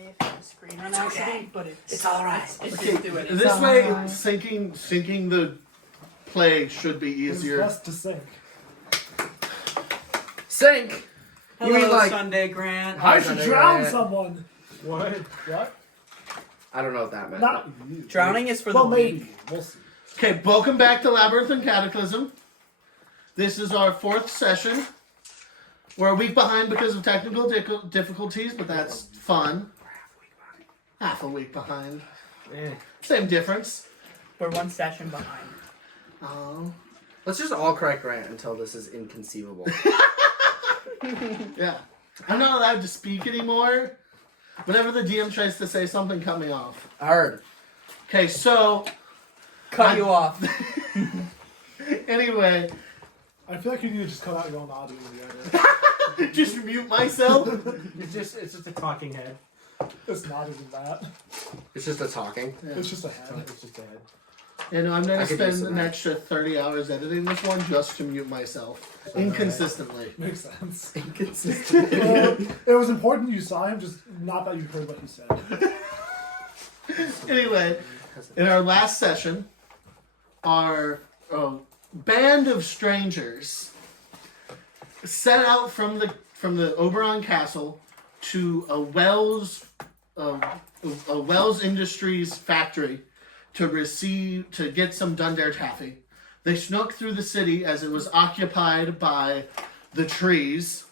may have hit the screen on accident, but it's all right. It's Okay, just doing it. this way, sinking the play should be It's easier. best to sink. Sink. Hello, You mean like? Sunday Grant. Hi, I should Sunday drown Grant. someone. What? What? I don't know what that meant. Not you. Drowning is for well, the maybe. weak. We'll see. Okay, welcome back to Labyrinth and Cataclysm. This is our 4th session. We're a week behind because of technical difficulties, but that's fun. Half a week behind. Same difference. We're one session behind. Oh. Let's just all correct Grant until this is inconceivable. Yeah. I'm not allowed to speak anymore. Whenever the DM tries to say something, cut me off. I heard. Okay, so... Cut you off. Anyway, I feel like you need to just cut out your own audio together. just mute myself. It's just a talking head. It's not even that. It's just a talking. Yeah. It's just a head. It's just a head. And I'm going I to could spend use an that. extra 30 hours editing this one just to mute myself. Inconsistently. Makes sense. Inconsistent. It was important you saw him, just not that you heard what he said. Anyway, in our last session, our band of strangers set out from the Oberon Castle to a Wells Industries factory to get some Dundare taffy. They snuck through the city as it was occupied by the Trees,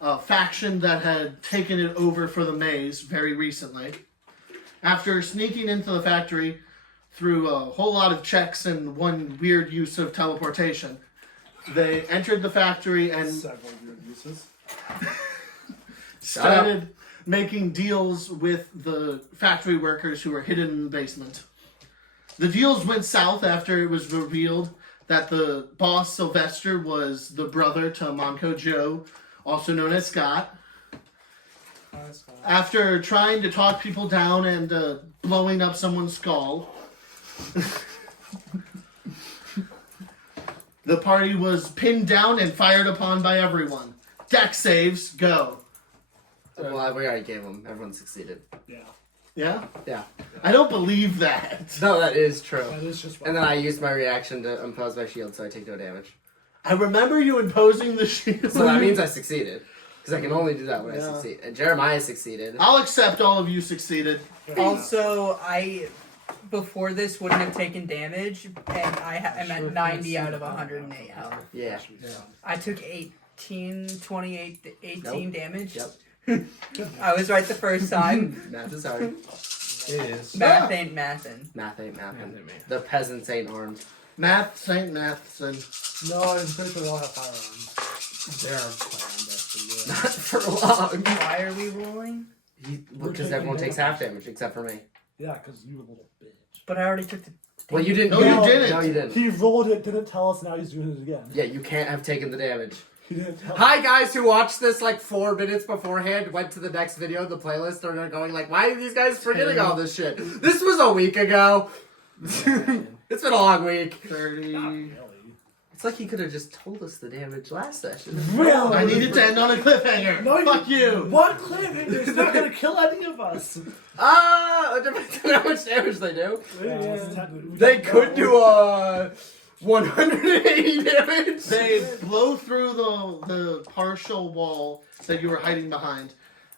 a faction that had taken it over for the maze very recently. After sneaking into the factory through a whole lot of checks and one weird use of teleportation, they entered the factory and Several weird uses. started making deals with the factory workers who were hidden in the basement. The deals went south after it was revealed that the boss, Sylvester, was the brother to Manco Joe, also known as Scott. After trying to talk people down and blowing up someone's skull, the party was pinned down and fired upon by everyone. Deck saves, go. Well, we already gave them. Everyone succeeded. Yeah. Yeah? Yeah. I don't believe that. No, that is true. That is just what And then I used my reaction to impose my shield, so I take no damage. I remember you imposing the shield. So that means I succeeded. Because I can only do that when I Yeah. succeed. And Jeremiah succeeded. I'll accept all of you succeeded. Also, before this wouldn't have taken damage, and I'm at 90 out of 108 health. Yeah. I took 18 Nope. damage. Yep. I was right the first time. Math is hard. It is. Math ain't mathin'. Math ain't mathing. Math ain't math. The peasants ain't armed. Math, Saint Mathson. No, I'm pretty sure they all have firearms. They're planned, actually. Not for long. Why are we rolling? Because everyone takes half damage, except for me. Yeah, because you were a little bitch. But I already took the... Well, you didn't. No, you didn't. No, you didn't. He rolled it, didn't tell us, now he's doing it again. Yeah, you can't have taken the damage. He didn't tell Hi guys who watched this like 4 minutes beforehand, went to the next video in the playlist, and are going like, why are these guys forgetting all this shit? This was a week ago. It's been a long week. 30. Not really. It's like he could have just told us the damage last session. Really? I needed to end on a cliffhanger. No, Fuck you. One cliffhanger is not going to kill any of us. It depends on how much damage they do. Yeah. They could do 180 damage. They blow through the partial wall that you were hiding behind,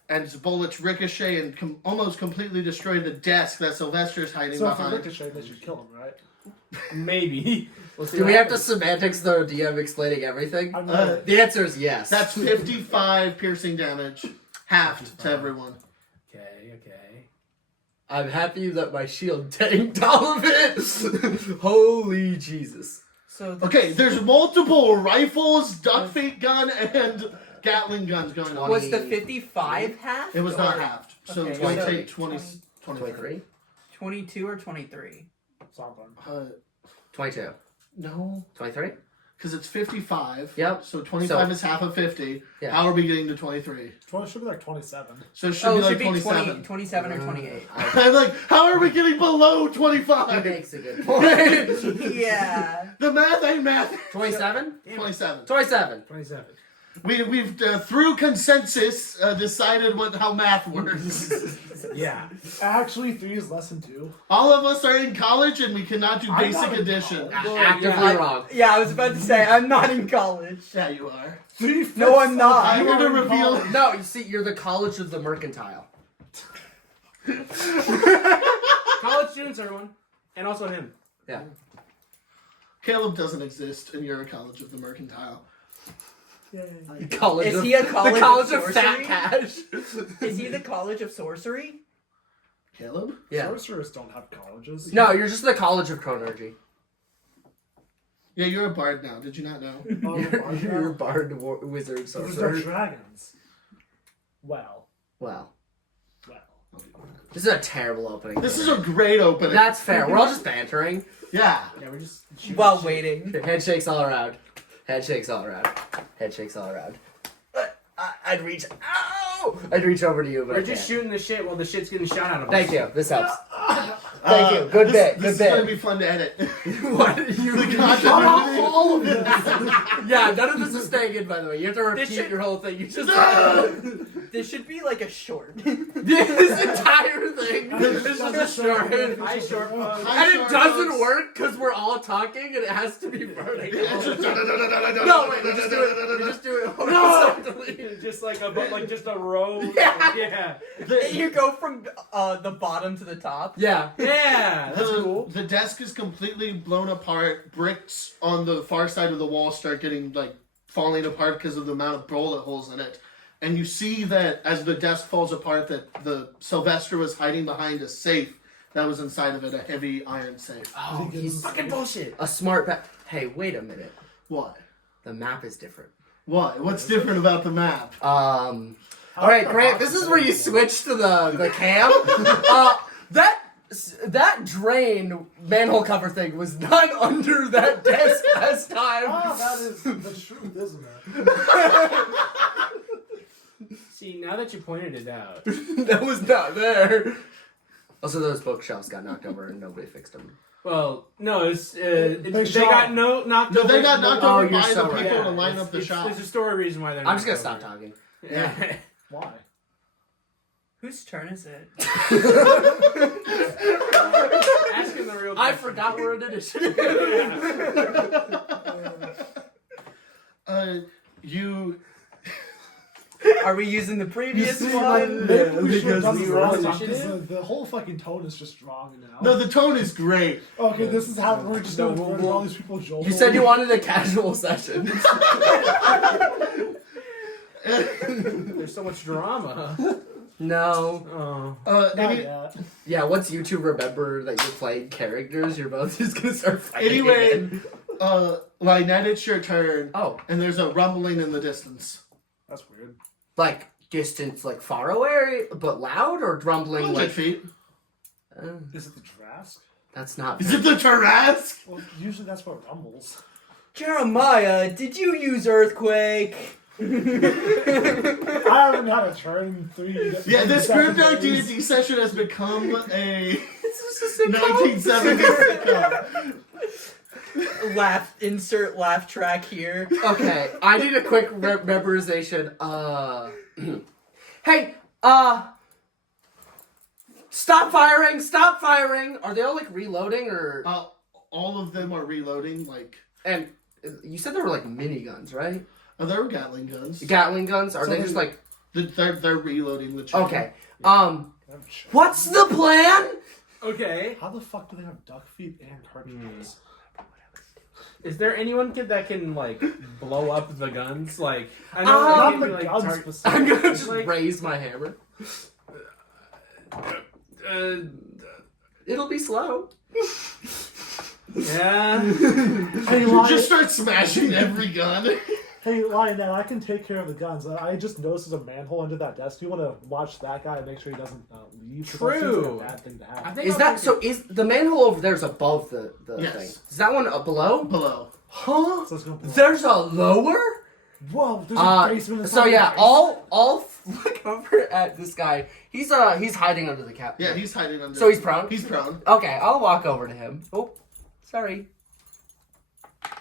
and bullets ricochet and almost completely destroy the desk that Sylvester's hiding So if behind. ricochet, they should kill him, right? Maybe. Do we have to semantics the DM explaining everything? I'm not. The answer is yes. That's 55 piercing damage, halved to everyone. Okay. I'm happy that my shield tanked all of it. Holy Jesus. So Okay, there's multiple rifles, duck feet gun, and Gatling guns going on. was the 55 half? It was not Or halved, so Okay, it's going to so take 23. 23? 22 or 23? Something. 22. No, 23? because it's 55. Yep. So 25 So- is half of 50. Yeah. How are we getting to 23? 20 should be like 27. So it should Oh, be it like should be 27. 27 or 28. I'm like, how are we getting below He 25? makes a good point. Yeah. The math ain't math. 27? 27. 27. 27. we've through consensus decided how math works. Yeah. Actually, 3 is less than 2. All of us are in college and we cannot do I'm basic not in addition. college. Actively wrong. Yeah, I was about to say, I'm not in college. Yeah, you are. 3/5 No, I'm not. I'm You going to are in reveal. college. No, you see, you're the College of the Mercantile. College students, everyone. And also him. Yeah. Caleb doesn't exist, and you're a college of the mercantile. College Is of, he a college the College of of Fat Sorcery? Cash. Is he the College of Sorcery? Caleb? Yeah. Sorcerers don't have colleges. No, you're just the College of Chronergy. Yeah, you're a bard now. Did you not know? Oh, You're a bard, wizard, Those are sorcerer. dragons. Well. Wow. Well. This is a terrible opening. This is a great opening. That's fair. We're all just bantering. Yeah. Yeah, we're just. While waiting. Handshakes all around. Handshakes all around. Handshakes all around. I'd reach. Ow! I'd reach over to you, but We're I just can't. shooting the shit while the shit's getting shot out of us. Thank you. This helps. Thank you. Good bit. This Good is going to bit. be fun to edit. What? You content- shut off all of this. Yeah, none of this is staying in, by the way. You have to This repeat should- your whole thing. You just. This should be like a short. This entire thing is just a short. Hi, short pose. And it doesn't work because we're all talking and it has to be vertical. No, wait, we just do it. We just do it. No! Just like just a row. Yeah. Yeah. You go from the bottom to the top. Yeah. Yeah. That's The, cool. the desk is completely blown apart. Bricks on the far side of the wall start getting falling apart because of the amount of bullet holes in it. And you see that as the desk falls apart, that the Sylvester was hiding behind a safe that was inside of it, a heavy iron safe. Oh, he's Fucking bullshit. a smart Hey, wait a minute. What? The map is different. What? What's different about the map? All right, Grant. This is where you switch to the cam. That drain manhole cover thing was not under that desk last time. Oh, that is the truth, isn't it? See, now that you pointed it out. That was not there. Also, those bookshelves got knocked over and nobody fixed them. Well, no, it's they shop. got knocked No, over. they got knocked Oh, over you're by so the right. people to line up the it's, shop. There's a story reason why they're. I'm just gonna knocked stop over. talking. Yeah. Why? Whose turn is it? Ask him the real. I question. forgot we're in initiative. You. Are we using the previous See, one? maybe we should have done we this were last on time, 'cause initiative. the whole fucking tone is just wrong now. No, the tone is great. Okay, this is how we're just No, going to we'll- all these people Joel. You said you wanted a casual session. There's so much drama. No. Oh. Not Any, yet. Yeah, once you two remember that you're playing characters, you're both just gonna start fighting. anyway, again. Lynette, it's your turn. Oh, And there's a rumbling in the distance. That's weird. like distance, like far away, but loud, or rumbling 100 like. feet. Is it the Trask? That's not. Is it the Tarrasque? Well, usually that's what rumbles. Jeremiah, did you use earthquake? I haven't had a turn in 3. Yeah, this 7 Grimdark days. D&D session has become a This is a 1970s sitcom. Insert laugh track here. Okay, I need a quick memorization. Hey, stop firing! Stop firing! Are they all like reloading or? All of them are reloading, And you said there were like miniguns, right? there were Gatling guns. Gatling guns? Are So they then- just like? They're reloading the chamber. Okay. I'm ch- What's the plan? Okay. How the fuck do they have duck feet and cartridges? Is there anyone that can like blow up the guns? Like I Not they the can be, guns tar- specifically. I'm gonna just Like- raise my hammer. It'll be slow. Yeah. Hey, You Lionel, just start smashing every gun. hey, Lionel, I can take care of the guns. I just noticed there's a manhole under that desk. You want to watch that guy and make sure he doesn't leave? 'Cause that seems like True. a bad thing to I have. think Is I'll that take so? Is the manhole over there is above the Yes. thing? Is that one below? Below. Huh? So, it's gonna blow. There's a lower. Whoa, there's a basement. So inside yeah, the I'll look over at this guy. He's hiding under the cap. Yeah, he's hiding under. So he's prone? He's prone. Okay, I'll walk over to him. Oh, sorry.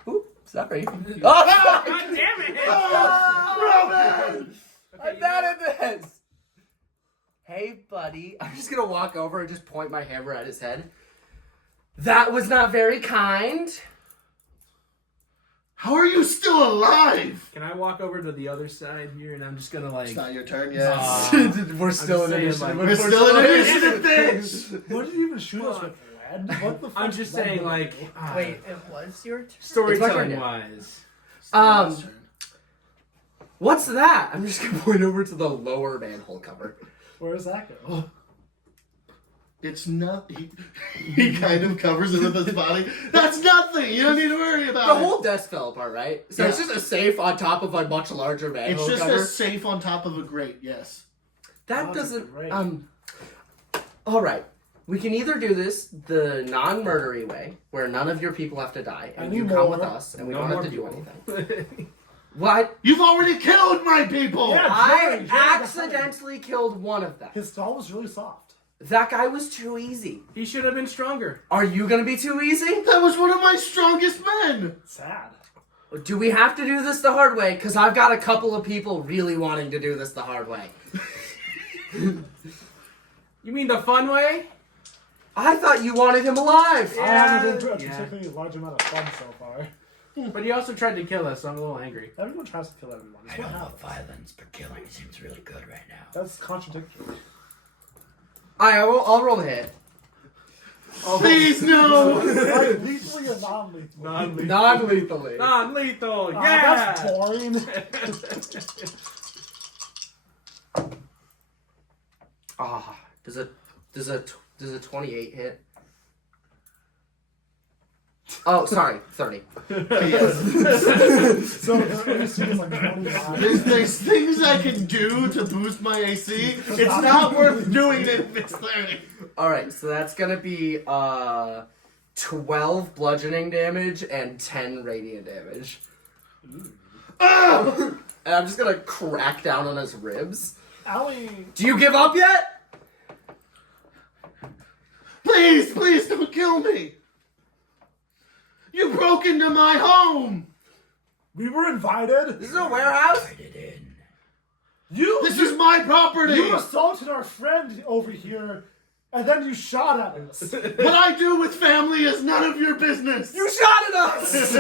Oops. Sorry. God damn it! Roman! I'm bad at this. Hey, buddy. I'm just gonna walk over and just point my hammer at his head. That was not very kind. How are you still alive? Can I walk over to the other side here and I'm just gonna like... It's not your turn yet. We're still in saying, initiative. like, We're still in initiative, bitch! What did you even shoot us with? Lead? What the fuck? I'm just saying like... Wait, it was your turn? Storytelling It's wise. It's turn. What's that? I'm just gonna point over to the lower manhole cover. Where does that go? It's not. He kind of covers it with his body. That's nothing. You don't need to worry about The it. whole desk fell apart, right? So Yeah. it's just a safe on top of a much larger manhole It's just cover. a safe on top of a grate. Yes. That That's doesn't. great. All right. We can either do this the non-murdery way, where none of your people have to die, and you come with us, and we No don't have more to do people. anything. What? You've already killed my people. Yeah. I Jerry, accidentally killed one of them. His skull was really soft. That guy was too easy. He should have been stronger. Are you gonna be too easy? That was one of my strongest men. Sad. Do we have to do this the hard way? Because I've got a couple of people really wanting to do this the hard way. You mean the fun way? I thought you wanted him alive. I haven't been to a Yeah. particularly large amount of fun so far. But he also tried to kill us, so I'm a little angry. Everyone tries to kill everyone. It's what happens. violence, but killing seems really good right now. That's contradictory. I'll roll the hit. Please no. Like, lethally or non-lethally? Non-lethal. Non-lethally. Non-lethal, Ah, yeah! that's boring. Does a 28 hit? Oh, sorry, 30. So the AC is like 29. There's things I can do to boost my AC. It's not worth doing it if it's 30. All right, so that's gonna be 12 bludgeoning damage and 10 radiant damage. Ah! And I'm just gonna crack down on his ribs. Owie. Do you give up yet? Please, please don't kill me. You broke into my home. We were invited. This is a warehouse. This is my property. You assaulted our friend over here, and then you shot at us. What I do with family is none of your business. You shot at us.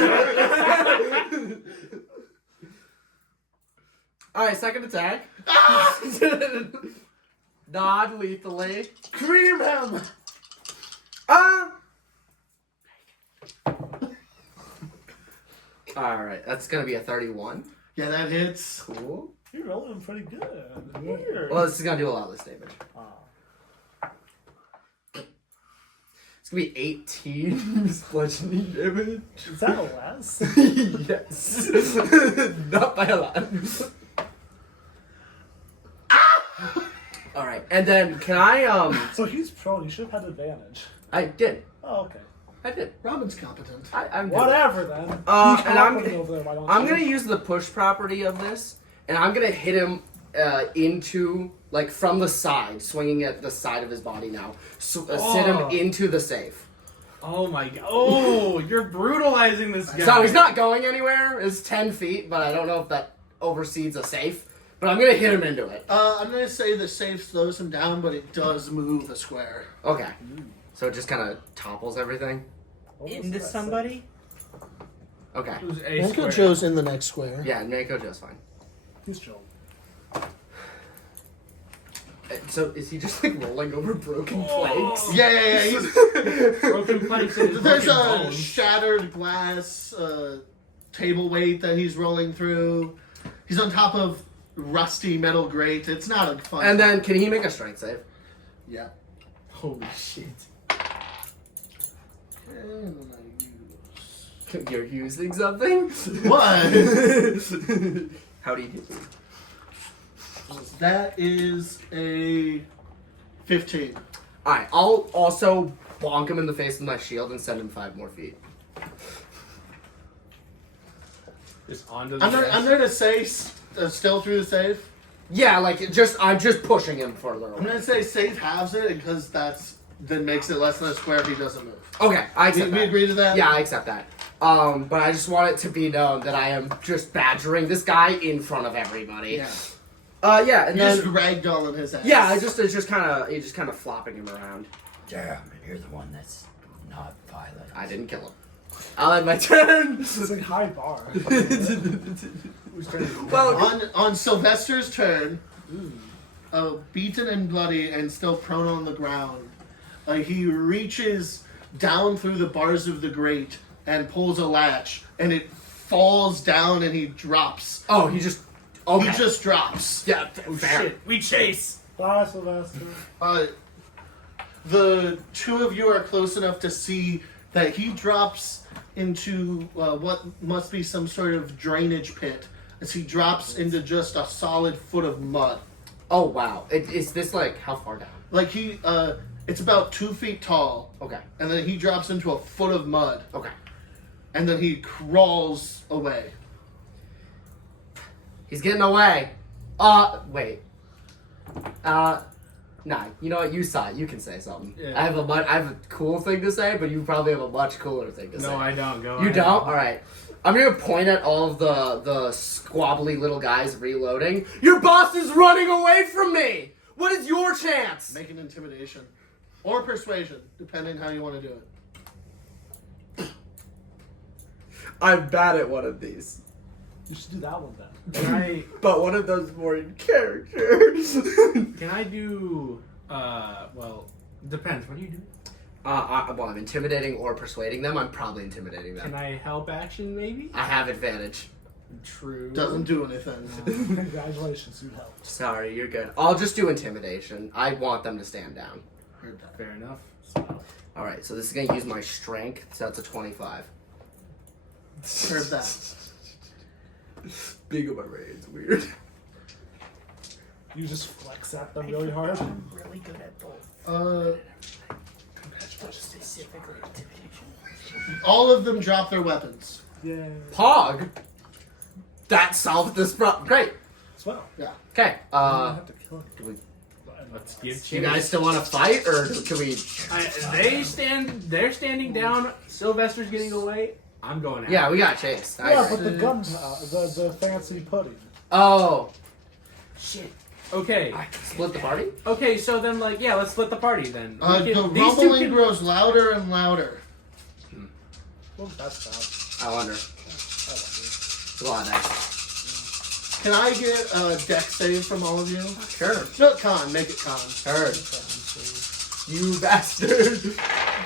All right, second attack. Ah! Non-lethally. Cream him. All right, that's gonna be a 31. Yeah, that hits. Cool. You're rolling pretty good. Weird. Well, this is gonna do a lot less damage. It's gonna be 18 bludgeoning damage. Is that less? Yes. Not by a lot. All right, and then can I So he's prone. You should have had advantage. I did. Oh, okay. I did. Robin's competent. I'm good. Whatever then. And He's I'm confident over there, why don't I'm you? gonna use the push property of this, and I'm gonna hit him into like from the side, swinging at the side of his body now. So, sit him into the safe. Oh my god. Oh, you're brutalizing this guy. So he's not going anywhere. It's 10 feet, but I don't know if that oversees a safe. But I'm gonna hit him into it. I'm gonna say the safe slows him down, but it does move the square. Okay. So it just kind of topples everything. What was Into that? somebody? Okay. Who's a Manco square? Joe's in the next square. Yeah, Manco Joe's fine. He's chill. So is he just like rolling over broken planks? Yeah. He's, Broken planks in his there's broken a bones. shattered glass table weight that he's rolling through. He's on top of rusty metal grate. It's not a fun. And then can he make a strength save? Yeah. Holy shit. You're using something? What? How do you do? That is a 15. Alright, I'll also bonk him in the face with my shield and send him 5 more feet. Just onto the I'm desk. gonna say still through the safe. Yeah, like I'm just pushing him further I'm away. gonna say safe halves it because then makes it less than a square if he doesn't move. Okay, I accept We that. agree to that? Yeah, I accept that. But I just want it to be known that I am just badgering this guy in front of everybody. Yeah. Yeah, and You're then just ragdolling his ass. yeah, it's just kind of flopping him around. Damn, and you're the one that's not violent. I didn't kill him. I'll end my turn. It's a high bar. Well, On Sylvester's turn, beaten and bloody and still prone on the ground, he reaches down through the bars of the grate and pulls a latch, and it falls down and he drops. oh, he just okay. He just drops. yeah, Oh fair. shit! We chase. Bye, Sylvester. The two of you are close enough to see that he drops into what must be some sort of drainage pit as he drops into just a solid foot of mud. Oh wow, is this like how far down? Like it's about 2 feet tall, Okay, and then he drops into a foot of mud, okay. and then he crawls away. He's getting away. Wait. Nah, you know what? You saw it. You can say something. Yeah. I have a cool thing to say, but you probably have a much cooler thing to say. No, I don't. Go. You ahead. don't? All right. I'm gonna point at all of the squabbly little guys reloading. Your boss is running away from me. What is your chance? Make an intimidation or persuasion, depending how you want to do it. I'm bad at one of these, You should do that one then. but one of those more in character. Can I do? Well, depends. What do you do? Well, I'm intimidating or persuading them. I'm probably intimidating them. Can I help action maybe? I have advantage. True. Doesn't do anything. Congratulations, you helped. Sorry, you're good. I'll just do intimidation. I want them to stand down. Heard that. Fair enough. All right, so this is gonna use my strength. So that's a 25. Heard that. Big of my brain. It's weird. You just flex at them really hard. I'm really good at both. Specifically intimidation. All of them drop their weapons. Yeah. Pog. That solved this problem. Great. Swell. Okay. I have to kill him. Let's give. You guys still want to fight, or can we? They're standing down. Sylvester's getting away. I'm going out. Yeah, we got chase. Yeah, but the gun, the fancy pudding. Oh, Shit. Okay. split the party. Okay. So then, like, yeah, let's split the party then. The these two rumbling can- grows louder and louder. Well, that's bad. I wonder. A lot of dice. Can I get a deck save from all of you? Sure. No, con. Make it con. Heard. You bastard.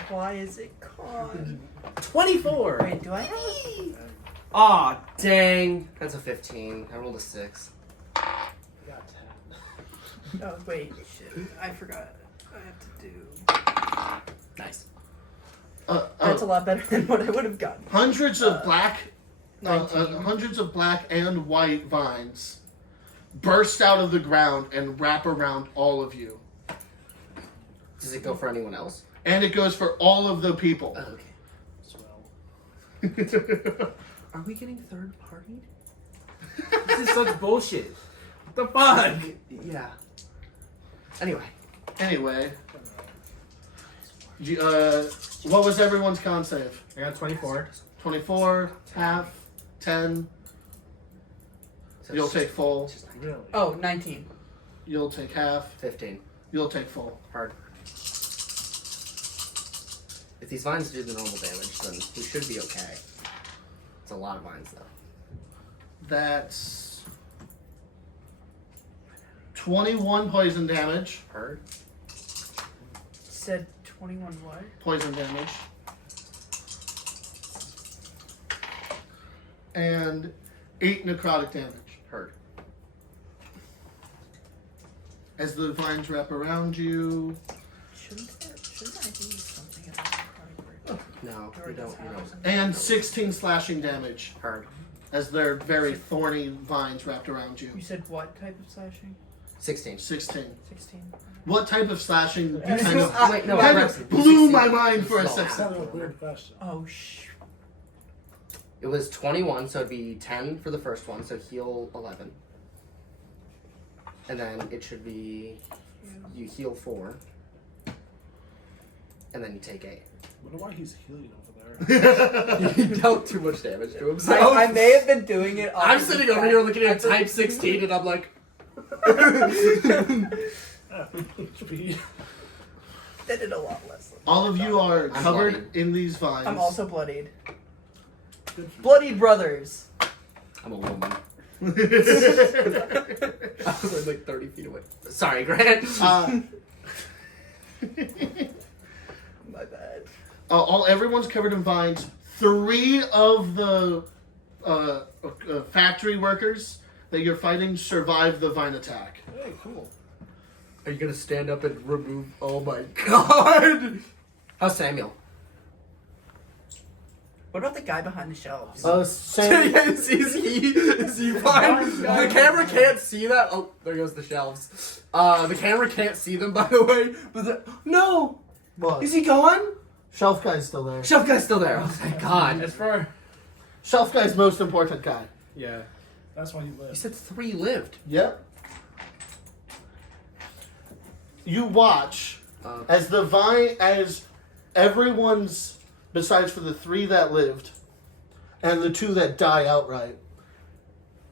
Why is it con? 24. Wait, do I? Aw, dang. That's a 15. I rolled a 6. I got 10. Oh wait, shit! I forgot. I have to do. Nice. That's a lot better than what I would have gotten. Hundreds of black, 19. hundreds of black and white vines burst out of the ground and wrap around all of you. Does it go for anyone else? And it goes for all of the people. Oh, okay. Swell. Are we getting third partied? This is such bullshit. What the fuck? Yeah. Anyway. Anyway, what was everyone's con save? I got 24. 24, half, 10. So You'll it's take full. just like Really? Oh, 19. You'll take half. 15. You'll take full. Hard. If these vines do the normal damage, then we should be okay. It's a lot of vines, though. That's 21 poison damage. Hard. Said 21 what? Poison damage. And 8 necrotic damage. Hard. As the vines wrap around you. Shouldn't I do something about necrotic break? No, Or you does don't. have You don't. something? And 16 slashing damage. Hard. As they're very thorny vines wrapped around you. You said what type of slashing? 16. 16. 16. What type of slashing Yeah, kind of, Wait, no, kind Braxton, of blew 16. my mind for a It's all second? That's a weird question. Oh, It was 21, so it'd be 10 for the first one, so heal 11. And then it should be, you heal 4. And then you take 8. wonder why he's healing over there. He dealt too much damage to himself. I may have been doing it. I'm sitting over here looking at type 16 and I'm like... HP. That did a lot less. All of you are I'm covered bloodied. in these vines. I'm also bloodied. Bloody brothers. I'm a woman. I was like 30 feet away. Sorry, Grant. My bad. Everyone's covered in vines. 3 of the factory workers that you're fighting survive the vine attack. Hey, cool. Are you gonna stand up and remove? Oh my god! How's Samuel? What about the guy behind the shelves? Sam, is he fine? The camera can't see that. Oh, there goes the shelves. The camera can't see them, by the way. But no, what? is he gone? Shelf guy's still there. Shelf guy's still there. Oh, thank God. As far Shelf guy's most important guy. yeah, That's why you You live. said 3 lived. Yep. You watch as everyone's, besides for the 3 that lived, and the 2 that die outright.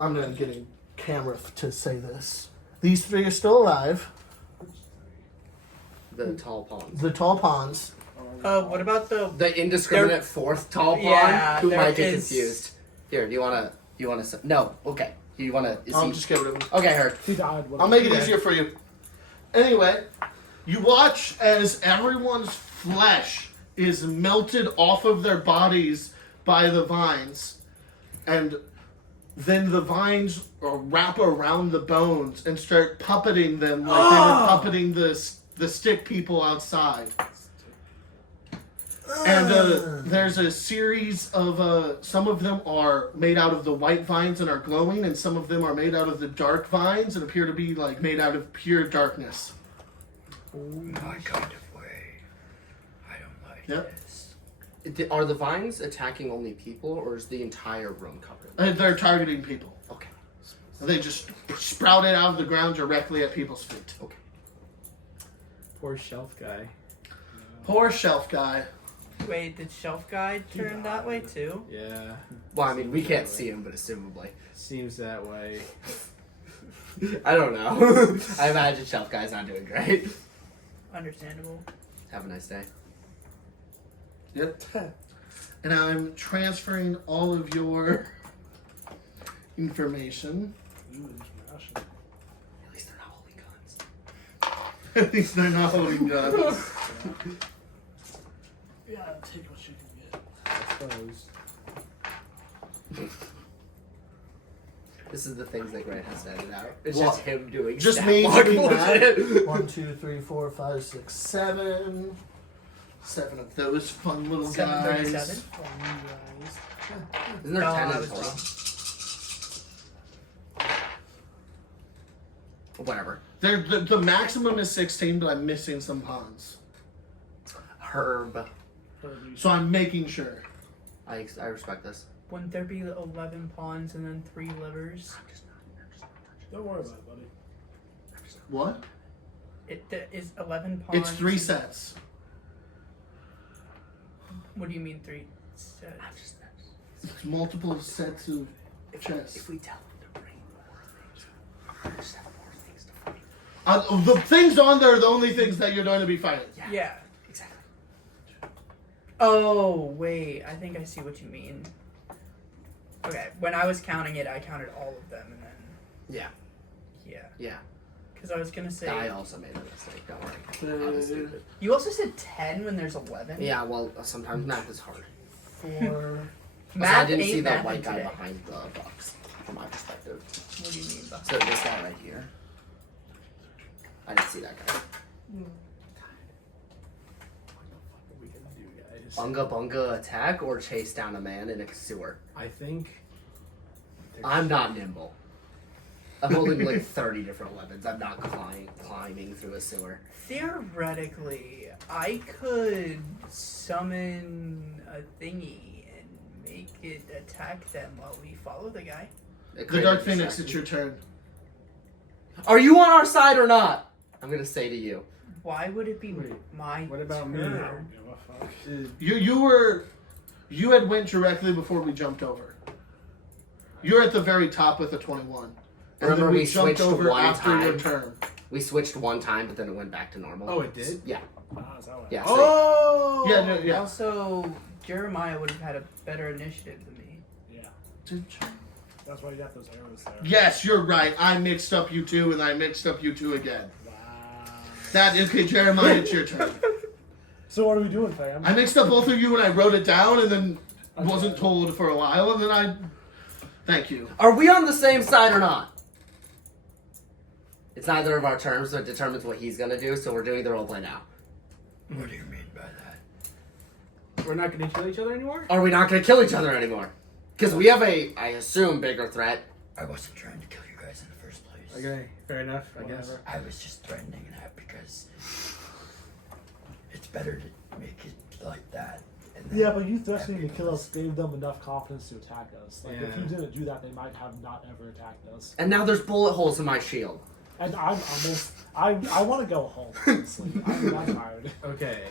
I'm not getting camera to say this. These 3 are still alive. The tall pawns. The tall pawns. What about the? The indiscriminate 4th tall pawn Yeah, who there might get is- confused. Here, do you wanna? No. Okay. You wanna? I'll just get rid of him. Okay, heard. He died. I'll make it easier for you. Anyway, you watch as everyone's flesh is melted off of their bodies by the vines, and then the vines wrap around the bones and start puppeting them like they were puppeting the stick people outside. And there's a series of some of them are made out of the white vines and are glowing, and some of them are made out of the dark vines and appear to be like made out of pure darkness. My kind of way. I don't like Yep. this. Are the vines attacking only people, or is the entire room covered? They're targeting people. Okay. They just sprouted out of the ground directly at people's feet. Okay. poor shelf guy. Poor shelf guy. Wait, did shelf guy turn that way too? Yeah, Well, I mean, we can't see him, but assumably. seems that way. I don't know. I imagine Shelf Guy's not doing great. Understandable. Have a nice day. Yep. And I'm transferring all of your information. At least they're not holding guns. At least they're not holding guns. Yeah, take what you can get. I suppose. This is the things that Grant has to edit out. It's What? just him doing Just stat me block doing that. bullshit. 1, 2, 3, 4, 5, 6, 7. 7 of those fun little guys. 737. Isn't there No, 10 I in was total? wrong. Whatever. The maximum is 16, but I'm missing some pawns. Herb. So I'm making sure. I respect this. Wouldn't there be 11 pawns and then 3 livers? Don't worry about it, buddy. What? It is 11 pawns. It's 3 sets. What do you mean 3 sets? It's multiple sets of chests. If we tell them to bring more things, we'll just have more things to fight. The things on there are the only things that you're going to be fighting. Yeah. Exactly. Oh, wait. I think I see what you mean. Okay, when I was counting it, I counted all of them, and then... Yeah. Yeah. Yeah. Because I was going to say... I also made a mistake. Don't worry. I was stupid. You also said 10 when there's 11? Yeah, well, sometimes math is hard. 4. Also, I Math didn't ain't see that mathing white guy today. behind the box, from my perspective. What do you mean by So this guy right here. I didn't see that guy. What are we gonna do, guys? Bunga bunga attack or chase down a man in a sewer. I think. I'm not nimble. I'm holding like 30 different weapons. I'm not climbing through a sewer. Theoretically, I could summon a thingy and make it attack them while we follow the guy. The Dark Phoenix, it's your turn. Are you on our side or not? I'm gonna say to you. why would it be Wait, my what about me? turn? I don't give a fuck. You had went directly before we jumped over. You're at the very top with a 21. And Remember then we jumped switched over one after your time? turn. We switched one time, but then it went back to normal. Oh, it did? Yeah. Is that what Yeah. Oh! Yeah, no, yeah. Also, Jeremiah would have had a better initiative than me. Yeah. That's why you got those arrows there. Yes, you're right. I mixed up you two, and I mixed up you two again. Wow. That is okay, Jeremiah. It's your turn. So what are we doing, fam? I mixed up both of you, and I wrote it down, and then Okay. wasn't told for a while, and then I. Thank you. Are we on the same side or not? It's neither of our terms, so it determines what he's gonna do, so we're doing the roleplay now. What do you mean by that? We're not going to kill each other anymore? Are we not gonna kill each other anymore? Because we have a, I assume, bigger threat. I wasn't trying to kill you guys in the first place. Okay, fair enough, I guess. Whatever. I was just threatening that because it's better to make it like that. And then Yeah, but you threatening to have kill us gave them enough confidence to attack us. Like, if Yeah. you didn't do that, they might have not ever attacked us. And now there's bullet holes in my shield. And I'm almost... I want to go home, honestly. I'm tired. Okay,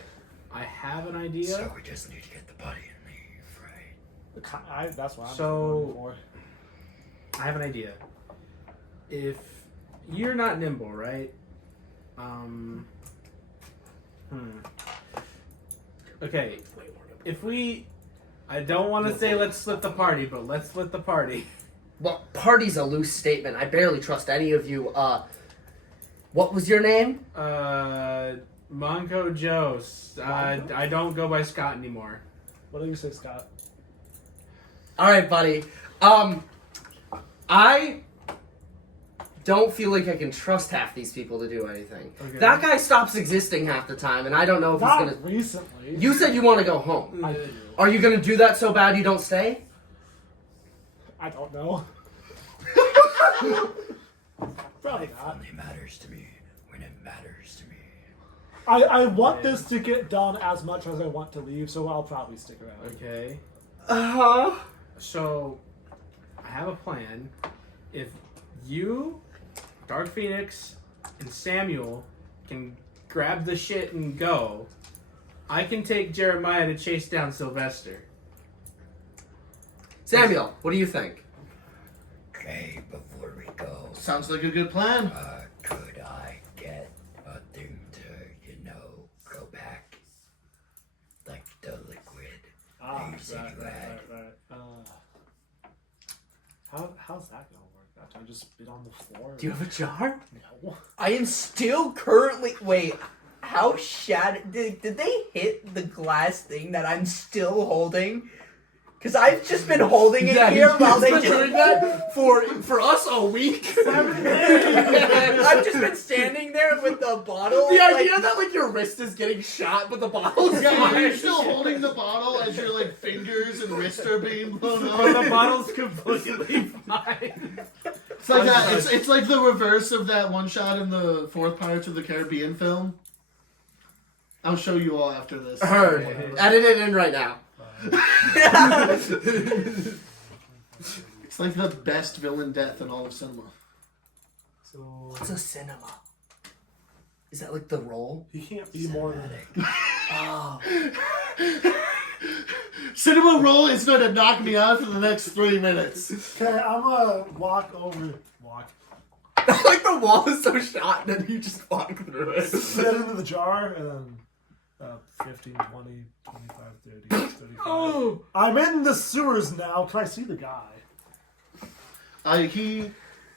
I have an idea. So we just need to get the body and leave, right? That's what I'm So- going for. I have an idea. If you're not nimble, right? Okay, if we... I don't want to say let's split the party, but let's split the party. Well, party's a loose statement. I barely trust any of you. What was your name? Manco Joe. I don't go by Scott anymore. What do you say, Scott? All right, buddy. I don't feel like I can trust half these people to do anything. Okay. That guy stops existing half the time, and I don't know if Not he's gonna. recently. You said you want to go home. I do. Are you gonna do that so bad you don't stay? I don't know. Probably Life not. only matters to me when it matters to me. I want this to get done as much as I want to leave, so I'll probably stick around. Okay. Uh huh. So, I have a plan. If you, Dark Phoenix, and Samuel can grab the shit and go, I can take Jeremiah to chase down Sylvester. Samuel, what do you think? Okay, before we go, Sounds like a good plan. could I get a thing to, go back? Like the liquid. Ah, You said you had. How's that gonna work? I just spit on the floor? Do you have a jar? No. I am still currently. Wait, how shattered? Did they hit the glass thing that I'm still holding? Because I've just been holding it here while they been just. doing that for us a week. I've just been standing there with the bottle. The like- idea that like your wrist is getting shot, but the bottle's Yeah, you're fine. still holding the bottle as your like fingers and wrist are being blown But up. the bottle's completely fine. It's like that. It's like the reverse of that one shot in the fourth Pirates of the Caribbean film. I'll show you all after this. Heard. Edit it in right now. It's like the best villain death in all of cinema. So What's a cinema? Is that like the role? he can't be more than. Oh. Cinema roll is going to knock me out for the next 3 minutes. Okay, I'm gonna walk over. Walk. Like the wall is so shot that you just walk through it. Get into the jar and then 15, 20, 25, 30, 35. Oh. I'm in the sewers now. Can I see the guy?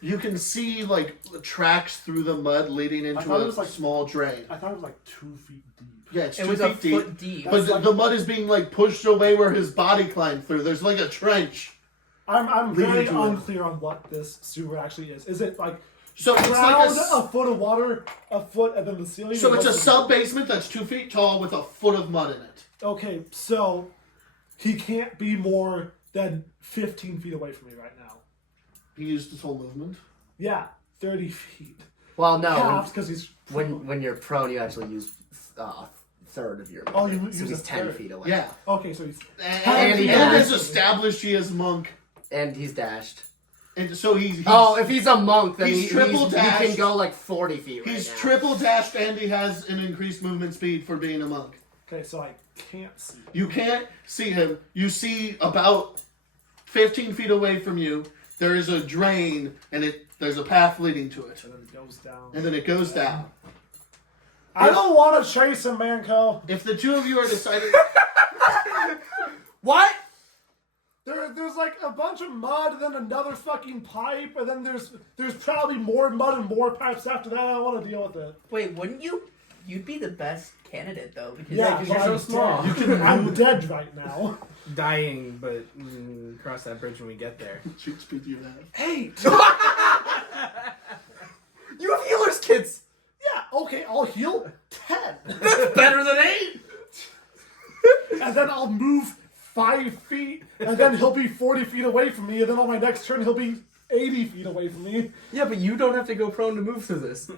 You can see like tracks through the mud leading into thought it a was, like- small drain. I thought it was like 2 feet deep. Yeah, it's It 2 was a feet deep. foot deep. But That's the, like- the mud is being like pushed away where his body climbed through. There's like a trench. I'm Leading very to it. unclear on what this sewer actually is. Is it like So it's like ground, a foot of water, a foot, and then the ceiling? so or it's a what's the- sub basement that's 2 feet tall with a foot of mud in it. Okay, so he can't be more than 15 feet away from me right now. He used his whole movement. Yeah, 30 feet. Well, no. Half because he's When you're prone, you actually use a third of your Oh, you movement, so use a he's 10 third. feet away. Yeah. okay, so he's And he has has- established he is monk. And he's dashed. And so he's if he's a monk, then he's triple he dashed. can go like 40 feet right he's now. triple dashed and he has an increased movement speed for being a monk. Okay, so I can't see. You can't see him. You see about 15 feet away from you. There is a drain, and there's a path leading to it, And then it goes down. and then it goes down. I don't want to chase him, Manco. If the two of you are deciding, What? There's like a bunch of mud, and then another fucking pipe, and then there's probably more mud and more pipes after that. I don't want to deal with it. Wait, wouldn't you? You'd be the best candidate though, because Yeah, because but you're so I'm small. dead. I'm dead right now. Dying, but cross that bridge when we get there. shoots through your head. Hey. You have healers, kids. Yeah, okay, I'll heal 10. That's better than 8. And then I'll move 5 feet, and then he'll be 40 feet away from me, and then on my next turn he'll be 80 feet away from me. Yeah, but you don't have to go prone to move through this.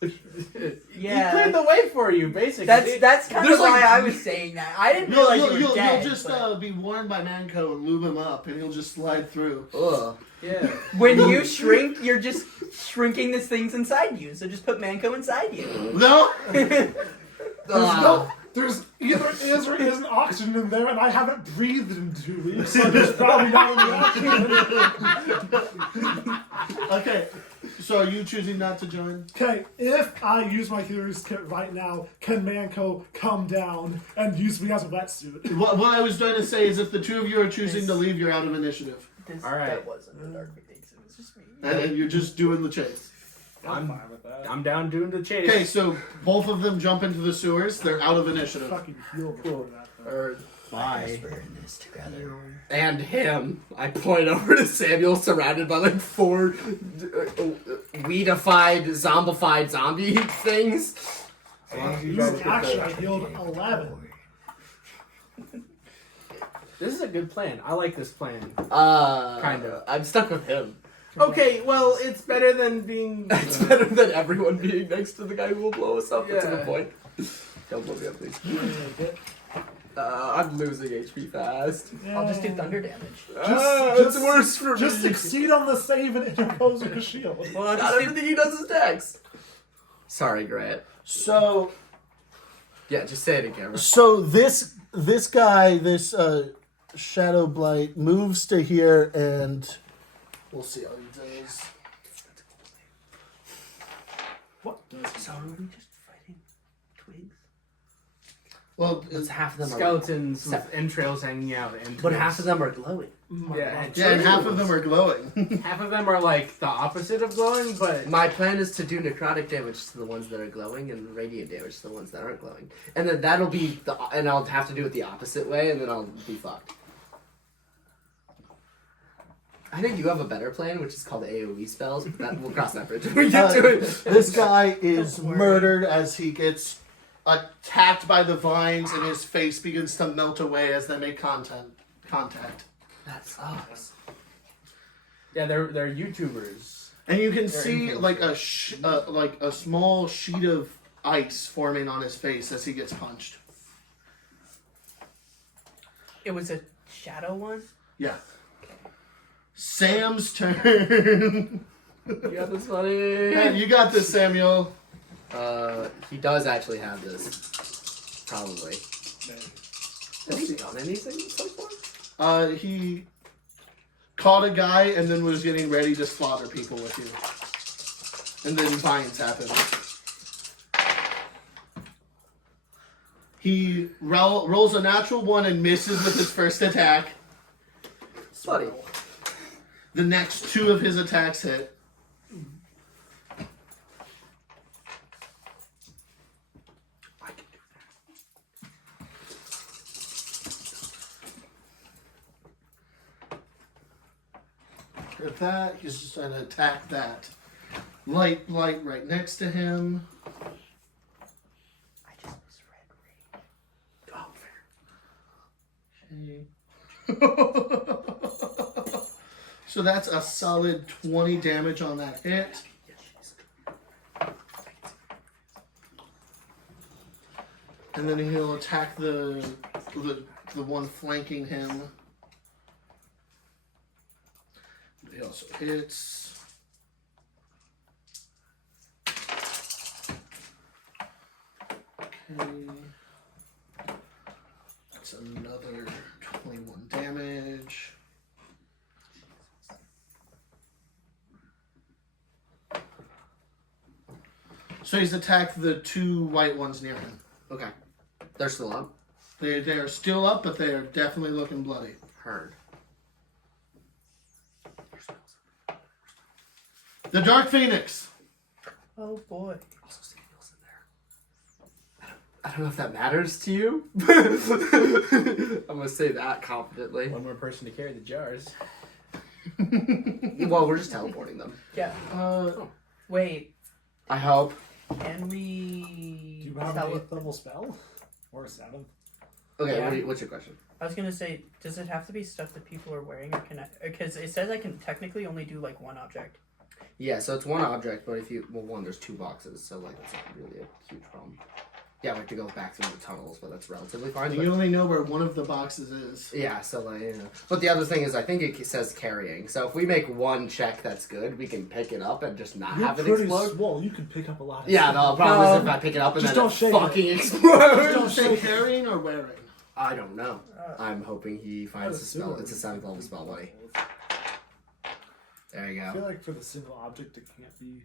yeah, He cleared the way for you, basically. that's kind of There's, why like- I was saying that. I didn't realize you were dead. You'll just but be warned by Manco and lube him up, and he'll just slide through. Ugh. Yeah. when you shrink, you're just shrinking the things inside you. So just put Manco inside you. No. There's either is or isn't oxygen in there, and I haven't breathed in 2 weeks, so there's probably not any oxygen. Okay, so are you choosing not to join? Okay, if I use my healer's kit right now, can Manco come down and use me as a wetsuit? What I was going to say is, if the two of you are choosing to leave, you're out of initiative, All right. That wasn't the Dark Phoenix. It was just me. and you're just doing the chase. I'm fine with that. I'm down doing the chase. Okay, so both of them jump into the sewers. They're out of initiative. Fucking heal before that. Though. Bye. We're in this together. And him. I point over to Samuel, surrounded by like 4 weedified, zombified zombie things. Actually, I healed 11. This is a good plan. I like this plan. Kind of. I'm stuck with him. Okay, well, it's better than being... It's better than everyone being next to the guy who will blow us up. That's a Yeah. good point. Don't blow me up, please. I'm losing HP fast. I'll just do thunder damage. It's worse for me. Just succeed on the save and interpose with a shield. Well, I'll Not just do everything he does is dex. Sorry, Grant. So Yeah, just say it again. this guy, this Shadow Blight, moves to here, and we'll see how he does. What does So are we just fighting twigs? Well, It's half of them Skeletons with entrails hanging out. And but half of them are glowing. Yeah, yeah, and half of them are glowing. half of them are like the opposite of glowing, but... My plan is to do necrotic damage to the ones that are glowing and radiant damage to the ones that aren't glowing. And then that'll be and I'll have to do it the opposite way, and then I'll be fucked. I think you have a better plan, which is called AoE spells, but that, we'll cross that bridge when we get to it. This guy is Don't worry. murdered as he gets attacked by the vines, and his face begins to melt away as they make contact. That sucks. Yeah, they're YouTubers. And you can They're see influencers. like a small sheet of ice forming on his face as he gets punched. It was a shadow one? Yeah. Sam's turn. You got this, buddy. Hey, you got this, Samuel. He does actually have this. Probably. Has he done anything so far? He caught a guy and then was getting ready to slaughter people with you. And then vines happened. He rolls a natural 1 and misses with his first attack. Buddy. The next 2 of his attacks hit. With that, he's just trying to attack that. Light right next to him. I just misread Okay. So that's a solid 20 damage on that hit. And then he'll attack the one flanking him. He also hits. Okay. That's another 21 damage. So he's attacked the two white ones near him. Okay. They're still up. They are still up, but they are definitely looking bloody. Heard. The Dark Phoenix. Oh boy. Also, Samuel's in there. I don't know if that matters to you. I'm gonna say that confidently. One more person to carry the jars. Well, we're just teleporting them. Yeah. Wait. I hope. Can Do we you have tell an it? 8th level spell? Or a 7th? Okay, Yeah. what's your question? I was gonna say, does it have to be stuff that people are wearing, or can I? Because it says I can technically only do like one object. Yeah, so it's one object, but if you there's 2 boxes, so like it's not really a huge problem. Yeah, we have to go back through the tunnels, but that's relatively fine. You only know where one of the boxes is. Yeah, so like But the other thing is, I think it says carrying. So if we make one check that's good, we can pick it up and just not You're have it pretty explode. small. You can pick up a lot of Yeah, stuff. the problem is if I pick it up and Just then don't it shake fucking Don't explodes. say carrying or wearing. I don't know. I'm hoping he finds the spell. It's a 7th level spell, buddy. There you I go. feel like for the single object, it can't be.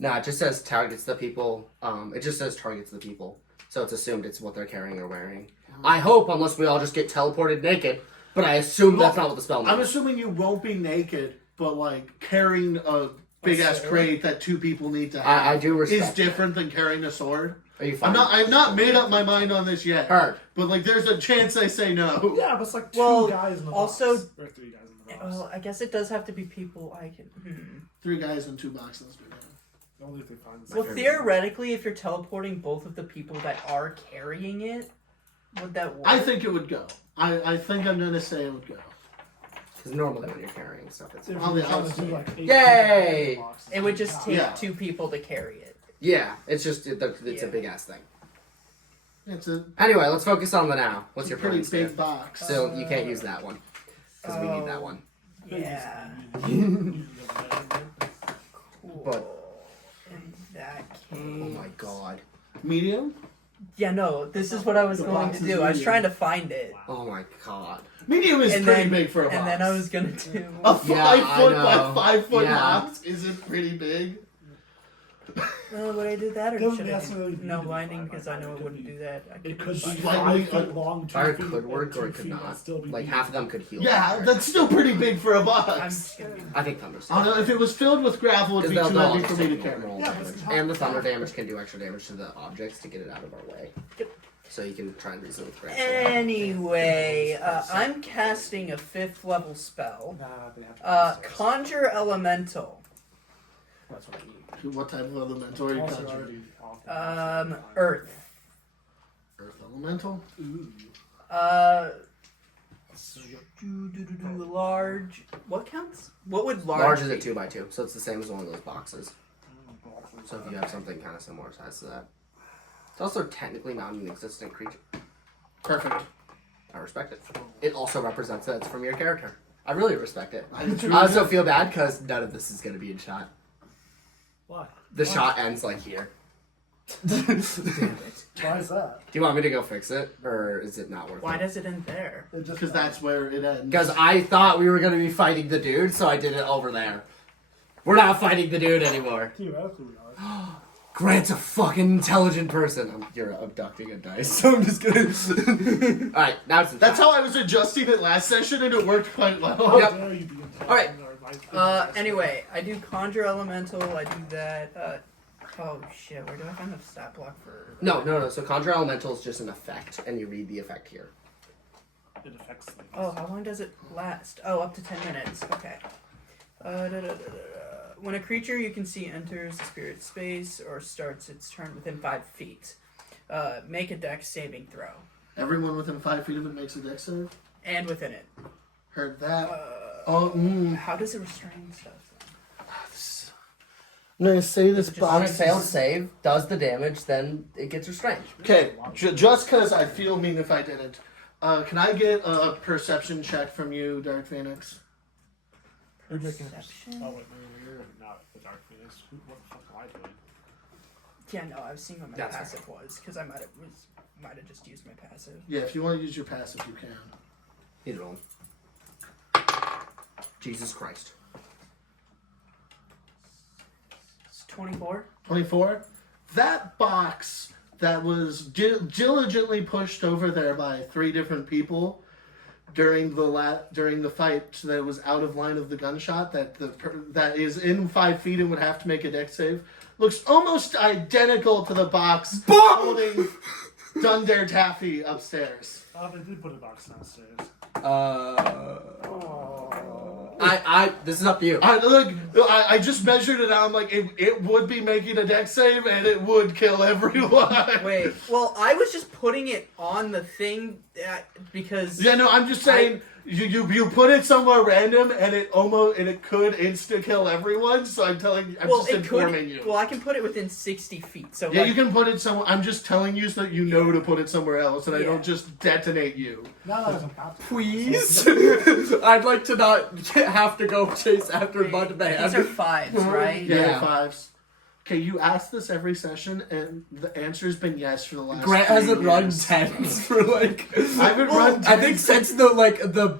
Nah, it just says targets the people. It just says targets the people. So it's assumed it's what they're carrying or wearing. I hope, unless we all just get teleported naked. But I assume that's not what the spell means. I'm assuming you won't be naked, but like carrying a big ass crate that 2 people need to have I do respect is different than carrying a sword. Are you fine? I've not made up my mind on this yet. Heard. But like there's a chance I say no. Yeah, but it's like 2 Well, guys in the also- box. Or 3 guys in the box. Well, I guess it does have to be people I can. 3 guys in 2 boxes. Only if they find the Well, second. theoretically, if you're teleporting both of the people that are carrying it, would that work? I think it would go. I think I'm gonna say it would go. Because normally when you're carrying stuff, it's... If On you're the trying to outside. do like 8 Yay! boxes, It would just take Yeah. 2 people to carry it. Yeah, it's just, it's Yeah. a big ass thing. It's a Anyway, let's focus on the now. What's your pretty plan, big Steph? box. So you can't use that one. Because we need that one. Yeah. Cool. But- In that Oh case. my god. Medium? Yeah, no, this is what I was The going box to is do. I was medium. trying to find it. Oh my god. Medium is And pretty then- big for a box. And then I was gonna do. a Yeah, 5 I foot know. by 5 foot Yeah. box isn't pretty big. Would I do that or Doesn't should I necessarily do need no to be blinding? 5 by Because I 5. know It it could wouldn't be- do that. I It could could be Slightly 5 feet long, 2 Fire feet, could work and or 2 it could feet, and not. still be Like medium. half of them could heal. Yeah, that's still pretty big for a I'm box. just gonna be. I think Thunder's I don't know, if it was filled with gravel, it'd be too heavy for me to carry. Yeah, but it's And the thunder damage can do extra damage to the objects to get it out of our way. So you can try and reason with gravel. Anyway, I'm casting a 5th level spell. Nah, they have to be Conjure Elemental. That's what I need. What type of elemental are you also conjuring? already off. Earth. Earth elemental? Ooh. So Large. What counts? What would large? Large is a be? 2x2, so it's the same as one of those boxes. So if you have something kind of similar size to that. It's also technically not an existent creature. Perfect. I respect it. It also represents that it's from your character. I really respect it. I I also feel bad because none of this is going to be in shot. Why? The shot ends like here. Why is that? Do you want me to go fix it, or is it not worth Why it? does it end there? It just Because that's where it ends. Because I thought we were going to be fighting the dude, so I did it over there. We're not fighting the dude anymore. theoretically we are. Grant's a fucking intelligent person. You're abducting a dice, so I'm just gonna... Alright, now it's the That's time. how I was adjusting it last session, and it worked quite well. How Yep. dare you be intelligent Alright. or advice- Anyway, I do Conjure Elemental. I do that. Oh shit! Where do I find the stat block for? No. So Conjure Elemental is just an effect, and you read the effect here. It affects things. Oh, how long does it last? Oh, up to 10 minutes. Okay. When a creature you can see enters the spirit space or starts its turn within 5 feet, make a dex saving throw. Everyone within 5 feet of it makes a dex save. And within it. Heard that. Uh, Oh, How does it restrain stuff? I'm gonna say this On a box. failed save, does the damage, then it gets restrained. Okay, just because I feel mean if I didn't. Can I get a perception check from you, Dark Phoenix? You're making Perception? Oh wait, no, you're not the Dark Phoenix. What the fuck am I doing? Yeah, no, I was seeing what my That's passive was because I might have just used my passive. Yeah, if you want to use your passive, you can. Either one. Jesus Christ. It's 24. 24. That box that was diligently pushed over there by 3 different people during the fight that was out of line of the gunshot, that is in 5 feet and would have to make a dex save, looks almost identical to the box holding Dundare Taffy upstairs. Oh, they did put a box downstairs. This is up to you. I just measured it out. I'm like, it would be making a dex save and it would kill everyone. Wait, well, I was just putting it on the thing because... Yeah, no, I'm just saying, you put it somewhere random and it could insta-kill everyone, so I'm just informing you. Well, I can put it within 60 feet, so... Yeah, like, you can put it somewhere. I'm just telling you so that you know to put it somewhere else and I Yeah. don't just detonate you. Now that doesn't count. Please? I'd like to not have to go chase after Mudman. These are 5s, right? Yeah, 5s. Okay, you ask this every session, and the answer's been yes for the last Grant 3 hasn't run years. 10s for like... I haven't run 10s. I think since the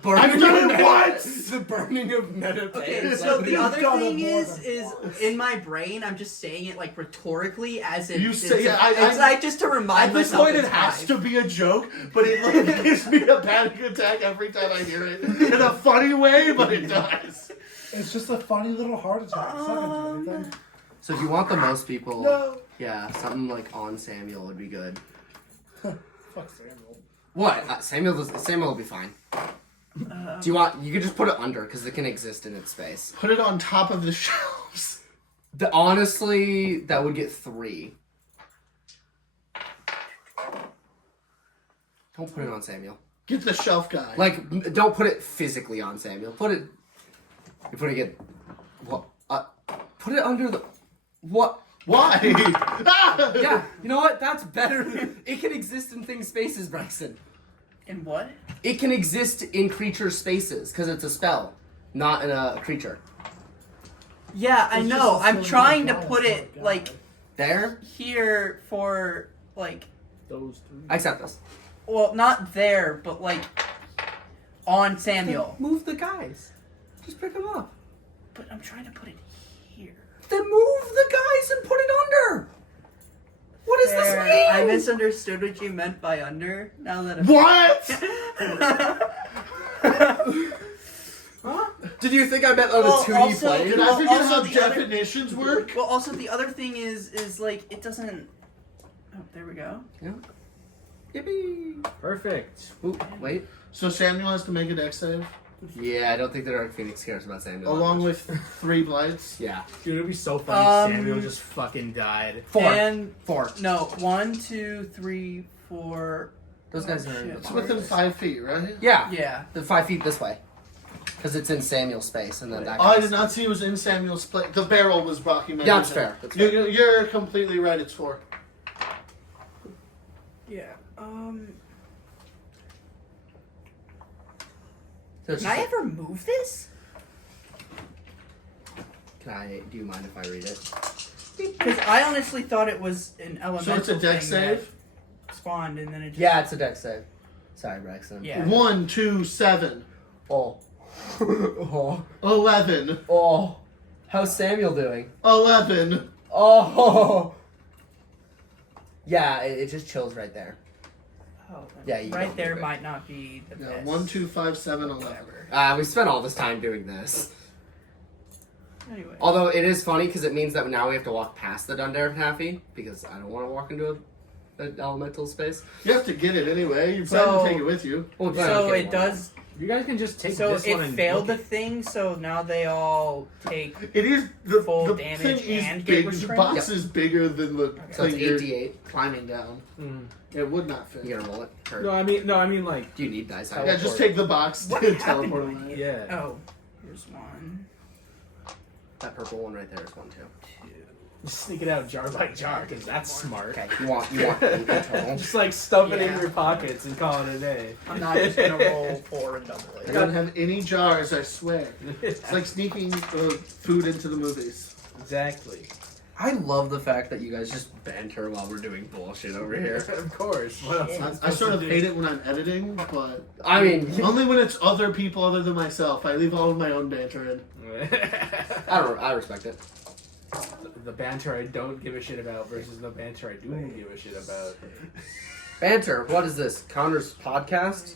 burning... I've done it once! The burning of meditation. Okay, so the other done it thing more is than in my brain, I'm just saying it like rhetorically as if You it's, say- yeah, it's like just to remind At this myself point, it it's has 5. to be a joke, but it like, gives me a panic attack every time I hear it. In a funny way, but it does. It's just a funny little heart attack. It's not gonna do anything. So if you want the most people... No. Yeah, something like on Samuel would be good. Fuck Samuel. What? Samuel will be fine. Do you want... You could just put it under, because it can exist in its space. Put it on top of the shelves. Honestly, that would get 3. Don't put it on Samuel. Get the shelf guy. Like, don't put it physically on Samuel. Put it... You're putting it... What? Put it under the... What? Why? Ah! Yeah, you know what? That's better. It can exist in things spaces, Braxton. In what? It can exist in creature spaces, because it's a spell, not in a creature. Yeah, I It's know. just a I'm silly trying to little put guy. it like There? here for like, Those 3. I accept this. well, not there, but like on Samuel. Move the guys. Just pick them up. But I'm trying to put it here. Then move the guys and put it under. What does There. this mean? I misunderstood what you meant by under. Now that I'm... What? Huh? Did you think I meant on Well, a 2D also- plane? Did I Well, forget also how the other- definitions work? Well, also the other thing is like it doesn't. Oh, there we go. Yeah. Yippee. Perfect. Ooh, wait. So Samuel has to make a dex save, Yeah, I don't think the Dark Phoenix cares about Samuel. along with 3 blights. Yeah. Dude, it'd be so funny if Um, Samuel just fucking died. 4. And 4. no, 1, 2, 3, 4. Those guys are... Shit. It's within 5 feet, right? Yeah. Yeah. The 5 feet this way. Because it's in Samuel's space, and then that Oh, I guy's- did not see it was in Samuel's place. The barrel was blocking my Yeah, that's vision. fair. That's fair. You're completely right. It's 4. Yeah. So it's Can I just ever move this? do you mind if I read it? Because I honestly thought it was an elemental. So it's a dex thing that save. Spawned and then it just. Yeah, it's a dex save. Sorry, Braxton. Yeah. 1, 2, 7, Oh. Oh. 11, Oh. How's Samuel doing? 11. Oh. Yeah, it just chills right there. Oh, Yeah, you right don't there move it. might not be the Yeah, best. 1, 2, 5, 7, 11. Whatever. We spent all this time doing this. Anyway. Although it is funny because it means that now we have to walk past the Dundare Taffy because I don't want to walk into an elemental space. You have to get it anyway. You plan So- to take it with you. Well, plan on So getting it one. does. You guys can just take So this one it and failed the look thing. So now they all take. It is the Full the damage thing and is get big. The restrained? box is bigger than the So it's thing you're 8d8. climbing down. at- It would not fit. You gonna roll it? Or No, I mean like do you need dice? Yeah, just take the box What and happened teleport to my away. yeah. Oh, here's one. That purple one right there is one too. Just sneak it out jar by jar, because that's smart. Okay, you want in total. Just like stuff it in Yeah. your pockets and call it a day. I'm not just gonna roll 4 and double I it. don't have any jars, I swear. It's like sneaking food into the movies. Exactly. I love the fact that you guys just banter while we're doing bullshit over here. Of course. What else am I supposed sort to of do? hate it when I'm editing, but I mean, only when it's other people other than myself. I leave all of my own banter in. I respect it. The banter I don't give a shit about versus the banter I do give a shit about. Banter. What is this? Connor's podcast?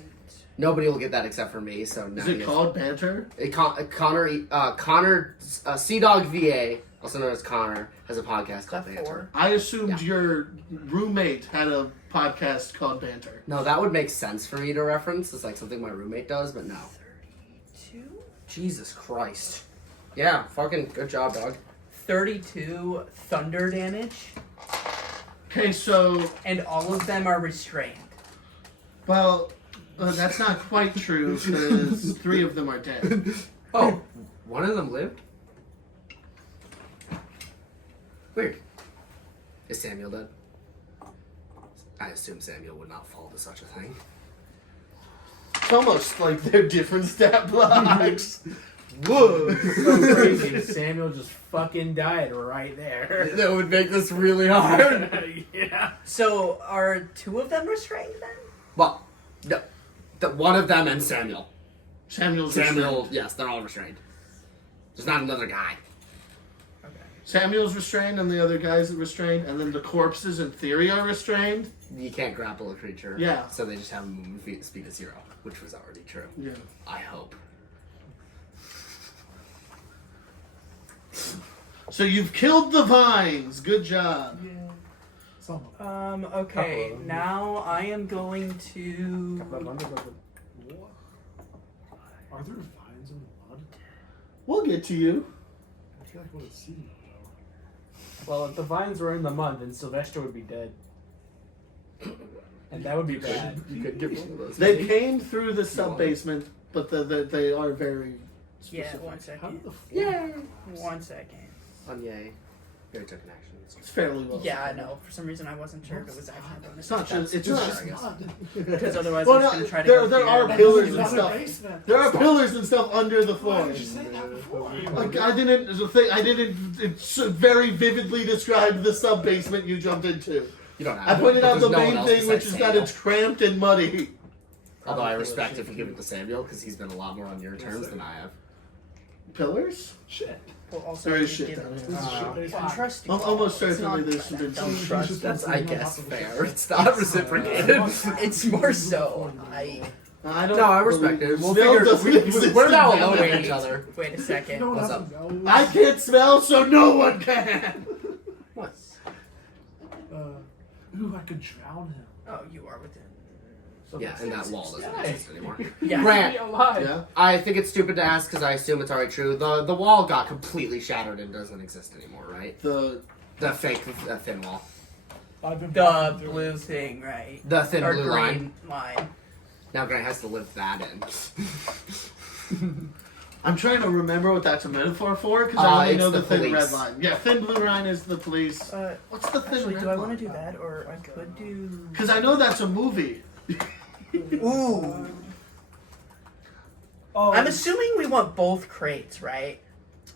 Nobody will get that except for me. So now Is it called banter? Connor Sea Dog VA, also known as Connor, has a podcast called That Banter. 4. I assumed Yeah. your roommate had a podcast called Banter. No, that would make sense for me to reference. It's like something my roommate does, but no. 32? Jesus Christ. Yeah, fucking good job, dog. 32 thunder damage, Okay, so, and all of them are restrained. well, that's not quite true because 3 of them are dead. Oh, one of them lived? Weird. Is Samuel dead? I assume Samuel would not fall to such a thing. It's almost like they're different stat blocks. Whoa. So crazy if Samuel just fucking died right there. That would make this really hard. Yeah. So are 2 of them restrained then? Well, no. One of them and Samuel. Samuel's Samuel, restrained. yes, they're all restrained. There's not another guy. Samuel's restrained and the other guys are restrained, and then the corpses in theory are restrained. You can't grapple a creature. Yeah. So they just have movement speed of 0, which was already true. Yeah. I hope. So you've killed the vines. Good job. Some of them. Okay, Couple. now I am going to... What? Are there vines in the mud? We'll get to you. I feel like I would have seen them Well, if the vines were in the mud, then Sylvester would be dead. And that would be bad. You could give one of those. They came through the sub basement, but they are very Yeah, specific. 1 though. How second. did the Yay! 1 second. Yay. Very took an action. It's fairly well. Yeah, I know. For some reason, I wasn't sure if it was actually a bonus. It's not just. It's Just- just. I guess. Because otherwise, Well, I was no, going to try to there- go there here are and pillars do and another stuff. basement. There are pillars and stuff under the Why floor. did you say that before? Like I didn't. The thing I didn't. It's very vividly described the sub basement you jumped into. You don't have I to, pointed but out the there's no one main else thing, which besides is that Samuel. it's cramped and muddy. Although I respect if you give it to Samuel, because he's been a lot more on your terms than I have. Pillars? Shit. Well, also, There I is did shit give down it here. This is shit based I on trust you. Almost It's certainly not there's that I been don't some trust. That's, I guess, fair. It's not reciprocated. It's more so I don't. No, I respect it. We'll Smell figure. doesn't exist We're now in that alone way. with each other. Wait a second. No one What's has up? to know. I can't smell, so no one can. What? Ooh, I could drown him. Oh, you are within. Yeah, and that wall doesn't exist anymore. Yeah. Grant, alive. Yeah. I think it's stupid to ask because I assume it's already true. The wall got completely shattered and doesn't exist anymore, right? The The fake, thin wall. I've been The walking through blue it. thing, right? The thin Or blue green line. line. Now Grant has to live that in. I'm trying to remember what that's a metaphor for because I only It's know the the thin police. red line. Yeah, thin blue line is the police. What's the thin Actually, red do I line? want to do that, or I could do? Because I know that's a movie. Ooh. Oh, I'm assuming we want both crates, right?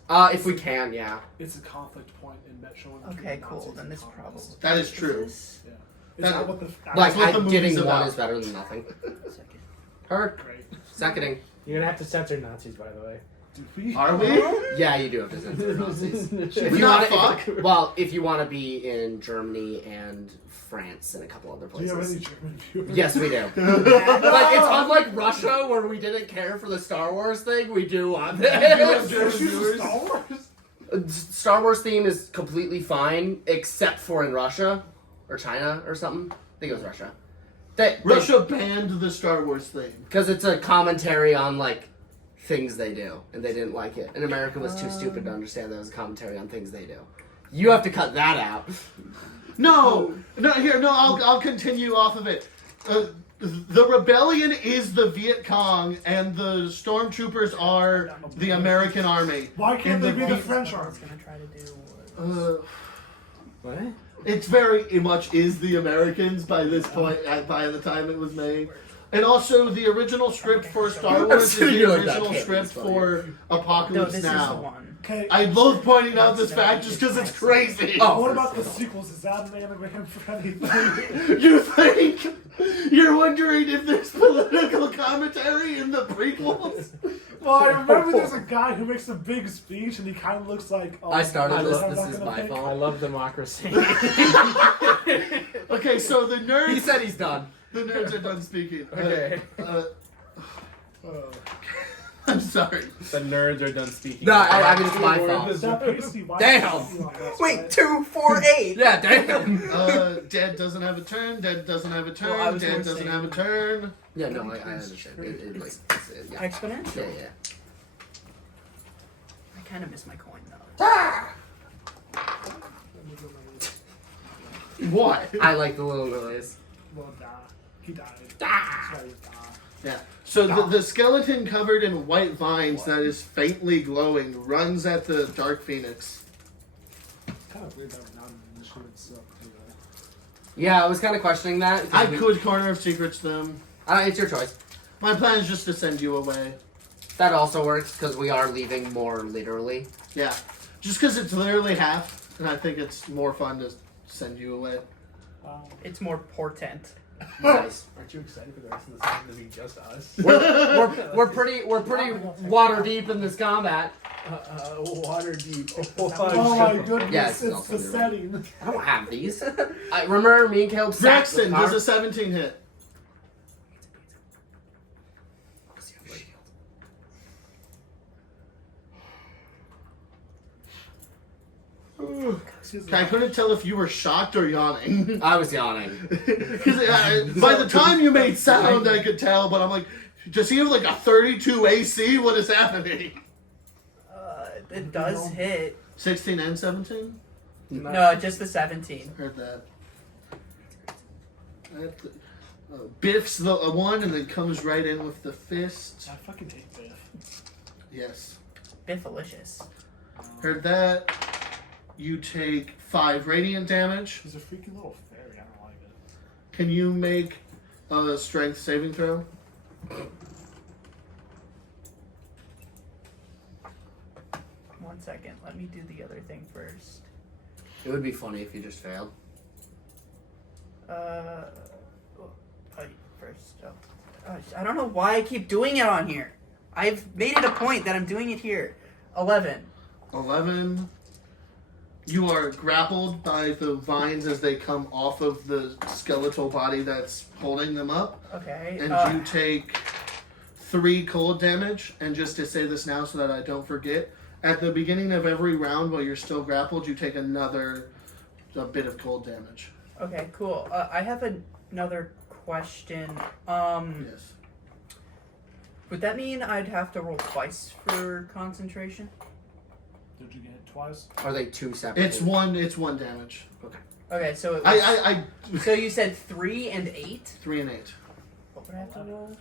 If we can, yeah. it's a conflict point in Met showing. Okay, between cool. Nazis then and this communists. probably. That is true. This? Yeah. It's That- not what the. Like, what the movie's getting one about. is better than nothing. Second. Heard. Great. Seconding. You're gonna have to censor Nazis, by the way. Do we? Are we? Yeah, you do have to censor Nazis. Should we not fuck? Well, if you want to be in Germany and France and a couple other Do you have places. any German viewers? Yes, we do. Like, it's unlike Russia where we didn't care for the Star Wars thing, we do on this. Star Wars? Star Wars theme is completely fine, except for in Russia or China or something. I think it was Russia. Russia banned the Star Wars thing. Because it's a commentary on, like, things they do, and they didn't like it. And America was too stupid to understand that it was a commentary on things they do. You have to cut that out. No, I'll continue off of it. The rebellion is the Viet Cong, and the stormtroopers are the American army. Why can't they be the Viet- French What I army? was gonna try to do. What? It's very much is the Americans by this point, by the time it was made. And also, the original script for Star Wars is sitting the here like that. original script for No, Apocalypse this is the Now. one. Okay. I love pointing out this fact just because it's crazy. Oh. What about the sequels? Is that an anagram for anything? You think? You're wondering if there's political commentary in the prequels? Well, I remember there's a guy who makes a big speech and he kind of looks like. Oh, I started this. I'm This not is gonna my pick. I fault. love democracy. Okay, so the nerds. He said he's done. The nerds are done speaking. Okay. I'm sorry. The nerds are done speaking. No, I mean, it's my Lord, fault. this Is that is- pasty white? Damn. Wait, 2, 4, 8. Yeah, damn. Dead doesn't have a turn. Dead doesn't have a turn. Well, I was Dead gonna doesn't say- have a turn. Yeah, no, I understand. It, like, yeah. Exponential. Yeah. I kind of miss my coin though. What? I like the little noise. Well, nah. He died. That's why he died. Yeah. So the skeleton covered in white vines that is faintly glowing runs at the Dark Phoenix. It's kind of weird that we're not in the show itself. Yeah, I was kind of questioning that. I could Corner of Secrets them. It's your choice. My plan is just to send you away. That also works because we are leaving more literally. Yeah. Just because it's literally half, and I think it's more fun to send you away. It's more portent. Nice. Aren't you excited for the rest of the season to be just us? We're pretty water deep in this combat. Water deep. Oh my goodness, Yeah, it's it's the setting. I don't have these. I remember me and Caleb sat Braxton in the does car. a 17 hit. I couldn't tell if you were shocked or yawning. I was yawning. Because by the time you made sound, I could tell, but I'm like, does he have like a 32 AC? What is happening? It does hit. 16 and 17? No, just the 17. Heard that. Biffs the one and then comes right in with the fist. I fucking hate Biff. Yes. Biffalicious. Heard that. You take 5 radiant damage. He's a freaky little fairy. I don't like it. Can you make a strength saving throw? One second. Let me do the other thing first. It would be funny if you just failed. First. I don't know why I keep doing it on here. I've made it a point that I'm doing it here. 11. 11. You are grappled by the vines as they come off of the skeletal body that's holding them up. Okay. And you take 3 cold damage. And just to say this now so that I don't forget, at the beginning of every round while you're still grappled, you take a bit of cold damage. Okay, cool. I have another question. Yes. Would that mean I'd have to roll twice for concentration? Did you get hit twice? Are they 2 separate? It's one damage. Okay, so it was, I so you said 3 and 8? 3 and 8. What would I have to roll?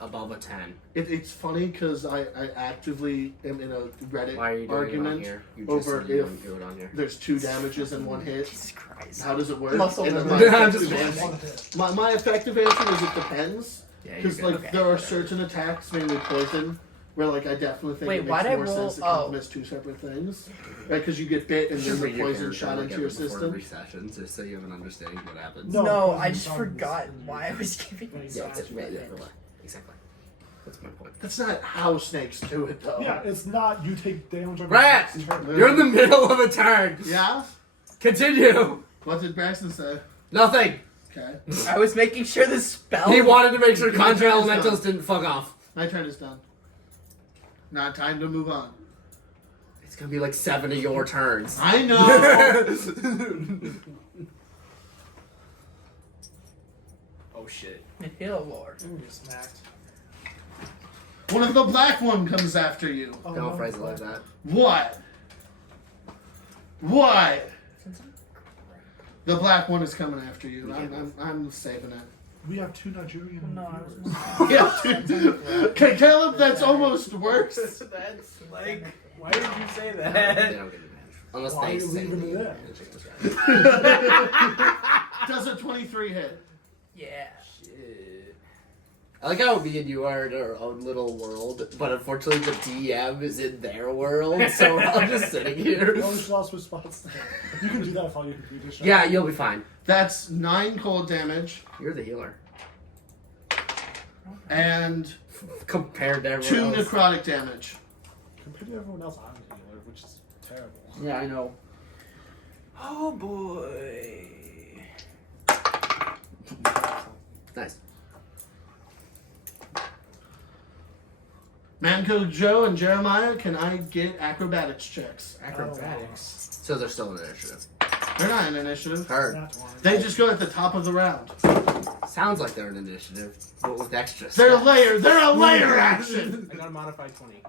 Above a 10. It's funny because I actively am in a Reddit Why are you doing argument it on here? You just over said you if wouldn't do it on here. there's 2 damages in 1 hit. Jesus Christ. How does it work? Muscle And then memory. my I'm effective just answer- One hit. my effective answer is it depends. Yeah, you're Because good. like Okay. there are certain attacks, mainly poison, where like I definitely think Wait, it why'd makes I more roll- sense to count oh. them as 2 separate things, right? Because you get bit and then Just the read your poison character, shot like, into every- your before system. every session, just so you have an understanding of what happens. No. No, because I you just saw forgot this. why I was giving When he Yeah, saw exactly. it. Exactly. That's my point. That's not how snakes do it though. Yeah, it's not you take damage on Rat! your next turn. You're in the middle of a turn. Yeah? Continue. What did Braxton say? Nothing. Okay. I was making sure the spell. He wanted to make sure My Conjure turn is Elementals done. didn't fuck off. My turn is done. Not time to move on. It's gonna be like 7 of your turns. I know. Oh shit. Hill Lord. Ooh, you smacked. One of the black one comes after you. Oh, Don't no. phrase it like that. What? What? The black one is coming after you. I'm saving it. We have 2 Nigerian No, I viewers. was Yeah, dude. Okay, Caleb, that's almost worse. That's like, why did you say They that? don't get advantage. Unless Why they are you say leaving they it get there? advantage. Does a 23 hit? Yeah. Shit. I like how me and you are in our own little world, but unfortunately the DM is in their world, so we're all just sitting here. Oh, she lost her spots there. You can do that for your computer shop. Yeah, you'll be fine. That's 9 cold damage You're the healer. and Compared to 2 everyone else. necrotic damage. Compared to everyone else, I'm a healer, which is terrible. Yeah, I know. Oh boy. Nice. Manco Joe and Jeremiah, can I get acrobatics checks? Acrobatics. So they're still in initiative. They're not in initiative. Heard. Not 20. They just go at the top of the round. Sounds like they're in initiative, but with extra They're stuff. layered. They're a layer action. I got a modified 20.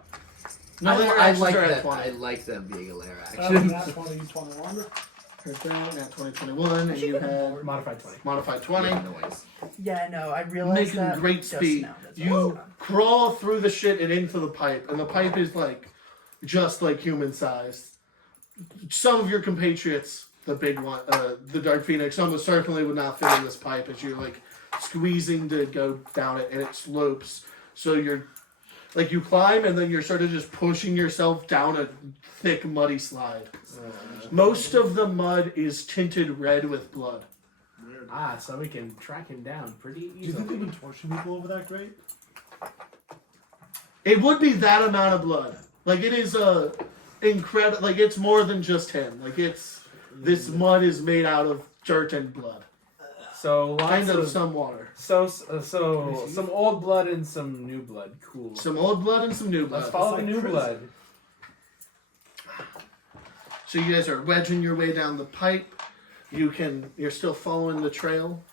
No layer I actions like are at that. 20. I like them being a layer Not action. 20, 21. Heard that, at 2021, and you had Modified 20. modified 20. Noise. Yeah, no, I realized Making that great just speed. now, that's You all. crawl through the shit and into the pipe, and the pipe is like just like human sized. Some of your compatriots, the big one, the Dark Phoenix, almost certainly would not fit in this pipe as you're like squeezing to go down it, and it slopes. So you're like you climb, and then you're sort of just pushing yourself down a thick, muddy slide. Most of the mud is tinted red with blood. Ah, so we can track him down pretty Do you easily. think they've been torturing people over that great? It would be that amount of blood. Like it is incredible. Like it's more than just him. Like it's this mud is made out of dirt and blood, So lots kind of of some water, so some old blood and some new blood. Cool. some old blood and some new blood. Let's follow It's the like new prison. blood. So you guys are wedging your way down the pipe. You're still following the trail.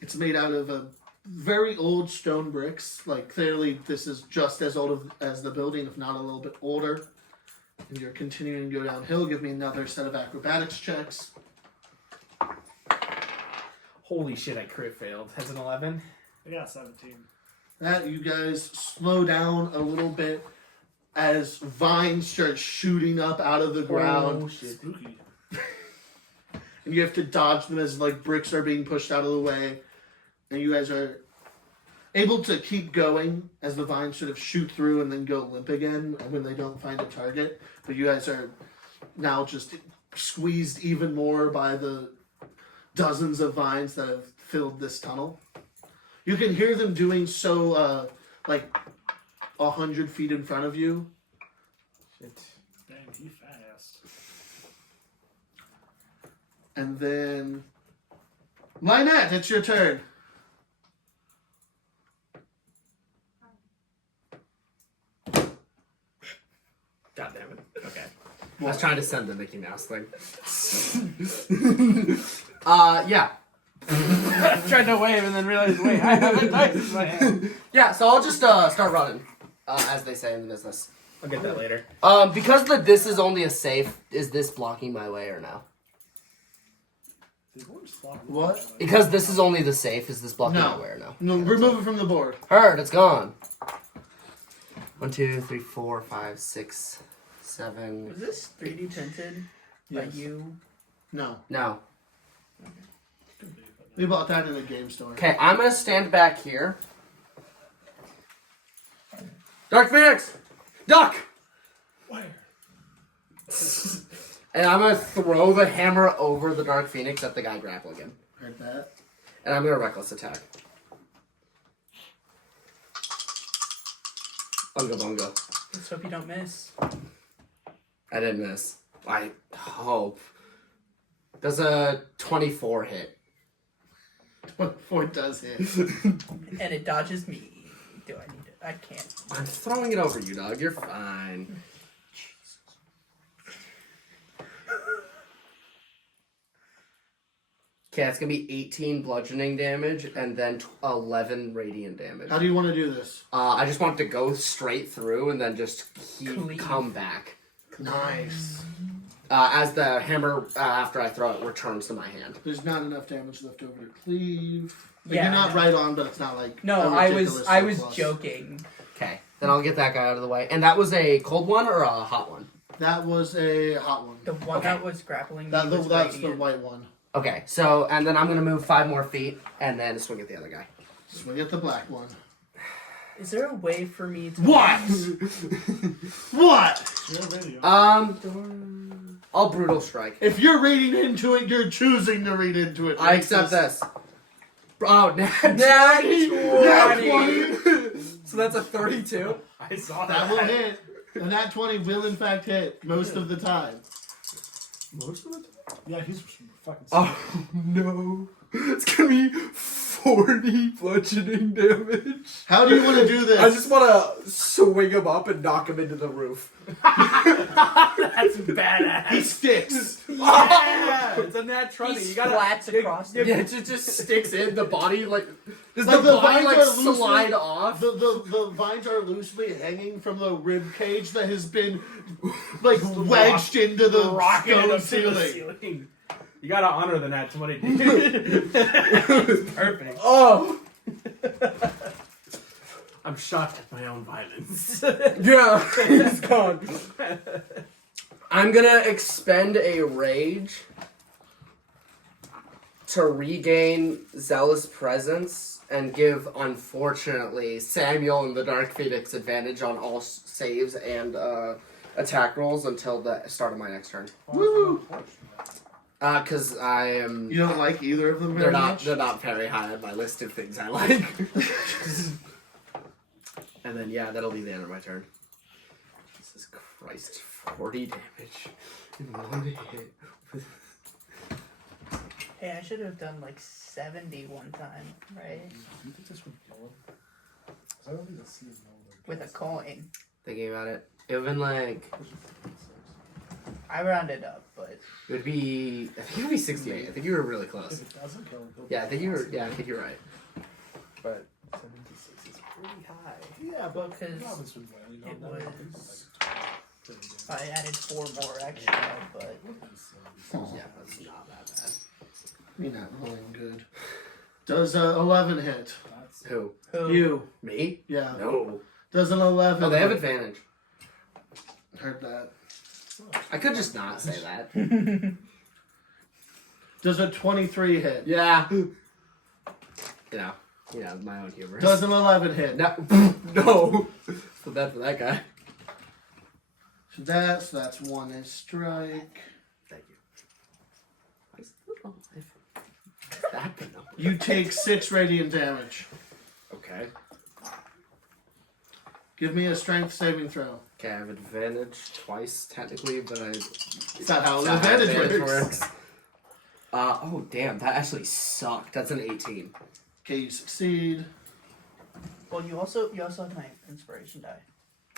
It's made out of a very old stone bricks. Like clearly, this is just as old as the building, if not a little bit older. And you're continuing to go downhill. Give me another set of acrobatics checks. Holy shit! I crit failed. Has an 11. I got 17. That you guys slow down a little bit as vines start shooting up out of the ground, Oh shit! Spooky. and you have to dodge them as like bricks are being pushed out of the way, and you guys are able to keep going as the vines sort of shoot through and then go limp again when they don't find a target. But you guys are now just squeezed even more by the dozens of vines that have filled this tunnel. You can hear them doing so, like 100 feet in front of you. Shit. Dang, he fast. And then, Lynette, it's your turn. God damn it. Okay. I was trying to send the Mickey Mouse thing. Yeah. Tried to wave and then realized, wait, I have a dice in my hand. Yeah, so I'll just start running, as they say in the business. I'll get that later. Because this is only a safe, is this blocking my way or no? What? Because this is only the safe, is this blocking No. my way or no? No, remove it from the board. Heard, it's gone. 1, 2, 3, 4, 5, 6, 7. Was this 3D printed by Yes. you? No. No. We bought that in a game store. Okay, I'm gonna stand back here. Dark Phoenix! Duck! Where? And I'm gonna throw the hammer over the Dark Phoenix at the guy grappling him. Heard that. And I'm gonna reckless attack. Bunga bunga. Let's hope you don't miss. I didn't miss. I hope. Does a 24 hit? 24 does hit. And it dodges me. Do I need it? I can't. I'm throwing it over you, dog. You're fine. Okay, it's gonna be 18 bludgeoning damage and then 11 radiant damage. How do you want to do this? I just want it to go straight through and then just Cleave. come back. Nice. as the hammer, after I throw it, returns to my hand. There's not enough damage left over to cleave. Like, Yeah, you're not no. right on, but it's not like No, a I ridiculous was surplus. joking. Okay, then I'll get that guy out of the way. And that was a cold one or a hot one? That was a hot one. The one Okay. that was grappling me That's was the radiant. white one. Okay, so, and then I'm going to move 5 more feet and then swing at the other guy. Swing at the black one. Is there a way for me to... What? What? It's your video. I'll brutal strike. If you're reading into it, you're choosing to read into it. I accept this. Oh, Nat 20. So that's a 32. I saw That will hit. And that 20 will in fact hit most of the time. Most of the time. Yeah, he's fucking. Oh, no. It's going to be 40 bludgeoning damage. How do you want to do this? I just want to swing him up and knock him into the roof. That's badass. He sticks. Yeah, it's a nat 20. He You gotta splats across the... Yeah, it just sticks in the body, like... Does Like the the body, vines like, are loosely- slide off? The vines are loosely hanging from the rib cage that has been like wedged into the rocket stone up to the ceiling. ceiling. You gotta honor the nat 20, dude. It's perfect. Oh! I'm shocked at my own violence. Yeah, he's gone. I'm gonna expend a rage to regain Zealous Presence and give, unfortunately, Samuel and the Dark Phoenix advantage on all saves and attack rolls until the start of my next turn. Woo! Because I am... You don't like either of them very much? They're not very high on my list of things I like. And then, yeah, that'll be the end of my turn. Jesus Christ, 40 damage in one hit. Hey, I should have done like 70 one time, right? Do you think this would kill him? 'Cause I don't think the sea is known. With a coin. Thinking about it, it would have been like... I rounded up, but... It would be... I think it would be 68. I think you were really close. If it doesn't kill him, Yeah, I think you were... Yeah, I think you're right. But 76 is pretty high. Yeah, but Because Robin's been well, you know, it that was- happens, like, 30 I added 4 more extra, but... Yeah, that's not that bad. You're not rolling good. Does 11 hit? That's Who? Who? You. Me? Yeah. No. Does an 11 Oh, they have hit? advantage. Heard that. I could just not say that. Does a 23 hit? Yeah. My own humor. Does an 11 hit? No. No. So bad for that guy. So that's one strike. Thank you. That good number. You take 6 radiant damage. Okay. Give me a strength saving throw. Okay, I have advantage twice technically, but That's not how that's not how advantage works. Oh damn, that actually sucked. That's an 18. Okay, you succeed. Well, you also have my inspiration die.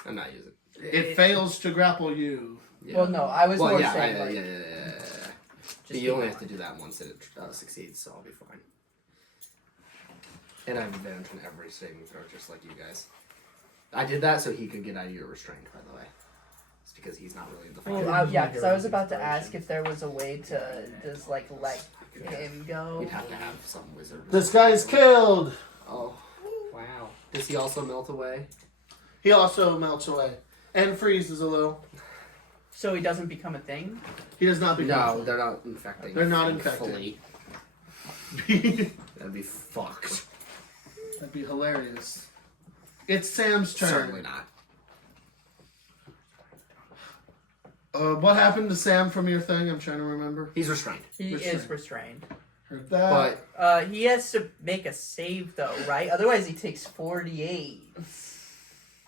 I'm not using it. It fails to grapple you. Yeah. Well, no, I was Well, more yeah, saying, yeah, like... yeah, yeah, yeah, yeah. Just You only have to do that once it succeeds, so I'll be fine. And I have advantage on every saving throw, just like you guys. I did that so he could get out of your restraint, by the way. It's because he's not really in the fight. Well, yeah, because I was about to ask if there was a way to just, like, let him go. You'd have to have some wizard. This guy's killed. Oh, wow. Does he also melt away? He also melts away and freezes a little. So he doesn't become a thing? He does not become. No, they're not infecting. They're not thankfully. That'd be fucked. That'd be hilarious. It's Sam's turn. Certainly not. What happened to Sam from your thing? I'm trying to remember. He's restrained. He Restrained. is restrained. Heard that. But He has to make a save, though, right? Otherwise, he takes 48.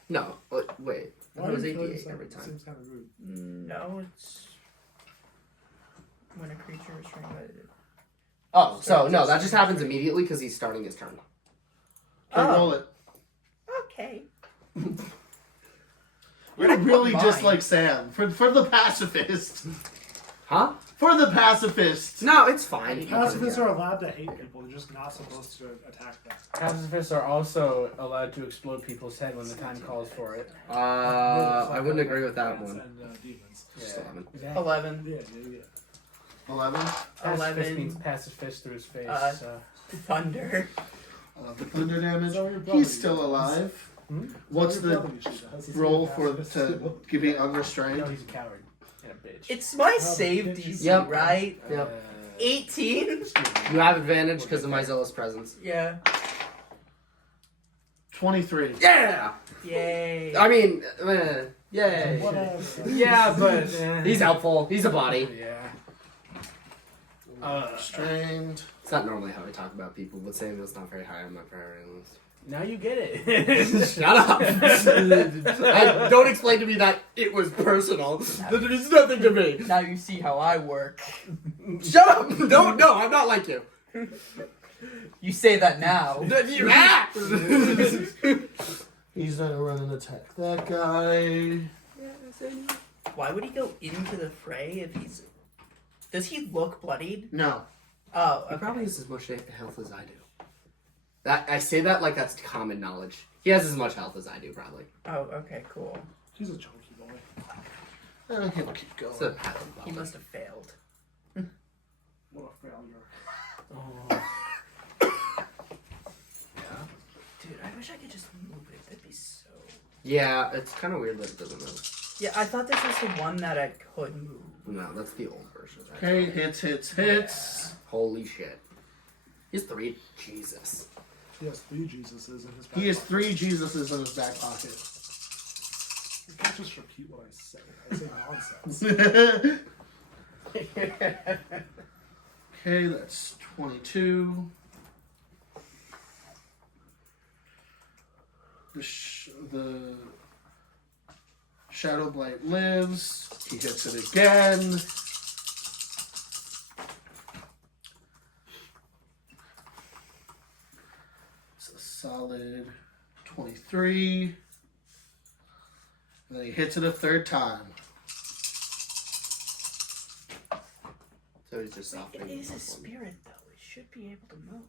no, wait. Why It was do you feel 88 like every it time. seems kind of rude? No, it's... When a creature is restrained by... Oh, so no, that just happens immediately because he's starting his turn. Okay, roll it. Okay. You're really mine. just like Sam. For the pacifist. Huh? For the pacifist. No, it's fine. Pacifists are allowed to hate people. They're just not supposed to attack them. Pacifists are also allowed to explode people's head when the time calls for it. I wouldn't agree with that one. And demons. Just Yeah. 11. Exactly. 11. Yeah. 11. Passive fist 11. means passive fist through his face. So. Thunder. I love the thunder damage. Is that what your brother He's still does? alive. Hmm? What's Your the brother usually does. He's roll got for passive to too. give you No, unrestrained? he's a coward and a bitch. It's my Oh, save didn't you- DC, Yep. right? Yep. 18? You have advantage because of my zealous presence. Yeah. 23. Yeah! Yay. I mean, yay. Whatever. Yeah, but He's helpful. He's a body. Yeah. Restrained. It's not normally how I talk about people, but Samuel's not very high on my priority list. Now you get it. Shut up! Don't explain to me that it was personal. That it is nothing to me. Now you see how I work. Shut up! No, I'm not like you. You say that now. Ah! He's gonna run and attack that guy. Why would he go into the fray if he's... Does he look bloodied? No. Oh, He okay. probably has as much health as I do. I say that like that's common knowledge. He has as much health as I do, probably. Oh, okay, cool. He's a chunky boy. He'll keep going. It's a pattern He body. must have failed. What a failure. Dude, I wish I could just move it. That'd be so... Yeah, it's kind of weird that it doesn't move. Yeah, I thought this was the one that I could move. No, that's the old version. Okay, hits. Holy shit. He's 3. Jesus. He has 3 Jesuses in his back He has pocket. 3 Jesuses in his back pocket. You can't just repeat what I say. I say nonsense. Okay, that's 22. The Shadow Blight lives. He hits it again. It's a solid 23. And then he hits it a third time. So he's just softening. It is a himself one. spirit, though. It should be able to move.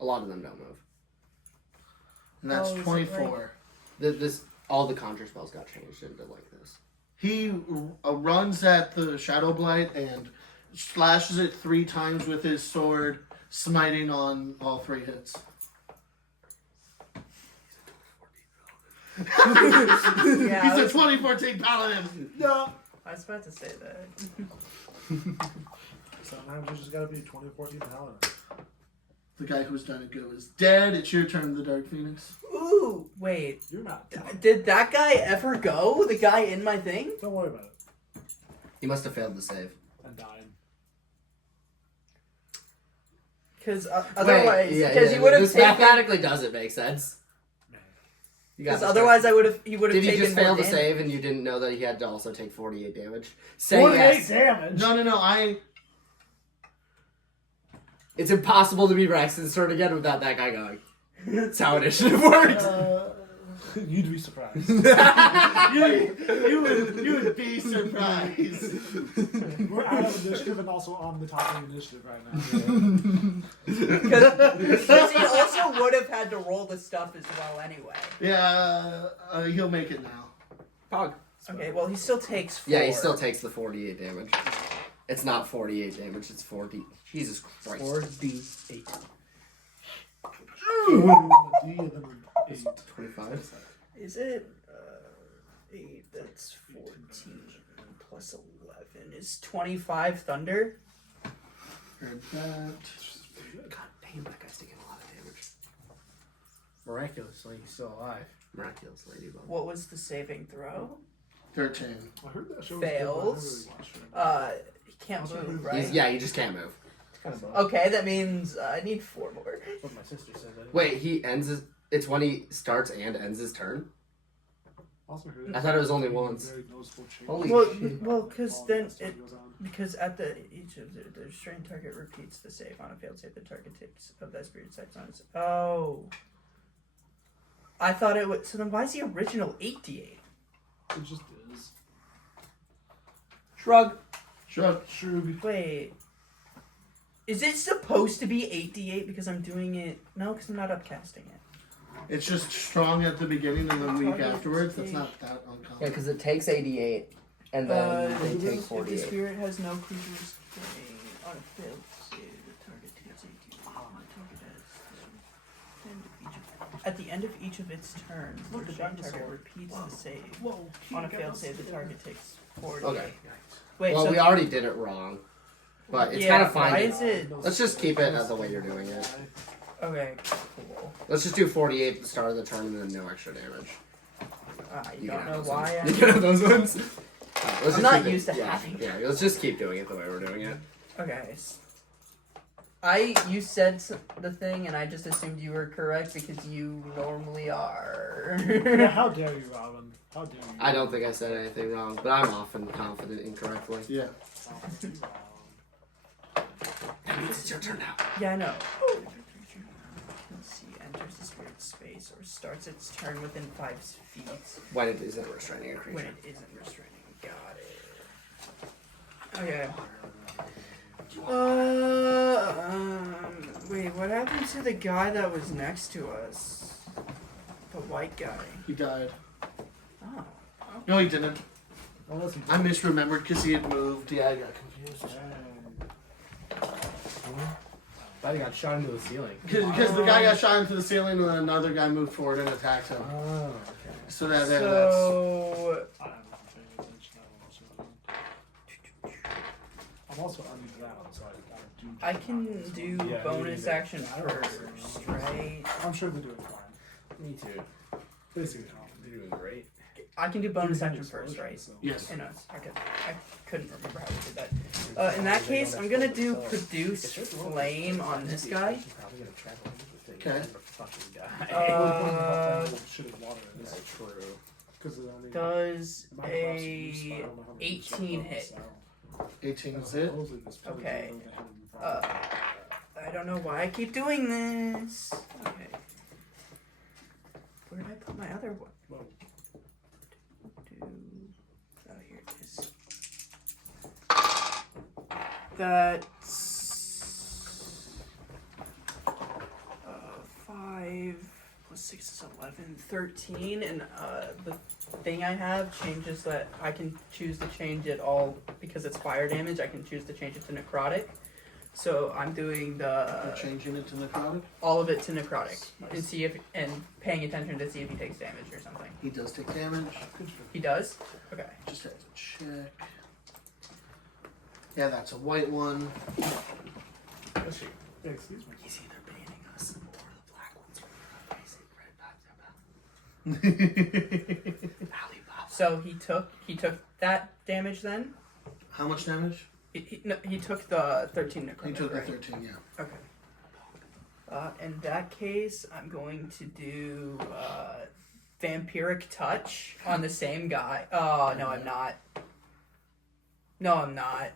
A lot of them don't move. And that's Oh, is it 24. All the conjure spells got changed into like this. He runs at the Shadow Blight and slashes it 3 times with his sword, smiting on all 3 hits. Yeah, He's a 2014 paladin. Yeah. I was about to say that. Sometimes you just gotta be 2014 paladin. The guy who's done it good is dead. It's your turn, the Dark Phoenix. Ooh, wait. You're not. Did that guy ever go? The guy in my thing? Don't worry about it. He must have failed to save. I'm dying. Because otherwise, Wait, because he would have this taken. mathematically doesn't make sense. Man. You got Because this, otherwise, he would have Did taken. he just fail more to damage. save and you didn't know that he had to also take 48 damage? Say 48 yes. damage. No. It's impossible to be Braxton's turn again without that guy going. That's how initiative works. You'd be surprised. You would be surprised. We're out of initiative and also on the top of the initiative right now. Because he also would have had to roll the stuff as well anyway. Yeah, he'll make it now. Pog. Okay, well, he still takes 4. Yeah, he still takes the 48 damage. It's not 48 damage, it's 40. Jesus Christ. 4d8. D and then 8. 25? Is it 8? That's 14 plus 11 is 25 thunder. Heard that. God damn, that guy's taking a lot of damage. Miraculously, he's still alive. Miraculous ladybug. What was the saving throw? 13. I heard that show was Fails. good, but I never really watched it. He can't Also, move, who's- right? Yeah, you just can't move. It's kind of bad. Okay, that means I need 4 more. That's what my sister said. Wait, he ends his... It's when he starts and ends his turn? Also heard I thought it was only that once. very noticeable change. Holy Well, because All then the stuff it goes on. because at the each of the restrained target repeats the save on a failed save. The target takes of that spirit sights on its. Oh, I thought it would. So then, why is the original 8d8? It just is. Shrug. Shrug. Wait, is it supposed to be 8d8 because I'm doing it? No, because I'm not upcasting it. It's just strong at the beginning and then weak Target afterwards. That's take. not that uncommon. Yeah, because it takes 88, And then they take If the 48. spirit has no creature restraint on a failed save, the target takes 18. The target has at the end of each of its turns, the Look, the restrained dinosaur. target repeats the save. Whoa. On a failed save, the target takes 40. Okay. Wait, Well, so we already did it wrong. But it's yeah, kind of fine. why is it? Let's just keep it as the way you're doing it. Okay, cool. Let's just do 48 at the start of the turn and then no extra damage. I You don't can know have why. those ones. You can have those ones. Let's just I'm not keep it- used to yeah, having. Yeah, let's just keep doing it the way we're doing it. Okay. You said the thing, and I just assumed you were correct because you normally are. Yeah, how dare you, Robin? How dare you? I don't think I said anything wrong, but I'm often confident incorrectly. Yeah. That means it's your turn now. Yeah, I know. Let's see. Enters the spirit space or starts its turn within 5 feet When it isn't restraining a creature. when it isn't restraining. Got it. Okay. Wait, what happened to the guy that was next to us? The white guy. He died. Oh. No, he didn't. Well, listen, I misremembered because he had moved. Yeah, I got confused. Thought he got shot into the ceiling. Because the guy got shot into the ceiling and then another guy moved forward and attacked him. Oh, okay. So that's... So I'm also underground, so I can do Yeah, bonus me neither. action first, right? I'm sure they're doing fine. Me too. Basically, You're doing great. I can do bonus action first, right? Yes. I know. Okay. I couldn't remember how we did that. In that case, I'm gonna do produce flame on this guy. Okay. Does a 18 hit? 18 is it? Okay. I don't know why I keep doing this. Okay. Where did I put my other one? Oh, here it is. That's 5 plus 6 is 11, 13, and the thing I have changes that I can choose to change it all because it's fire damage. I can choose to change it to necrotic. So I'm doing You're changing it to necrotic? all of it to necrotic and see if paying attention to see if he takes damage or something. He does take damage. He does? Okay. Just have to check. Yeah, that's a white one. Excuse me. He's either banning us or the black ones are facing red back. So he took that damage then? How much damage? He took the 13 necrotic. He took the right? 13, yeah. Okay. In that case, I'm going to do Vampiric Touch on the same guy. Oh, no, I'm not. No, I'm not.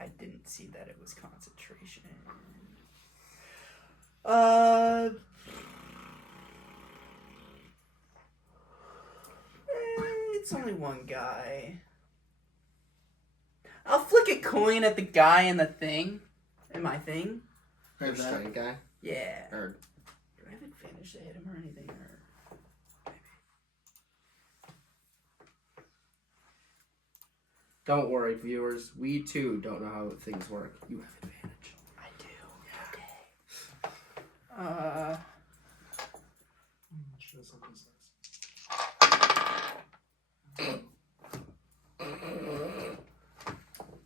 I didn't see that it was concentration. It's only one guy. I'll flick a coin at the guy in the thing. In my thing. Heard that. Restrained guy? Yeah. Or Do I have advantage to hit him or anything? Or don't worry, viewers. We too don't know how things work. You have advantage. I do.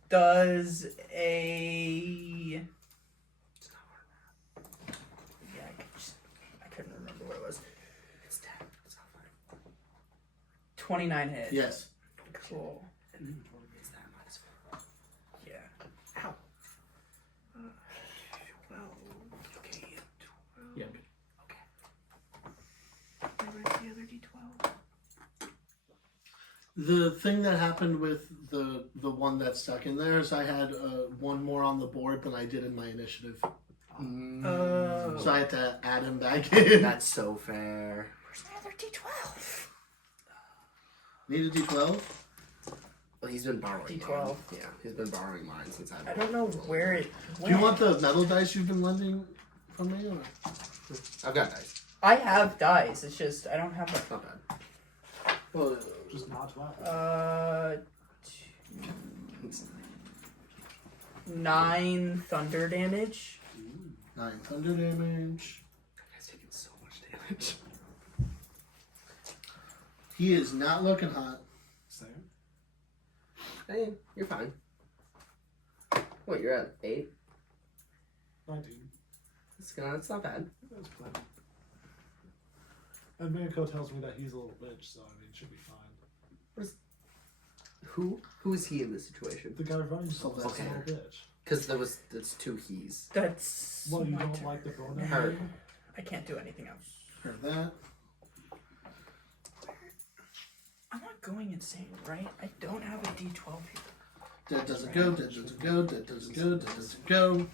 Does a I couldn't remember what it was. It's 10. It's not fine. 29 hit. Yes. Cool. It's that -4. Yeah. Ow. 12. Okay. 12. Yeah. Where's the other D12? The thing that happened with the one that's stuck in there is I had one more on the board than I did in my initiative. Oh. So I had to add him back in. That's so fair. Where's my other D12? Need a D12? Well, he's been borrowing D12. mine. Yeah, he's been borrowing mine since I've I don't know where it Do went. you want the metal dice you've been lending from me? Or? I've got dice. I have dice. It's just I don't have Not bad. Well, Just not 12. 9 thunder damage. 9 thunder damage. He's taking so much damage. He is not looking hot. Same. Hey, you're fine. What, you're at 8? 19. It's not bad. That's plenty. And Manco tells me that he's a little bitch, so I mean, should be fine. Who is he in this situation? The guy running himself is Okay. a little bitch. Because that's 2 he's. That's Well, you my don't turn. like the pronoun? Her. I can't do anything else. Heard that. I'm not going insane, right? I don't have a D12 here. Dead doesn't go, dead doesn't go, dead doesn't go, dead doesn't go.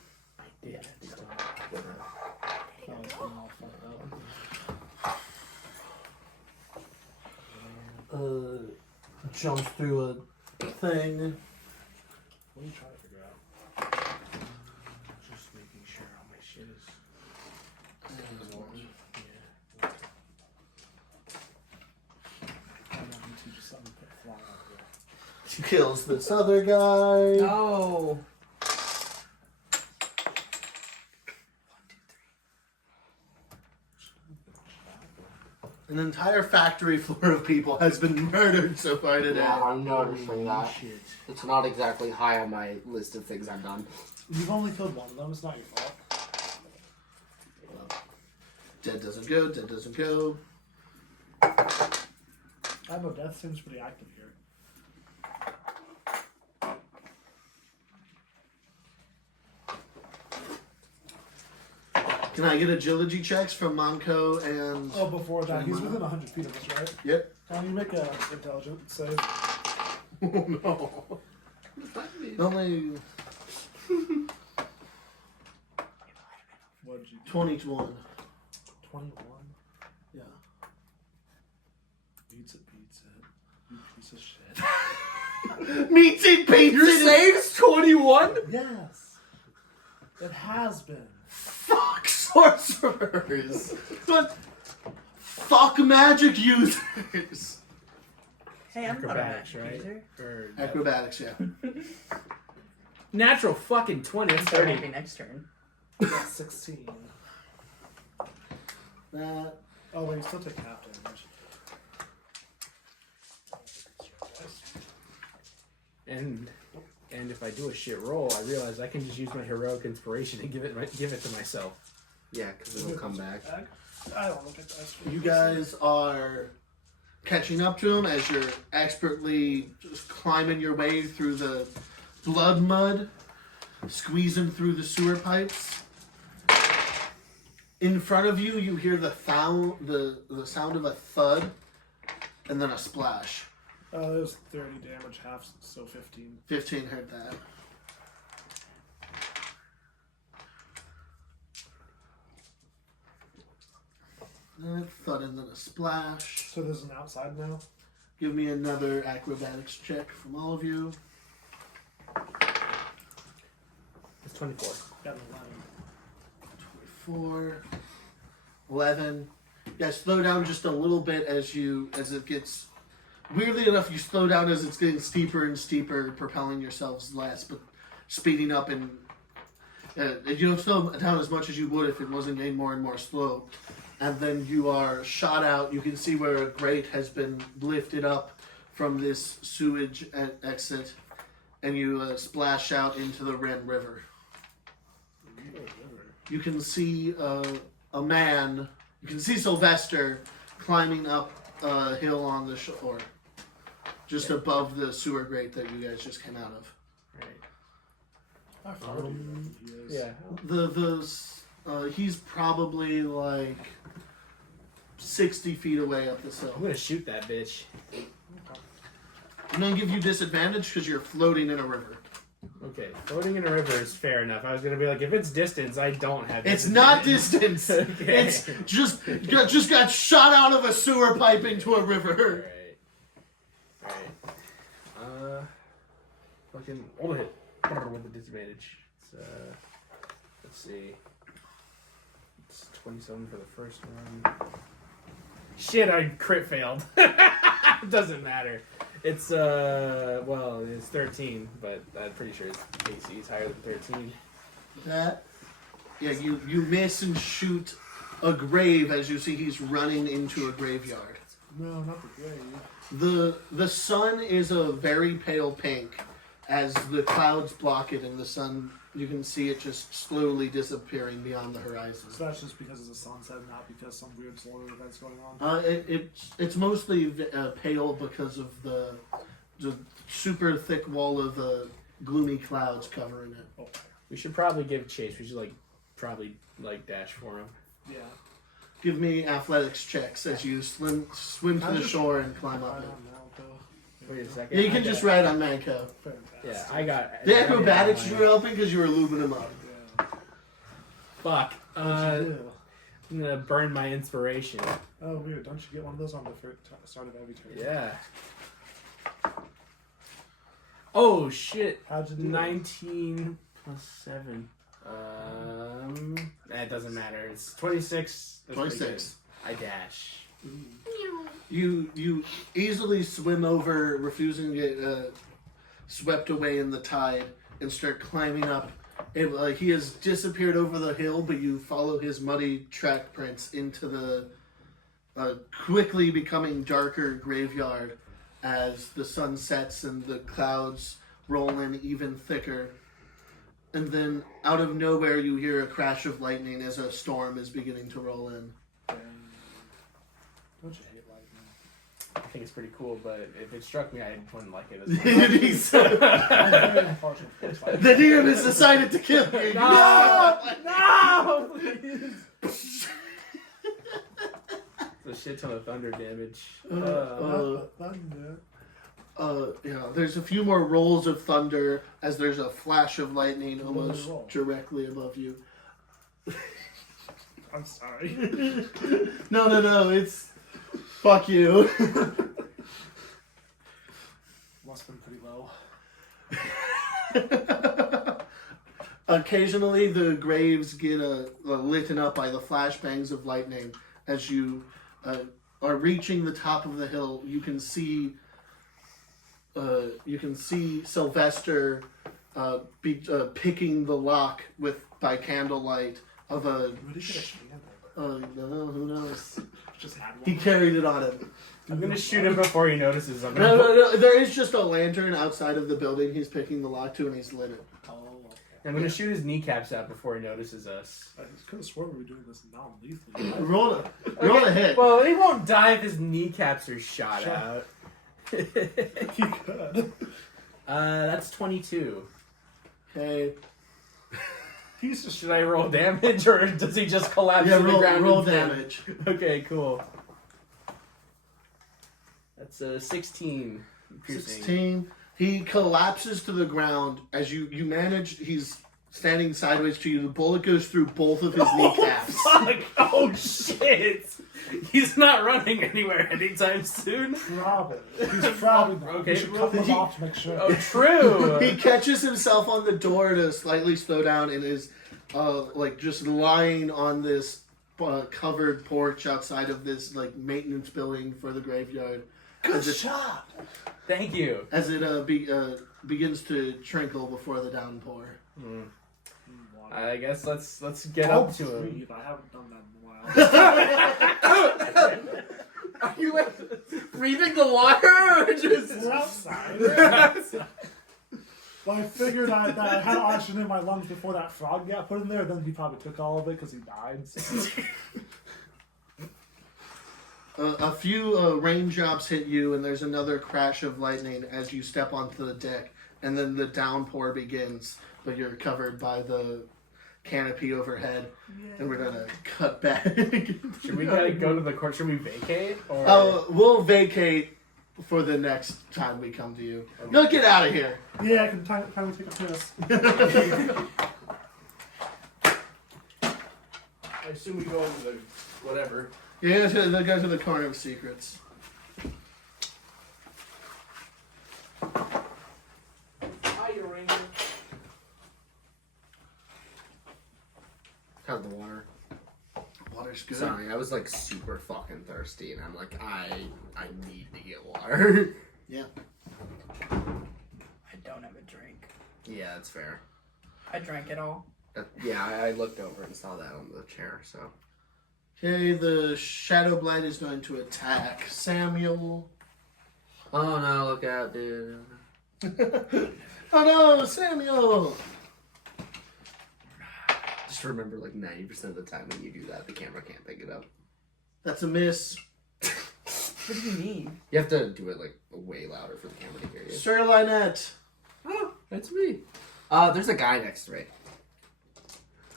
Yeah. Oh, it's been all fucked up. Jumps through a thing. What are you trying to figure out? Just making sure all my shit is. I don't need to just something put fly out there. She kills this other guy. No. An entire factory floor of people has been murdered so far today. Yeah, I'm noticing that. Shit. It's not exactly high on my list of things I've done. You've only killed one of them, it's not your fault. Dead doesn't go, dead doesn't go. I don't know, death seems pretty active here. Can I get agility checks from Manco and... Oh, before that, he's within 100 feet of us, right? Yep. You make a intelligence save. Oh no. Only What did you do? 21. 21? Yeah. Beats it. You piece of shit. Meats and pizza! Your save's 21? Yes! It has been. Fuck sorcerers! But fuck magic users! Hey, I'm not a Acrobatics, magic right? user. Or Acrobatics, yeah. natural fucking 20. So it won't be next turn. 16. That. Oh, wait, you still take half damage. And if I do a shit roll, I realize I can just use my heroic inspiration and give it to myself. Yeah, because it'll come back. I don't look at that. You guys are catching up to him as you're expertly just climbing your way through the blood mud, squeezing through the sewer pipes. In front of you, you hear the sound of a thud, and then a splash. It was 30 damage, half, so 15. 15 heard that. Thud and then a splash. So there's an outside now? Give me another acrobatics check from all of you. It's 24. Got an 24, 11. Yeah, slow down just a little bit as it gets. Weirdly enough, you slow down as it's getting steeper and steeper, propelling yourselves less, but speeding up and you don't slow down as much as you would if it wasn't getting more and more slow. And then you are shot out. You can see where a grate has been lifted up from this sewage exit, and you splash out into the Ren River. You can see a man. You can see Sylvester climbing up a hill on the shore, just above the sewer grate that you guys just came out of. Right. How far do you think he is? Yeah. He's probably like 60 feet away up this hill. I'm gonna shoot that bitch. I'm gonna give you disadvantage because you're floating in a river. Okay, floating in a river is fair enough. I was gonna be like, if it's distance, I don't have. It's not disadvantage. distance. Okay. It's just got shot out of a sewer pipe into a river. Alright. Fucking auto hit with the disadvantage. It's let's see. It's 27 for the first one. Shit, I crit failed. It doesn't matter. It's well, it's 13, but I'm pretty sure it's AC is higher than 13. That, yeah, you miss and shoot a grave as you see he's running into a graveyard. No, not the grave. The sun is a very pale pink as the clouds block it, and the sun, you can see it just slowly disappearing beyond the horizon. So that's just because of the sunset, not because some weird solar event's going on. It's mostly pale because of the super thick wall of gloomy clouds covering it. Oh, We should probably give chase. We should probably dash for him. yeah. Give me athletics checks as you swim to the shore and climb I up don't it. Oh, Wait a second. Yeah, you can just ride on Manco. Fantastic. Yeah, I got. The acrobatics you were helping because you were lubing him up. Yeah. Fuck. What'd you do? I'm gonna burn my inspiration. Oh, weird. Don't you get one of those on the start of every turn? Yeah. Oh shit. How'd you do? 19 plus 7. That doesn't matter. It's 26. That's pretty 26. good. I dash. You easily swim over, refusing to get swept away in the tide, and start climbing up. He has disappeared over the hill, but you follow his muddy track prints into the quickly becoming darker graveyard as the sun sets and the clouds roll in even thicker. And then, out of nowhere, you hear a crash of lightning as a storm is beginning to roll in. Don't you hate lightning? I think it's pretty cool, but if it struck me, I wouldn't like it as much. I'm very unfortunate for this fight. The demon has decided to kill you. No! No! Please! It's a shit ton of thunder damage. Thunder. There's a few more rolls of thunder as there's a flash of lightning What was almost the roll? directly above you. I'm sorry. No, it's fuck you. Must have been pretty low. Occasionally, the graves get lit up by the flashbangs of lightning. As you are reaching the top of the hill, you can see Sylvester picking the lock by candlelight of a. Where did you get a candle? No, who knows? Just had one. He carried it on him. I'm gonna shoot him before he notices. I'm No, gonna, no, no. There is just a lantern outside of the building. He's picking the lock to, and he's lit it. Oh, okay. I'm gonna shoot his kneecaps out before he notices us. I could have sworn we were doing this non-lethally. Roll a hit. Well, he won't die if his kneecaps are shot Sure. out. He could. That's 22. Okay. He's just. Should I roll damage or does he just collapse Yeah, to the ground? roll instead? damage. Okay, cool. That's 16. Piercing. 16. He collapses to the ground as you manage. He's standing sideways to you. The bullet goes through both of his kneecaps. Fuck! Oh shit! He's not running anywhere anytime soon. Probably. He's probably not. Okay, We should cut him off to make sure. Oh, true. He catches himself on the door to slightly slow down and is just lying on this covered porch outside of this maintenance building for the graveyard. Good as it, shot. Thank you. as it begins to trinkle before the downpour. I guess let's get I'll up to him. breathe. I haven't done that in a while. Are you breathing the water or just? We're outside. Well, I figured that I had oxygen in my lungs before that frog got put in there. Then he probably took all of it because he died. So. A few raindrops hit you, and there's another crash of lightning as you step onto the deck, and then the downpour begins, but you're covered by the canopy overhead, and we're gonna cut back. Should we go to the court? Should we vacate? Or We'll vacate for the next time we come to you. No, get out of here. Yeah, I can finally take a piss. I assume we go into the whatever. Yeah, they'll go to the corner of secrets. Hi, Ranger. How's the water? Water's good. Sorry, I was super fucking thirsty, and I'm like, I need to get water. water. Yeah. I don't have a drink. Yeah, that's fair. I drank it all. Yeah, I looked over and saw that on the chair, so. Okay, the Shadow Blight is going to attack Samuel. Oh no, look out, dude. Oh no, Samuel! Just remember, like, 90% of the time when you do that, the camera can't pick it up. That's a miss. What do you mean? You have to do it, like, way louder for the camera to hear you. Sir Lynette. Oh, that's me. There's a guy next to me.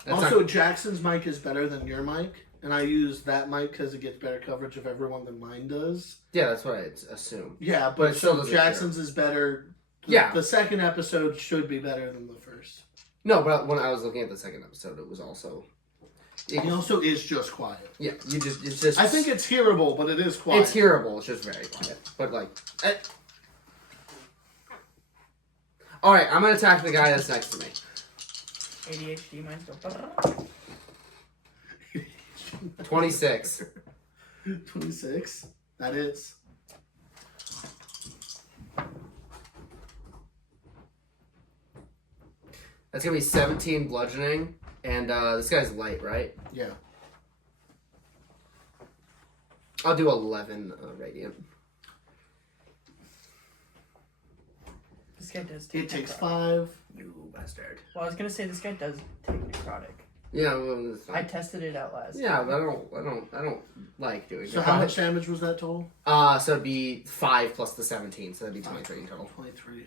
That's Also, our- Jackson's mic is better than your mic, and I use that mic because it gets better coverage of everyone than mine does. yeah, that's what I assume. Yeah, But but it still so doesn't Jackson's is better. Yeah. The second episode should be better than the first. No, but when I was looking at the second episode, it was also. He also is just quiet. Yeah, it's just. I think it's hearable, but it is quiet. It's hearable. It's just very quiet. But like. All right, I'm gonna attack the guy that's next to me. ADHD mine's go. 26. 26. That is. That's gonna be 17 bludgeoning, and this guy's light, right? Yeah. I'll do 11 radiant. This guy does take It takes necrotic. 5. You bastard. Well, I was gonna say this guy does take necrotic. Yeah, well, it's I fine. tested it out last. Yeah, but I don't like doing So it. how much damage was that total? So it'd be 5 plus the 17, so that'd be 23 in total. 23.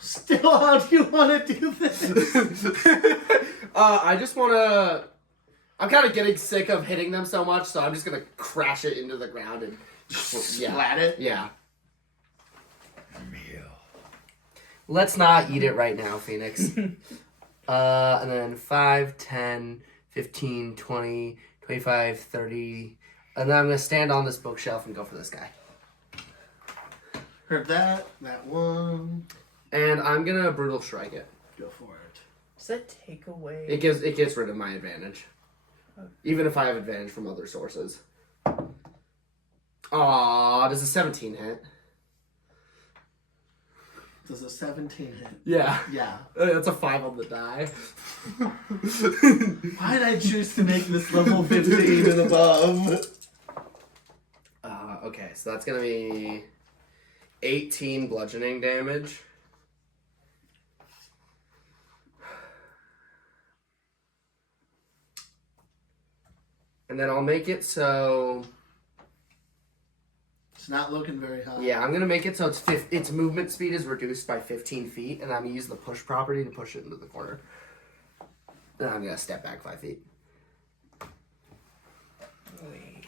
Still, how do you want to do this? I just wanna. I'm kind of getting sick of hitting them so much, so I'm just gonna crash it into the ground and yeah, Splat it? yeah. Meal. Let's not eat it right now, Phoenix. And then 5, 10, 15, 20, 25, 30. And then I'm going to stand on this bookshelf and go for this guy. Heard that. That one. And I'm going to brutal strike it. Go for it. Does that take away? It gets rid of my advantage. Even if I have advantage from other sources. Aw, does a 17 hit? Does a 17 hit? Yeah. Yeah. That's a 5 on the die. Why did I choose to make this level 15 and above? Okay, so that's going to be 18 bludgeoning damage. And then I'll make it so... It's not looking very high. Yeah, I'm going to make it so its movement speed is reduced by 15 feet, and I'm going to use the push property to push it into the corner. Then I'm going to step back 5 feet. Wait.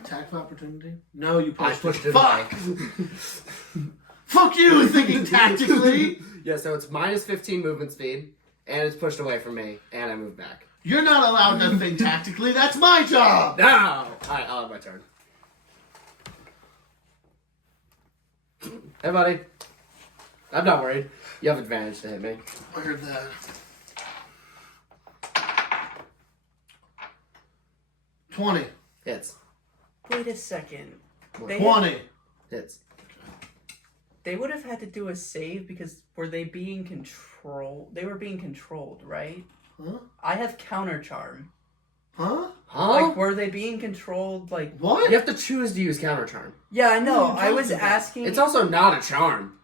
Attack of opportunity? No, you I pushed, pushed it. it Fuck! Fuck you, thinking tactically! Yeah, so it's minus 15 movement speed, and it's pushed away from me, and I move back. You're not allowed to think tactically, that's my job! No! Alright, I'll have my turn. Hey, buddy. I'm not worried. You have advantage to hit me. I heard that. 20. Hits. Wait a second. They 20. Hits. They would have had to do a save because were they being controlled? They were being controlled, right? Huh? I have counter charm. Huh? Huh? Like, were they being controlled? Like, What? You have to choose to use counter charm. yeah, I know. What are I you was talking about? asking. It's also not a charm.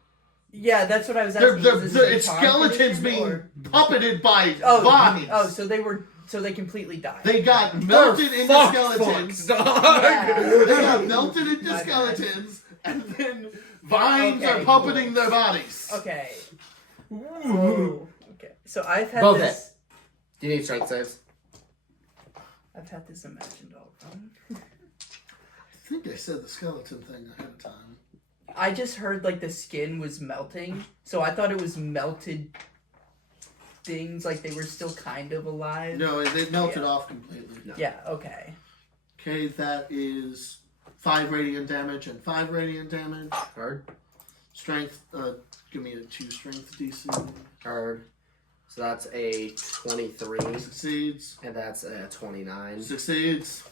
Yeah, that's what I was They're, asking. they're, Is this they're, a it's charm skeletons condition, being or- puppeted by Oh, bodies. oh, so they completely died. They got melted into Fuck skeletons. fucks, dog. Yeah. They got melted into My bad. skeletons, and then vines Okay, are puppeting their bodies. Okay. Whoa. Okay. So I've had Both this. Do you need strength saves? I've had this imagined all along. I think I said the skeleton thing ahead of time. I just heard like the skin was melting, so I thought it was melted things, like they were still kind of alive. No, they melted Yeah. off completely. Yeah. Okay. Okay, that is 5 radiant damage and 5 radiant damage. Hard. Strength, give me a 2 strength DC. Hard. So that's a 23. Succeeds. And that's a 29. Succeeds.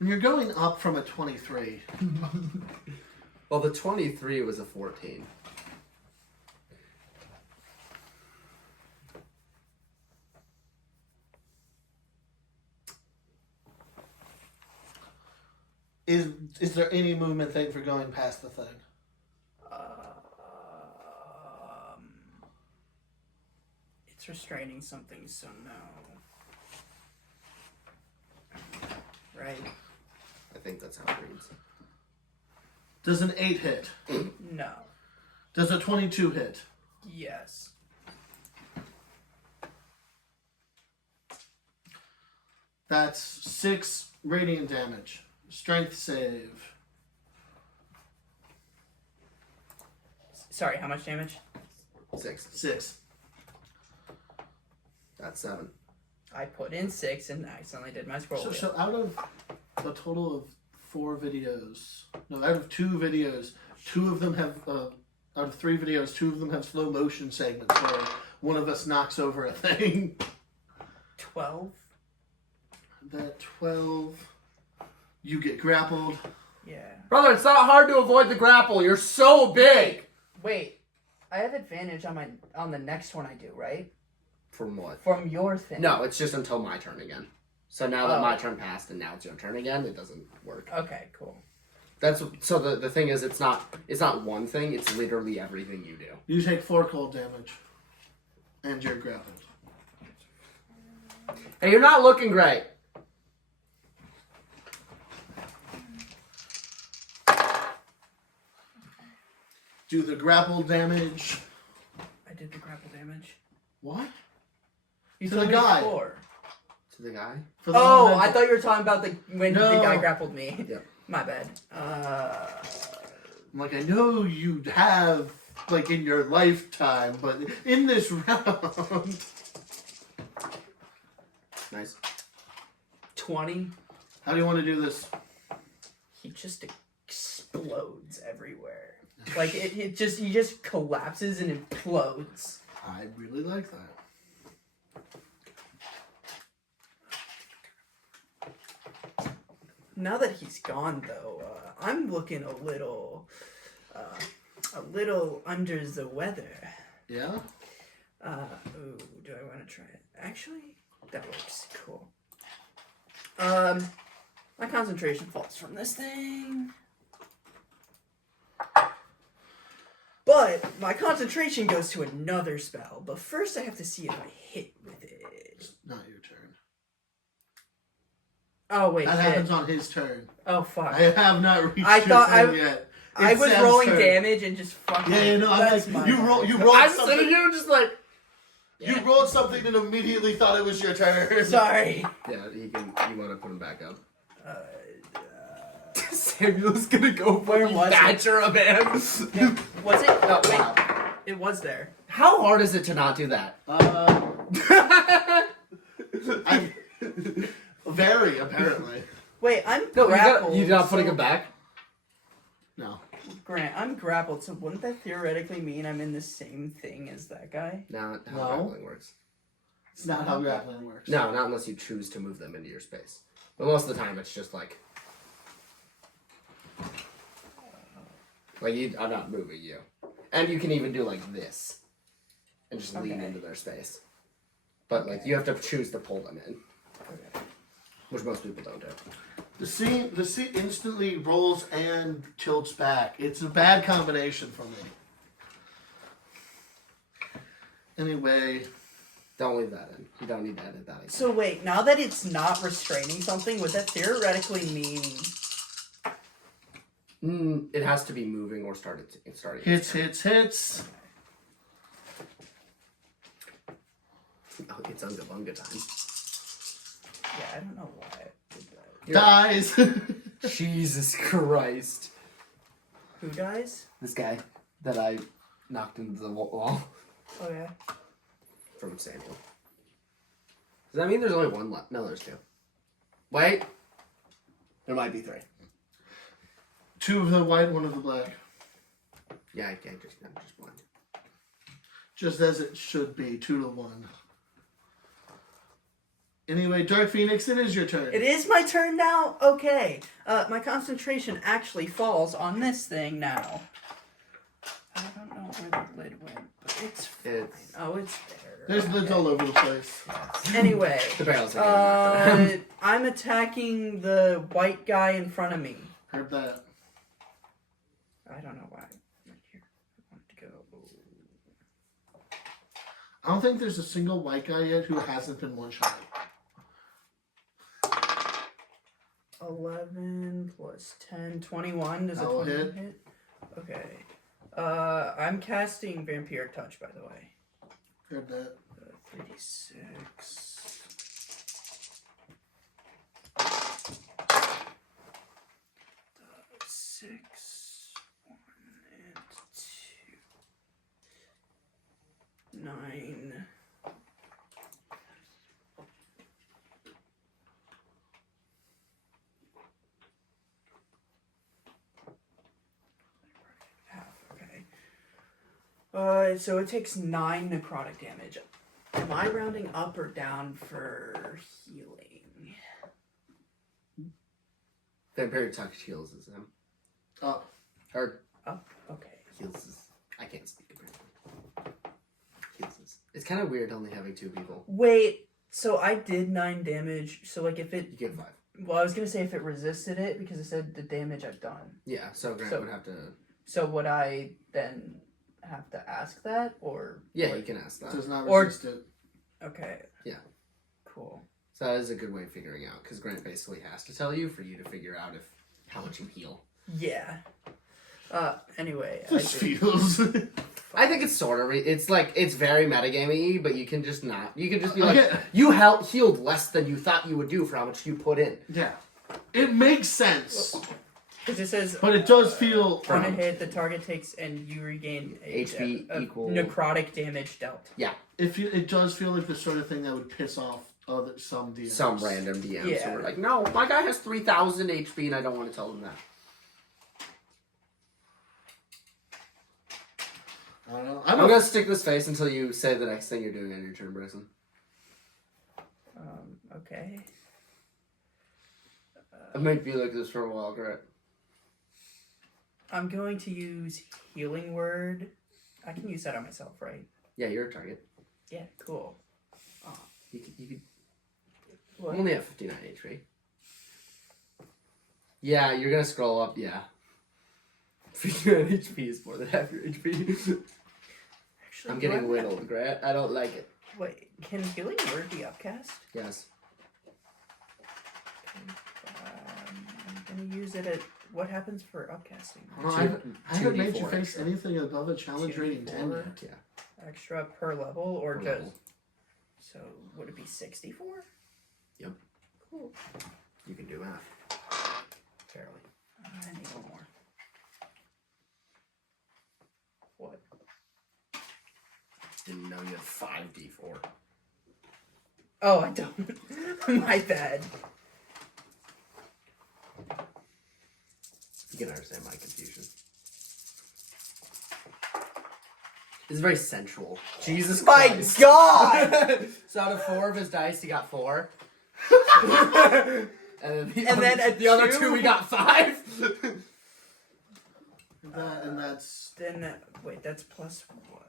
And you're going up from a 23. Well, the 23 was a 14. Is there any movement thing for going past the thing? It's restraining something, so no. Right? I think that's how it reads. Does an 8 hit? No. Does a 22 hit? Yes. That's 6 radiant damage. Strength save. Sorry, how much damage? 6. 6. That's 7. I put in 6 and accidentally did my scroll wheel. So out of a total of 4 videos, no, out of 2 videos, 2 of them have, out of 3 videos, 2 of them have slow motion segments where one of us knocks over a thing. 12? That 12, you get grappled. Yeah. Brother, it's not hard to avoid the grapple. You're so big. Wait, I have advantage on the next one I do, right? From what? From your thing. No, it's just until my turn again. So now that Oh. my turn passed and now it's your turn again, it doesn't work. Okay, cool. That's so the thing is it's not one thing, it's literally everything you do. You take 4 cold damage. And you're grappled. Hey, you're not looking great. Do the grapple damage. I did the grapple damage. What? You To told the me guy. before. To the guy? For the Oh, momentum. I thought you were talking about when the No. guy grappled me. Yep. My bad. I'm like, I know you have, like, in your lifetime, but in this round. Nice. 20. How do you want to do this? He just explodes everywhere. Like he just collapses and implodes. I really like that. Now that he's gone, though, I'm looking a little under the weather. Yeah? Ooh, do I want to try it? Actually, that works. Cool. My concentration falls from this thing. But my concentration goes to another spell. But first I have to see if I hit with it. It's not your turn. Oh, wait, That shit. happens on his turn. Oh, fuck. I have not reached I your thought turn I- yet. I It's was Sam's rolling turn. damage and just fucking... Yeah, no, I'm that's like, my you bad. rolled I'm sitting something. here just like You rolled something and immediately thought it was your turn. Sorry. yeah, you want to put him back up. Uh, Samuel's gonna go Where fucking was it? Thatcher a man. yeah, was it? Oh, Wait, wow. it was there. How hard is it to not do that? Very, apparently. Wait, I'm No, grappled. you're not putting so- him back? No. Grant, I'm grappled, so wouldn't that theoretically mean I'm in the same thing as that guy? Not how No. grappling works. It's not how grappling works. No, not unless you choose to move them into your space. But most of the time, it's just like I'm not moving you, and you can even do like this, and just lean Okay. into their space. But like you have to choose to pull them in, Okay. which most people don't do. The scene instantly rolls and tilts back. It's a bad combination for me. Anyway, Don't leave that in. You don't need to edit that. Again. So wait, now that it's not restraining something, would that theoretically mean... It has to be moving or starting. hits. Oh, it's Unga Bunga time. Yeah, I don't know why I did that. Dies. Jesus Christ! Who dies? This guy that I knocked into the wall Oh, yeah. from Samuel. Does that mean there's only one left? No, there's 2. Wait, there might be 3. 2 of the white, 1 of the black. Yeah, I'm just blind. Just as it should be, 2 to 1. Anyway, Dark Phoenix, it is your turn. It is my turn now? Okay. My concentration actually falls on this thing now. I don't know where the lid went, but it's fine. Oh, it's there. There's lids all over the place. Anyway, The barrels are getting knocked around. I'm attacking the white guy in front of me. Heard that. I don't know why. Right here. I want to go. I don't think there's a single white guy yet who hasn't been one-shot. 11 plus 10, 21. Does a That will 21 hit. hit? Okay. I'm casting Vampire Touch, by the way. Heard that. 36. Six, 1 and 2. 9. Half, okay. So it takes 9 necrotic damage. Am I rounding up or down for healing? Vampire Touch heals is him. Oh. Or Up? Okay. heals is. I can't speak apparently. Heals is. It's kind of weird only having 2 people. Wait, so I did 9 damage, so like if You it... get 5. Well, I was gonna say if it resisted it, because it said the damage I've done. Yeah, so Grant So- would have to. So would I then have to ask that, or... Yeah, or- you can ask that. Does not Or- resist it. Okay. Yeah. Cool. So that is a good way of figuring out, because Grant basically has to tell you for you to figure out how much you heal. Yeah. Anyway. This feels. I think it's sort of. It's like it's very metagamey, but you can just not. You can just be like, Okay. you healed less than you thought you would do for how much you put in. Yeah. It makes sense. Because it says... But it does feel. On a hit, the target takes and you regain HP equal- necrotic damage dealt. It does feel like the sort of thing that would piss off some DMs. Some random DMs who Yeah. were like, no, my guy has 3,000 HP and I don't want to tell them that. I don't know. I'm gonna stick this face until you say the next thing you're doing on your turn, Braxton. Okay. I might be like this for a while, Grant. I'm going to use Healing Word. I can use that on myself, right? Yeah, you're a target. Yeah, cool. You could What? only have 59 HP. Yeah, you're gonna scroll up, yeah. 59 HP is more than half your HP. Actually, I'm do getting I- whittled, Grant. I don't like it. Wait, can Healing Word be upcast? Yes. I'm gonna use it at... What happens for upcasting? Well, I haven't made you 2d4 face extra. anything above a challenge 2d4. rating 10 yet. Yeah. Extra per level or Per just... level. So, would it be 64? Yep. Cool. You can do math. Fairly. I need one more. What? Didn't know you had 5d4. Oh, I don't. My bad. You can understand my confusion. It's very sensual. Jesus My Christ. God! So out of 4 of his dice, he got 4. And then at the other 2? 2, we got 5. And that's. Then that, wait, that's plus what?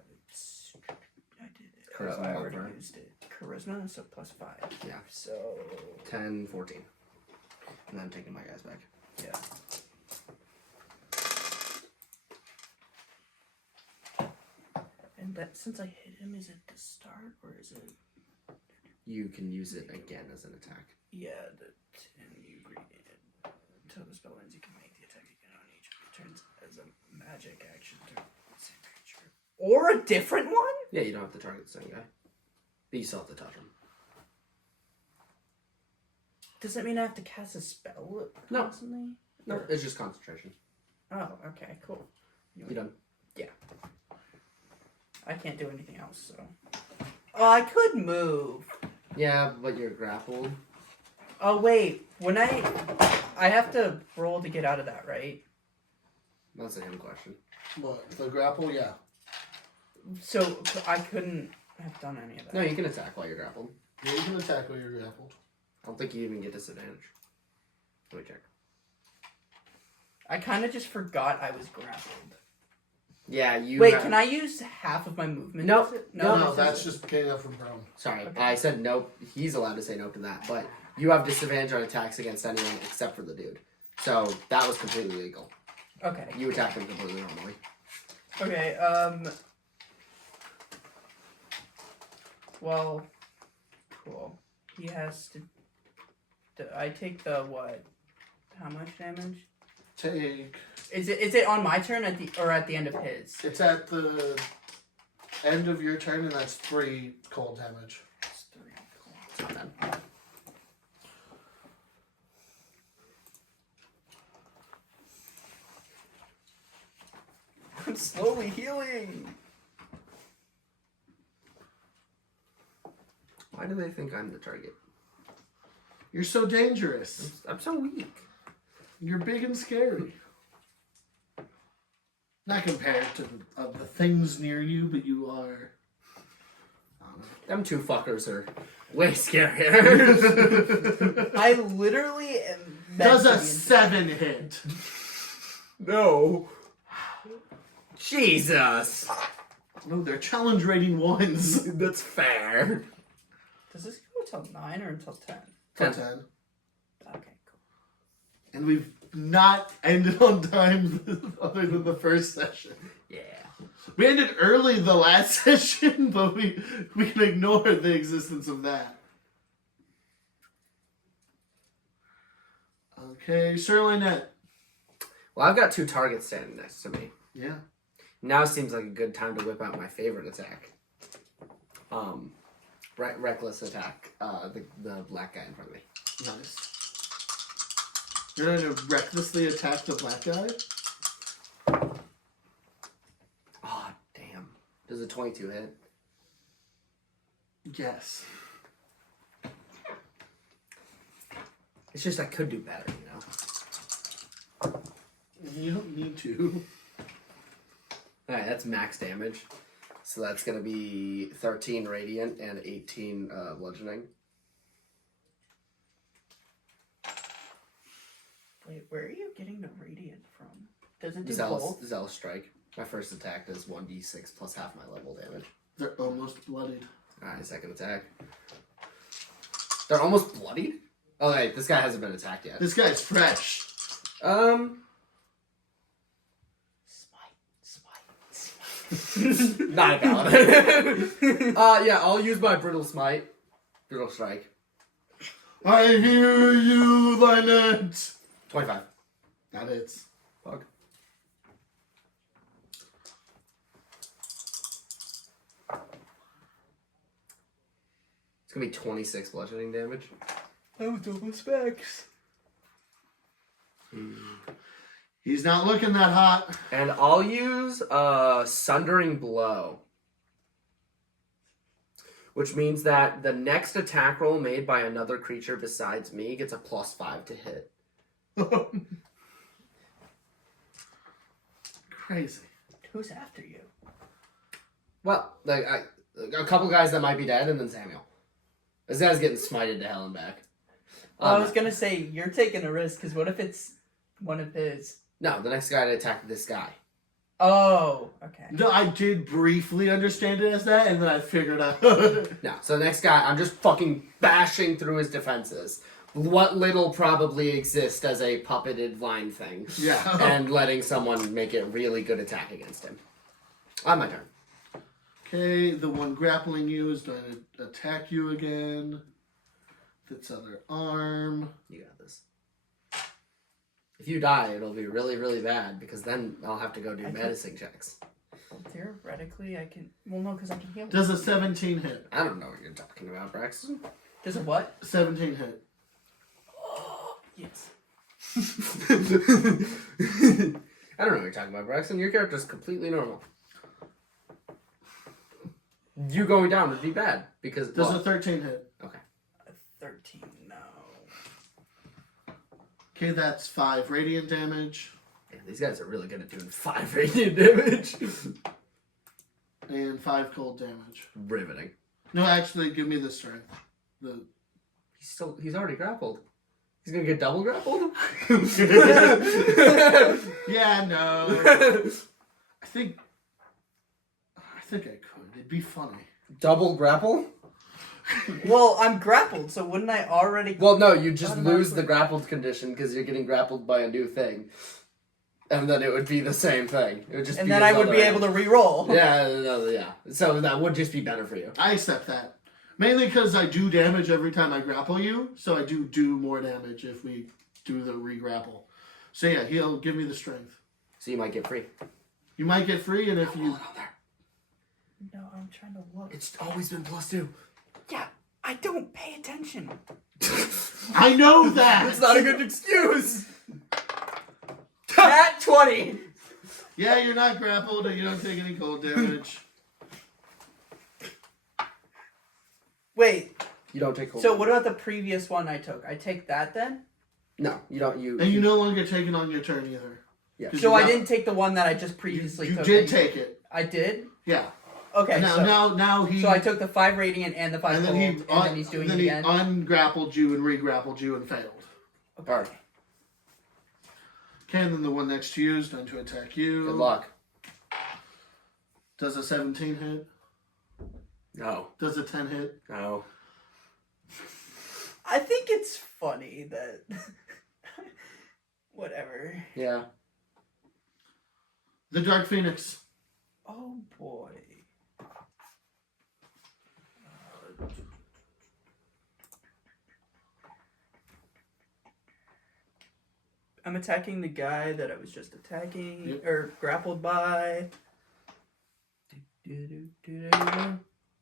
I did it. Charisma, I already right? used it. Charisma, so plus 5. Yeah. So 10, 14. And I'm taking my guys back. yeah. And that since I hit him, is it to start or is it? You can use it again as an attack. Yeah, the 10 you regain it. Until the spell ends, you can make the attack again on each of your turns as a magic action to the same creature. Or a different one? Yeah, you don't have to target the same guy. But you still have to touch him. Does that mean I have to cast a spell No. constantly? No, it's just concentration. Oh, okay, cool. You done? I can't do anything else, so. Oh, I could move. Yeah, but you're grappled. Oh, wait. When I have to roll to get out of that, right? That's a him question. What? The grapple? Yeah. So I couldn't have done any of that. No, you can attack while you're grappled. Yeah, you can attack while you're grappled. I don't think you even get disadvantage. Let me check. I kind of just forgot I was grappled. Yeah, you. Wait, can I use half of my movement? Nope. No, that's just getting up from prone. Sorry, Okay. I said nope. He's allowed to say nope to that, but you have disadvantage on attacks against anyone except for the dude. So that was completely legal. Okay. You attacked him completely normally. Okay, well, cool. He has to I take the what? How much damage? Take. Is it on my turn at the end of his? It's at the end of your turn, and that's 3 cold damage. It's 3. Cool. It's not bad. I'm slowly healing. Why do they think I'm the target? You're so dangerous. I'm so weak. You're big and scary. Not compared to the things near you, but you are. I don't know. Them two fuckers are way scarier. I literally am. Does a mentally 7 hit? No. Jesus. No, they're challenge rating 1s. That's fair. Does this go until 9 or until 10? 10. Okay, cool. And we've not ended on time other than the first session. Yeah. We ended early the last session, but we can ignore the existence of that. Okay, Sir Lynette. Well, I've got 2 targets standing next to me. Yeah. Now seems like a good time to whip out my favorite attack. Reckless attack. The black guy in front of me. Nice. You're going to recklessly attack the black guy? Oh, damn. Does a 22 hit? Yes. It's just I could do better, you know? You don't need to. Alright, that's max damage. So that's going to be 13 radiant and 18 bludgeoning. Wait, where are you getting the radiant from? Does it do Zealous both? strike. My first attack does 1d6 plus half my level damage. They're almost bloodied. Alright, second attack. They're almost bloodied? Oh, wait, this guy hasn't been attacked yet. This guy's fresh. Smite. Not valid. Yeah, I'll use my brittle smite. Brittle strike. I hear you, Lynette. 25. That hits. Fuck. It's gonna be 26 bludgeoning damage. I was double specs. He's not looking that hot. And I'll use Sundering Blow. Which means that the next attack roll made by another creature besides me gets a +5 to hit. Crazy. Who's after you? Well, like a couple guys that might be dead, and then Samuel. This guy's getting smited to hell and back. Well, I was gonna say you're taking a risk because what if it's one of his? No, the next guy to attack this guy. Oh, okay. No, I did briefly understand it as that, and then I figured out. No, so the next guy, I'm just fucking bashing through his defenses. What little probably exist as a puppeted line thing. Yeah. And letting someone make a really good attack against him. On my turn. Okay, the one grappling you is going to attack you again. With its other arm. You got this. If you die, it'll be really, really bad, because then I'll have to go do medicine checks. Well, theoretically, I can. Well, no, because I can heal. Does a 17 hit? I don't know what you're talking about, Braxton. Does a what? 17 hit. Yes. I don't know what you're talking about, Braxton. Your character's completely normal. You going down would be bad, because... Does a 13 hit? Okay. A 13, no. Okay, that's 5 radiant damage. Yeah, these guys are really good at doing 5 radiant damage. And 5 cold damage. Riveting. No, actually, give me the strength. He's already grappled. He's gonna get double grappled? Yeah, no. I think I could. It'd be funny. Double grapple? Well, I'm grappled, so wouldn't I already? Well, no, you just Automatically. lose the grappled condition because you're getting grappled by a new thing. And then it would be the same thing. It would just and be then I would another be able to re-roll. Yeah. So that would just be better for you. I accept that. Mainly because I do damage every time I grapple you, so I do more damage if we do the re-grapple. So yeah, he'll give me the strength. So you might get free. You might get free, and if you... No, I'm trying to look. It's always been +2. Yeah, I don't pay attention. I know that! It's not a good excuse! At 20! Yeah, you're not grappled, and you don't take any cold damage. Wait, You don't take cold so damage. what about the previous one I took? I take that then? No, you don't. And you no longer take it on your turn either. Yeah. 'Cause So you I got- didn't take the one that I just previously You took. did take it. I did? Yeah. Okay, Now, so, now he... so I took the 5 radiant and the 5 and then cold, he and then he's doing then it he again? ungrappled you and re-grappled you and failed. Okay. Alright. Okay, and then the one next to you is going to attack you. Good luck. Does a 17 hit? No. Does a 10 hit? No. I think it's funny that... Whatever. Yeah. The Dark Phoenix. Oh boy. I'm attacking the guy that I was just attacking, Yep. or grappled by.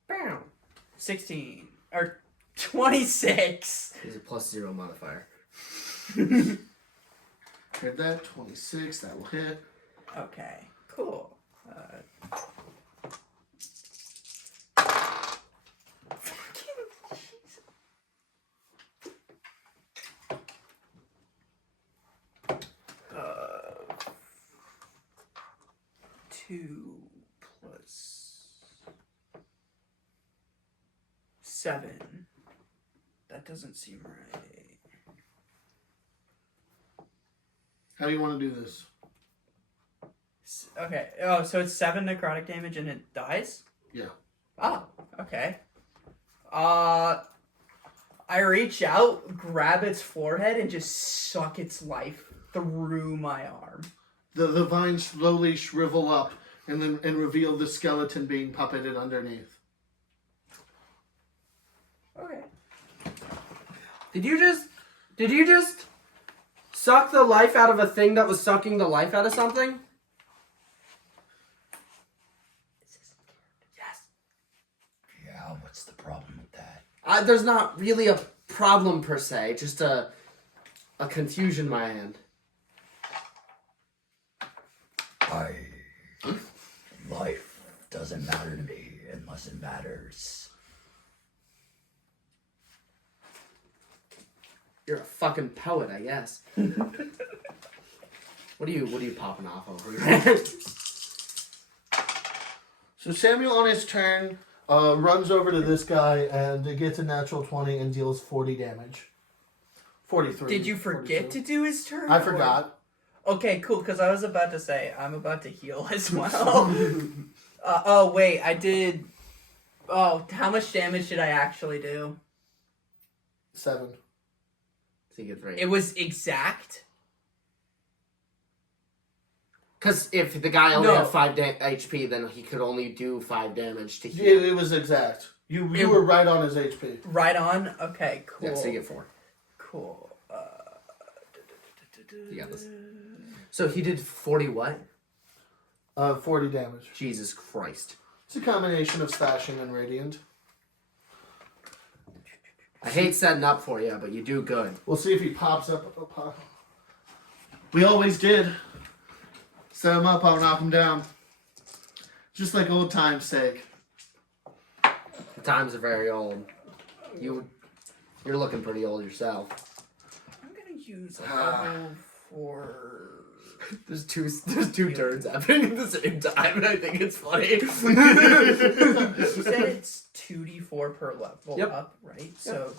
Bam. 16. Or 26. There's a +0 modifier. Heard that? 26. That will hit. Okay, cool. Fucking Jesus. 2 plus 7. That doesn't seem right. How do you want to do this? Okay. Oh, so it's 7 necrotic damage and it dies? Yeah. Oh, okay. I reach out, grab its forehead, and just suck its life through my arm. The vines slowly shrivel up and reveal the skeleton being puppeted underneath. Okay. Did you just suck the life out of a thing that was sucking the life out of something? Yes. Yeah, what's the problem with that? There's not really a problem per se, just a confusion in my end. Life doesn't matter to me unless it matters. You're a fucking poet, I guess. What are you popping off over here? So Samuel on his turn runs over to this guy and gets a natural 20 and deals 40 damage. 43. Did you forget 42. to do his turn? I or- forgot. Okay, cool, because I was about to say, I'm about to heal as well. Oh, wait, I did... Oh, how much damage did I actually do? 7. So you get 3. It was exact? Because if the guy only No. had 5 HP, then he could only do 5 damage to heal. It was exact. You It- were right on his HP. Right on? Okay, cool. Yeah, so you get 4. Cool. You got this. So he did 40 what? 40 damage. Jesus Christ. It's a combination of slashing and radiant. I hate setting up for you, but you do good. We'll see if he pops up. We always did. Set him up, I'll knock him down. Just like old time's sake. The times are very old. You're looking pretty old yourself. I'm gonna use a level 4 There's two turns happening at the same time, and I think it's funny. You said it's 2d4 per level Yep. up, right? So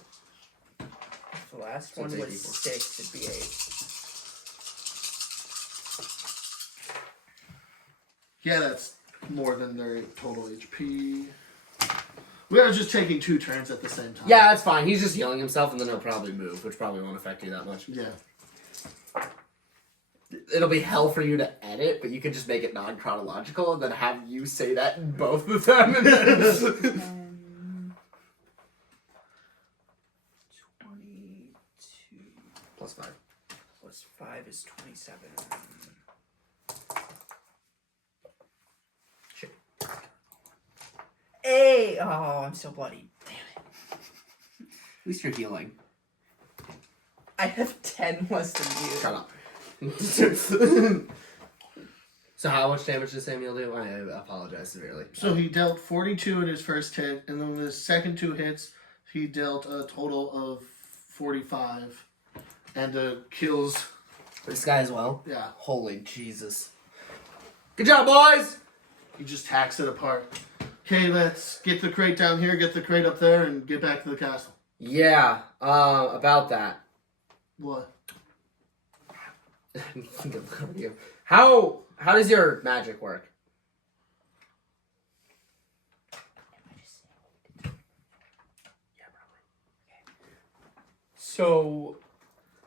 if the last So one it's was 8d4. 6, it'd be 8. Yeah, that's more than their total HP. We are just taking 2 turns at the same time. Yeah, that's fine. He's just healing himself, and then he'll probably move, which probably won't affect you that much. Yeah. It'll be hell for you to edit, but you can just make it non-chronological, and then have you say that in both of them. And then... 22 Plus 5. plus 5 is 27. Shit. Hey! Oh, I'm so bloody. Damn it. At least you're healing. I have 10 less than you. Shut up. So how much damage does Samuel do? I apologize severely. So he dealt 42 in his first hit, and then the second 2 hits, he dealt a total of 45. And kills... This guy as well? Yeah. Holy Jesus. Good job, boys! He just hacks it apart. Okay, let's get the crate down here, get the crate up there, and get back to the castle. Yeah, about that. What? How does your magic work? So,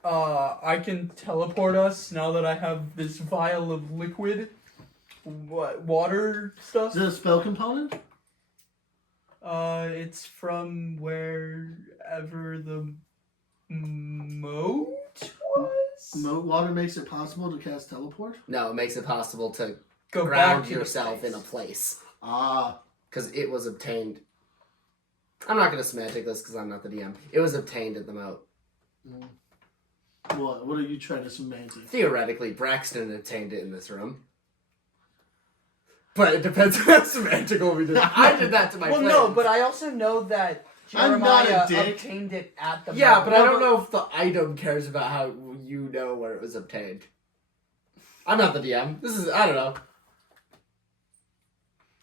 I can teleport us now that I have this vial of liquid, water stuff. Is it a spell component? It's from wherever the moat was. Water makes it possible to cast teleport? No, it makes it possible to Go ground back to yourself the in a place. place. Ah. Because it was obtained. I'm not going to semantic this because I'm not the DM. It was obtained at the moat. What? What are you trying to semantic? Theoretically, Braxton obtained it in this room. But it depends on how semantical we did. I did that to my Well, friend. no, but I also know that I'm not a Jeremiah dick. obtained it at the Yeah, moat. but I don't know if the item cares about how you know where it was obtained. I'm not the DM. I don't know.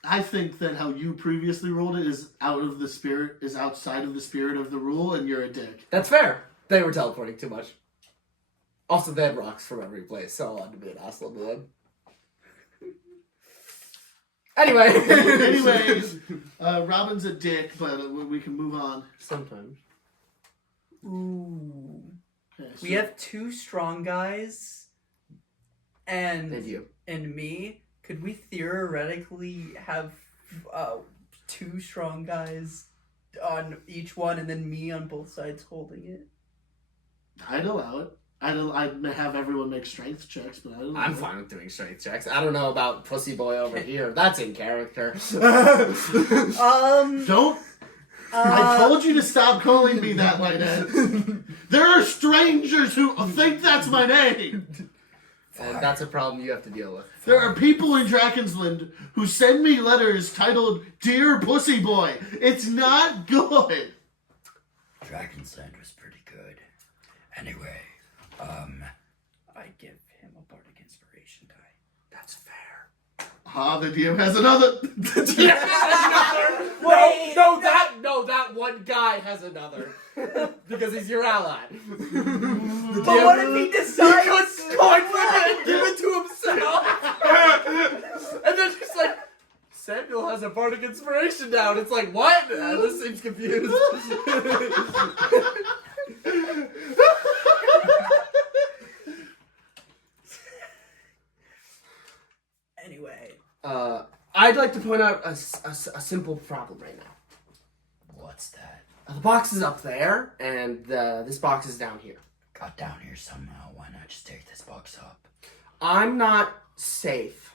I think that how you previously rolled it is outside of the spirit of the rule, and you're a dick. That's fair. They were teleporting too much. Also, they had rocks from every place, so I wanted to be an asshole to them. Anyway. Anyways, Robin's a dick, but we can move on. Sometimes. Ooh. Okay, so We have 2 strong guys, And you. and me. Could we theoretically have 2 strong guys on each one, and then me on both sides holding it? I'd allow it. I'd have everyone make strength checks, but I'd allow I'm it. fine with doing strength checks. I don't know about Pussy Boy over here. That's in character. Don't. I told you to stop calling me that, Lynette. There are strangers who think that's my name. And that's a problem you have to deal with. There are people in Drakensland who send me letters titled "Dear Pussy Boy." It's not good. Drakensland was pretty good. Anyway, I give him a bardic inspiration die. That's fair. The DM has another. Wait! No, that one guy has another. Because he's your ally. But what if he decides? He could coin for it and give it to himself. And then she's like, Samuel has a bardic inspiration down. It's like, what? This seems confused. Anyway. I'd like to point out a simple problem right now. what's that? The box is up there, and this box is down here. Got down here somehow. Why not just take this box up? I'm not safe.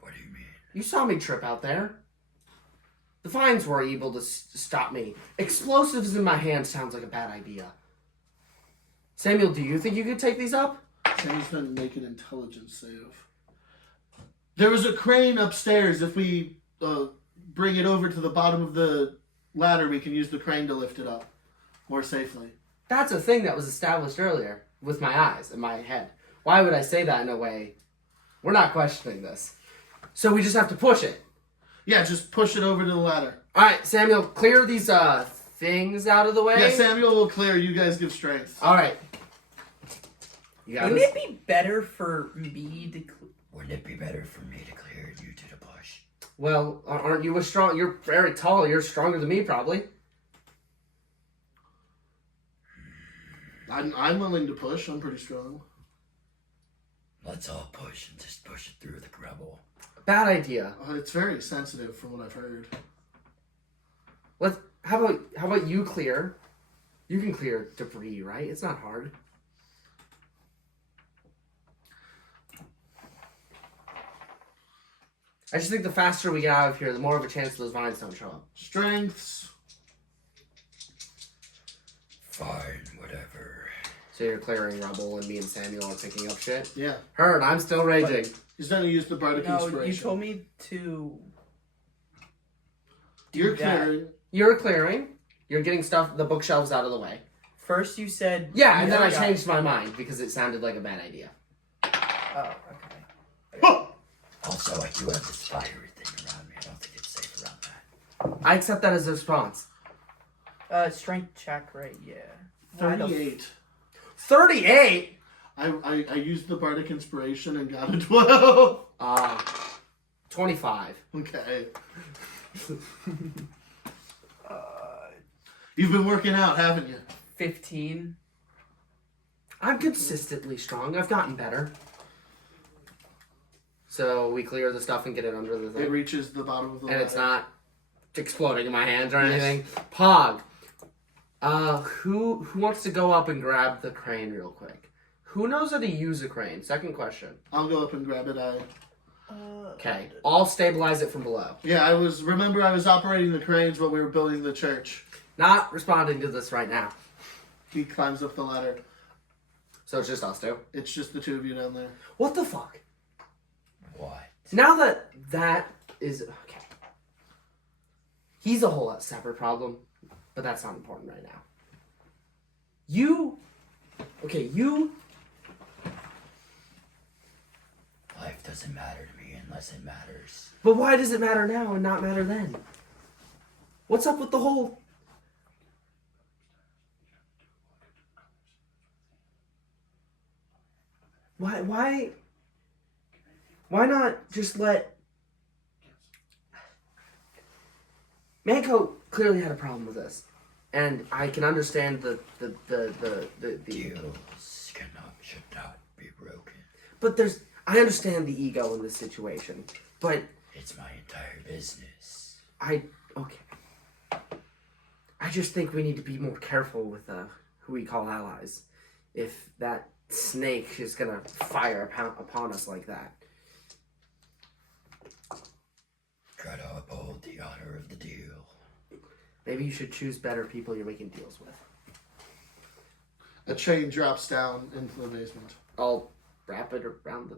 What do you mean? You saw me trip out there. The vines were able to stop me. Explosives in my hand sounds like a bad idea. Samuel, do you think you could take these up? Sam's gonna make an intelligence save. There was a crane upstairs. If we bring it over to the bottom of the ladder, we can use the crane to lift it up more safely. That's a thing that was established earlier. with my eyes and my head. Why would I say that in a way? We're not questioning this. So we just have to push it. Yeah, just push it over to the ladder. All right, Samuel, clear these things out of the way. Yeah, Samuel will clear. You guys give strength. All right. You got Wouldn't this? it be better for me to? Wouldn't it be better for me to clear and you two to push? Well, aren't you strong? You're very tall. You're stronger than me, probably. I'm willing to push. I'm pretty strong. Let's all push and just push it through the rubble. Bad idea. It's very sensitive from what I've heard. How about you clear? You can clear debris, right? It's not hard. I just think the faster we get out of here, the more of a chance those vines don't show up. Strengths. Fine, whatever. So you're clearing rubble, and me and Samuel are picking up shit. Yeah. Heard, I'm still raging. He's going to use the bardic No, inspiration. you told me to. You're that. clearing. You're clearing. You're getting stuff, the bookshelves out of the way. First, you said. Yeah, and then I forgot. changed my mind because it sounded like a bad idea. Oh, okay. Also, I do have this fiery thing around me. I don't think it's safe around that. I accept that as a response. Strength check, right? Yeah. Why the 38. 38? I used the bardic inspiration and got a 12. 25. Okay. You've been working out, haven't you? 15. I'm consistently strong. I've gotten better. So we clear the stuff and get it under the It thing. reaches the bottom of the And it's ladder. not exploding in my hands or Yes. anything. Pog. Who wants to go up and grab the crane real quick? Who knows how to use a crane? Second question. I'll go up and grab it. Okay. I'll stabilize it from below. Yeah, I was operating the cranes while we were building the church. Not responding to this right now. He climbs up the ladder. So it's just us two. It's just the two of you down there. What the fuck? What? Now that is okay. He's a whole separate problem, but that's not important right now. You Life doesn't matter to me unless it matters. But why does it matter now and not matter then? What's up with the whole... Why not just let... Manco clearly had a problem with this. And I can understand the Deals should not be broken. But I understand the ego in this situation. But It's my entire business. okay. I just think we need to be more careful with who we call allies. If that snake is gonna fire upon us like that. Try to uphold the honor of the deal. Maybe you should choose better people you're making deals with. A chain drops down into the basement. I'll wrap it around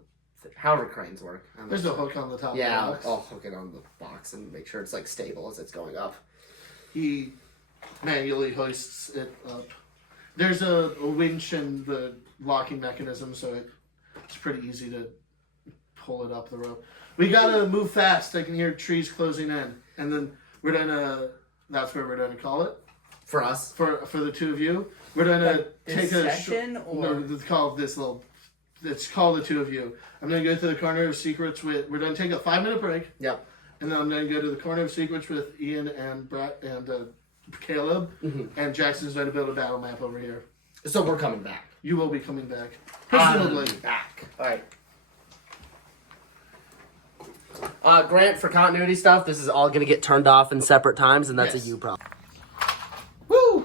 however cranes work. There's a hook on the top Yeah, of the box. I'll hook it on the box and make sure it's like stable as it's going up. He manually hoists it up. There's a winch in the locking mechanism, so it's pretty easy to pull it up the rope. We gotta move fast. I can hear trees closing in, and then we're gonna. That's where we're gonna call it For us. for the two of you. We're gonna This take a session, or no. It's called this little. It's called the two of you. I'm gonna go to the corner of secrets with. We're gonna take a 5-minute break. Yep. And then I'm going to go to the corner of secrets with Ian and Caleb. Mm-hmm. And Jackson's going to build a battle map over here. So we're coming back. You will be coming back. I'm Presumably. back. Alright. Grant, for continuity stuff, this is all going to get turned off in separate times, and that's Yes. a you problem. Woo!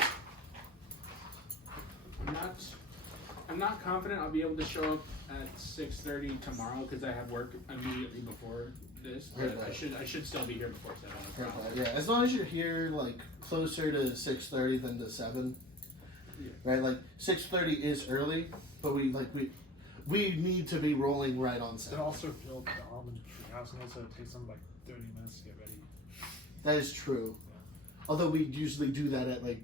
I'm not confident I'll be able to show up at 6:30 tomorrow because I have work immediately before this. But I should still be here before 7. Yeah, as long as you're here, like, closer to 6:30 than to 7. Yeah. Right? Like, 6:30 is early, but we need to be rolling right on Then 7. also build the almond tree house, and also it takes them like 30 minutes to get ready. That is true. Although we usually do that at, like...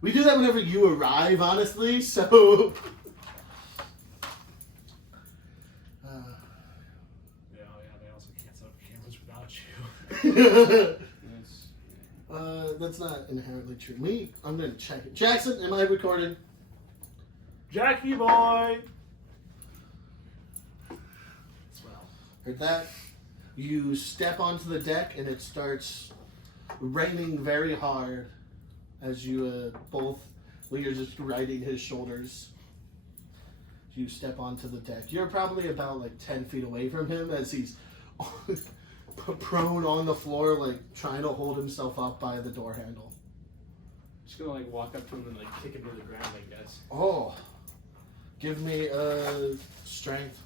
We do that whenever you arrive, honestly, so... Yeah, they also can't set up cameras without you. That's not inherently true. I'm gonna check it. Jackson, am I recording? Jackie boy! Swell. Heard that? You step onto the deck and it starts raining very hard as you both, well, you're just riding his shoulders. You step onto the deck. You're probably about like 10 feet away from him as he's prone on the floor, like trying to hold himself up by the door handle. Just gonna like walk up to him and like kick him to the ground, I guess. Oh, give me a strength.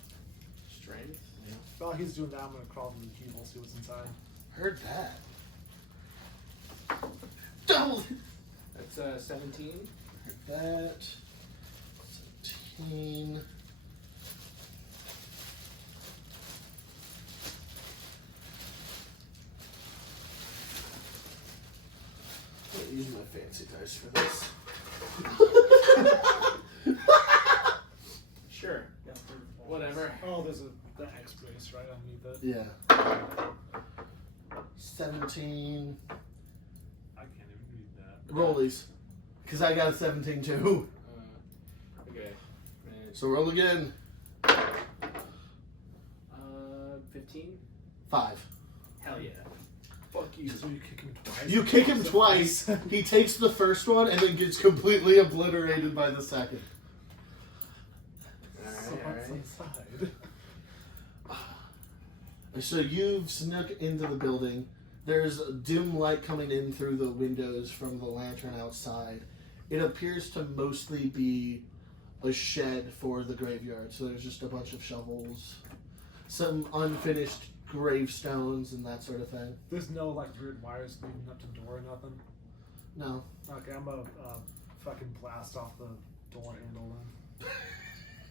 Strength? While he's doing that, I'm gonna crawl to the keyhole, see what's inside. Heard that. Double. That's 17. Heard that. 17. I'm gonna use my fancy dice for this. Sure. Whatever. Oh, there's the X brace right underneath it. Yeah. 17. I can't even read that. Rollies. Because I got a 17 too. Okay. So roll again. 15? 5. Hell yeah. Fuck you. So you kick him twice. You kick him twice. He takes the first one and then gets completely obliterated by the second. So what's inside? So you've snuck into the building. There's dim light coming in through the windows from the lantern outside. It appears to mostly be a shed for the graveyard. So there's just a bunch of shovels, some unfinished gravestones, and that sort of thing. There's no like weird wires leading up to the door or nothing. No. Okay, I'm gonna fucking blast off the door handle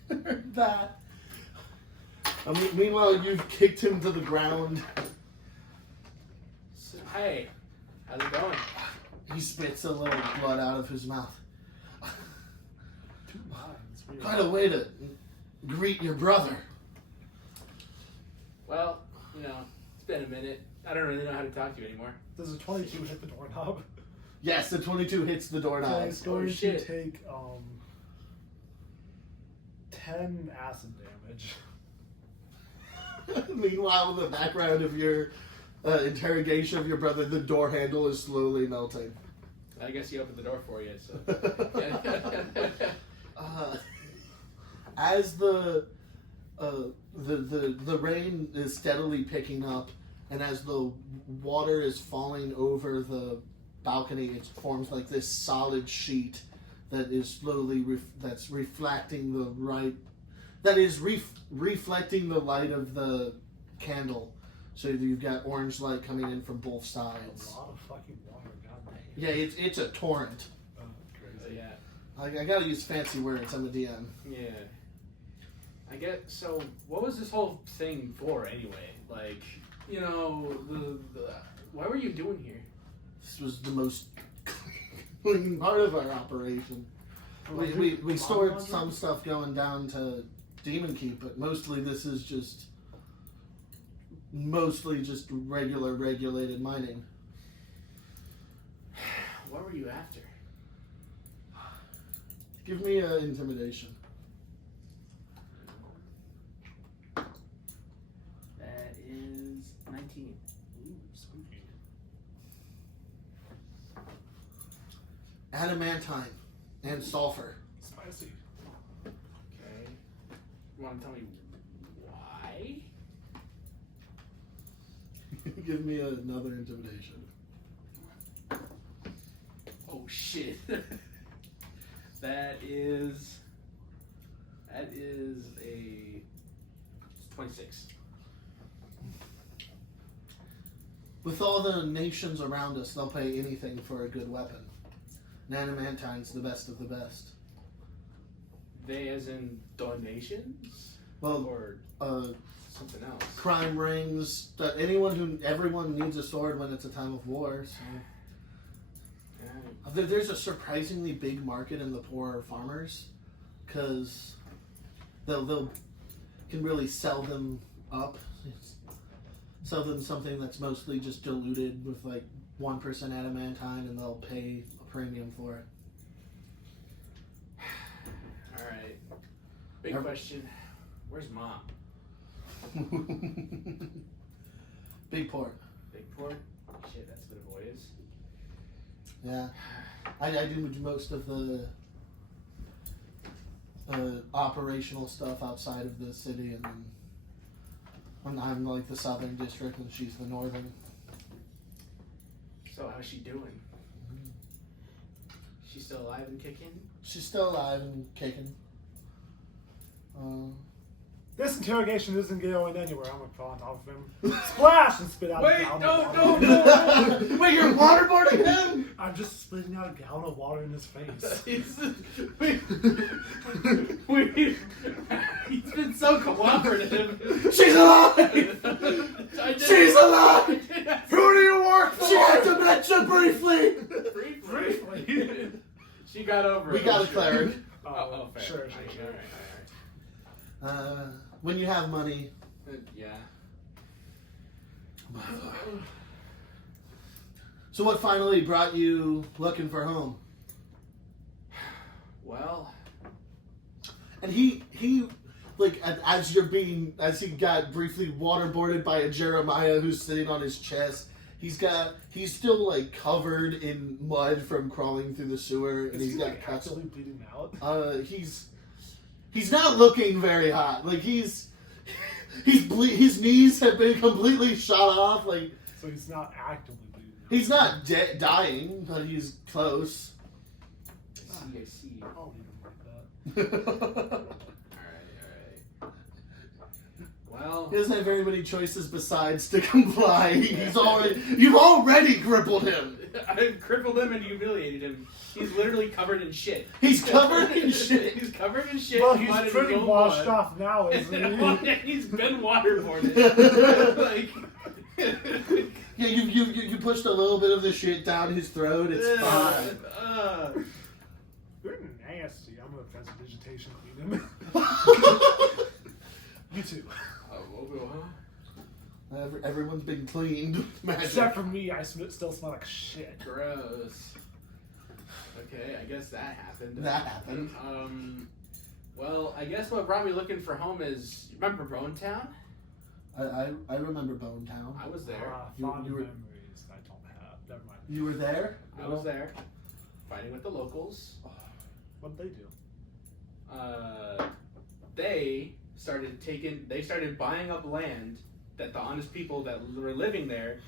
then. That. I mean, meanwhile, you've kicked him to the ground. So, hey, how's it going? He spits a little blood out of his mouth. Two lines. Weird. Quite a way to greet your brother. Well, you know, it's been a minute. I don't really know how to talk to you anymore. Does a 22 hit the doorknob? Yes, the 22 hits the doorknob. Okay, it's going to shit. take 10 acid damage. Meanwhile, in the background of your interrogation of your brother, the door handle is slowly melting. I guess he opened the door for you, so. As the rain is steadily picking up, and as the water is falling over the balcony, it forms like this solid sheet that is slowly that's reflecting the right. That is reflecting the light of the candle. So you've got orange light coming in from both sides. A lot of fucking water, goddamn. Yeah, it's a torrent. Oh, crazy. Yeah. I gotta use fancy words. I'm a DM. Yeah. I get, so what was this whole thing for anyway? Like, you know, why were you doing here? This was the most clean part of our operation. We stored some stuff going down to Demon Keep, but mostly this is just regular regulated mining. What were you after? Give me an intimidation. That is 19. Ooh, spooky. Adamantine and sulfur. Spicy. Okay. You want to tell me why? Give me another intimidation. Oh shit. That is a 26. With all the nations around us, they'll pay anything for a good weapon. Nanomantine's the best of the best. They as in donations? Well, Or something else? crime rings. Everyone needs a sword when it's a time of war. So. There's a surprisingly big market in the poorer farmers, because they'll can really sell them up. Sell them something that's mostly just diluted with like 1% adamantine, and they'll pay a premium for it. All right. Big question. Where's Mom? Big port. Big Port? Shit, that's what a boy is. Yeah. I do most of the operational stuff outside of the city, and then I'm like the southern district, and she's the northern. So how's she doing? She's still alive and kicking? She's still alive and kicking. This interrogation isn't going anywhere. I'm gonna crawl on top of him, splash, and spit out a Wait, gallon no. of water. Wait, you're waterboarding him? I'm just spitting out a gallon of water in his face. He's been so cooperative. She's alive! I did- She's alive! I did- Who do you work for? She had dementia briefly. Briefly. She got over it. We got a Sure. cleric. Oh, fair. Sure. All right. When you have money. Yeah. So what finally brought you looking for home? Well, And he like as he got briefly waterboarded by a Jeremiah who's sitting on his chest, he's still like covered in mud from crawling through the sewer, and Is he's he got like cuts. actually bleeding out? He's not looking very hot. Like his knees have been completely shot off. Like So he's not actively bleeding out. he's not dying, but he's close. I see. I'll leave him like that. Alright. Well, He doesn't have very many choices besides to comply. You've already crippled him. I've crippled him and humiliated him. He's literally covered in shit. He's covered in shit. He's covered in shit. Well, mud, he's and pretty his own washed blood. off now, isn't he? And he's been waterboarded. Like, Yeah, you pushed a little bit of the shit down his throat. It's fine. You're nasty. I'm gonna prestidigitation clean him. You too. Everyone's been cleaned with magic. Except for me, I still smell like shit. Gross. Okay, I guess that happened. That happened. Well, I guess what brought me looking for home is, remember Bone Town? I remember Bone Town. I was there. Fond you were- memories I don't have. Never mind. You were there? I was there, fighting with the locals. What'd they do? They started buying up land that the honest people that were living there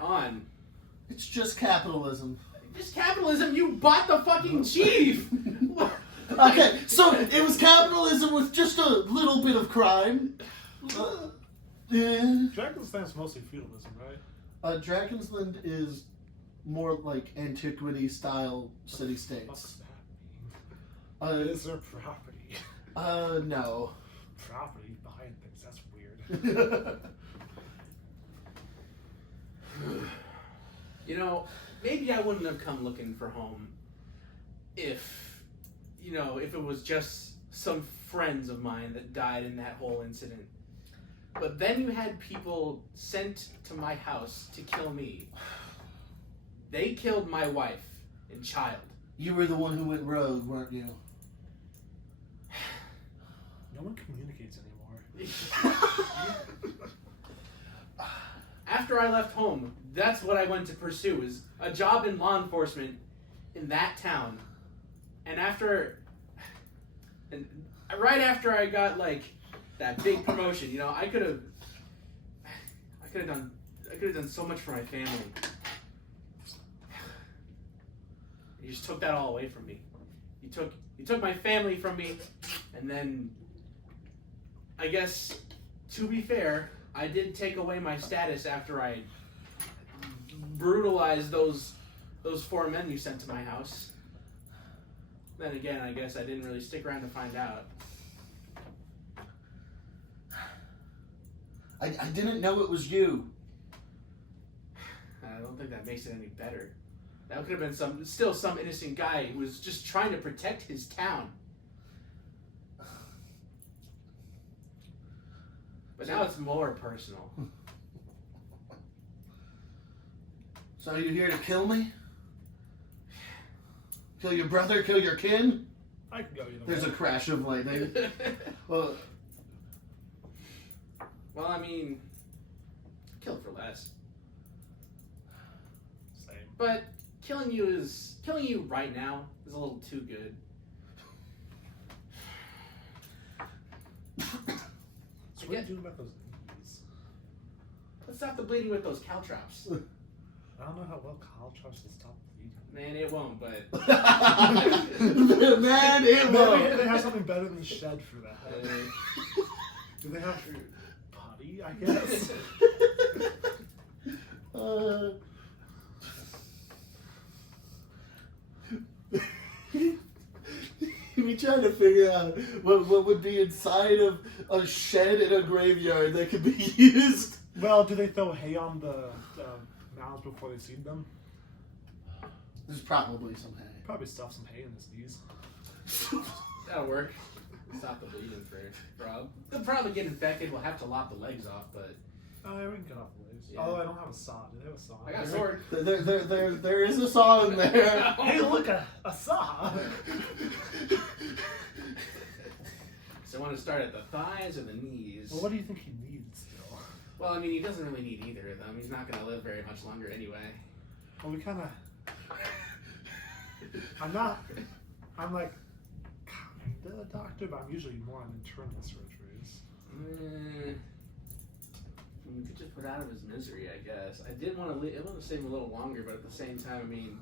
on. It's just capitalism. Just capitalism, you bought the fucking chief! Okay, so it was capitalism with just a little bit of crime. Yeah. Dragonstein's mostly feudalism, right? Dragonsland is more like antiquity style city-states. What's that mean? Is there property? No. Property behind things, that's weird. You know, maybe I wouldn't have come looking for home if it was just some friends of mine that died in that whole incident. But then you had people sent to my house to kill me. They killed my wife and child. You were the one who went rogue, weren't you? No one communicates anymore. After I left home, that's what I went to pursue, is a job in law enforcement in that town. And right after I got like that big promotion, I could have done so much for my family. You just took that all away from me. You took my family from me, and then I guess, to be fair, I did take away my status after I brutalized those 4 men you sent to my house. Then again, I guess I didn't really stick around to find out. I didn't know it was you. I don't think that makes it any better. That could have been still some innocent guy who was just trying to protect his town. But now it's more personal. So are you here to kill me? Kill your brother? Kill your kin? I can go either There's way. a crash of lightning. Well, Well, I mean, kill for less. Same. But killing you right now is a little too good. So what are you doing about those knees? Let's stop the bleeding with those caltrops. I don't know how well Kyle tries to stop bleeding. Man, it won't, but man, it Maybe will. they have something better than shed for that. Do they have putty, I guess? We trying to figure out what would be inside of a shed in a graveyard that could be used. Well, do they throw hay on the mounds before they seed them? There's probably some hay. Probably stuff some hay in his knees. that'll work. Stop the bleeding for Rob. They'll probably get infected. We'll have to lop the legs off, but Oh, yeah, we can cut off the legs. Yeah. Although I don't have a saw. Do they have a saw? I got a sword. There is a saw in there. Hey, look, a saw! So I want to start at the thighs or the knees. Well, what do you think he needs still? Well, I mean, he doesn't really need either of them. He's not going to live very much longer anyway. Well, we kind of... I'm like, kinda a doctor, but I'm usually more on internal surgeries. We could just put out of his misery, I guess. I did want to save him a little longer, but at the same time, I mean,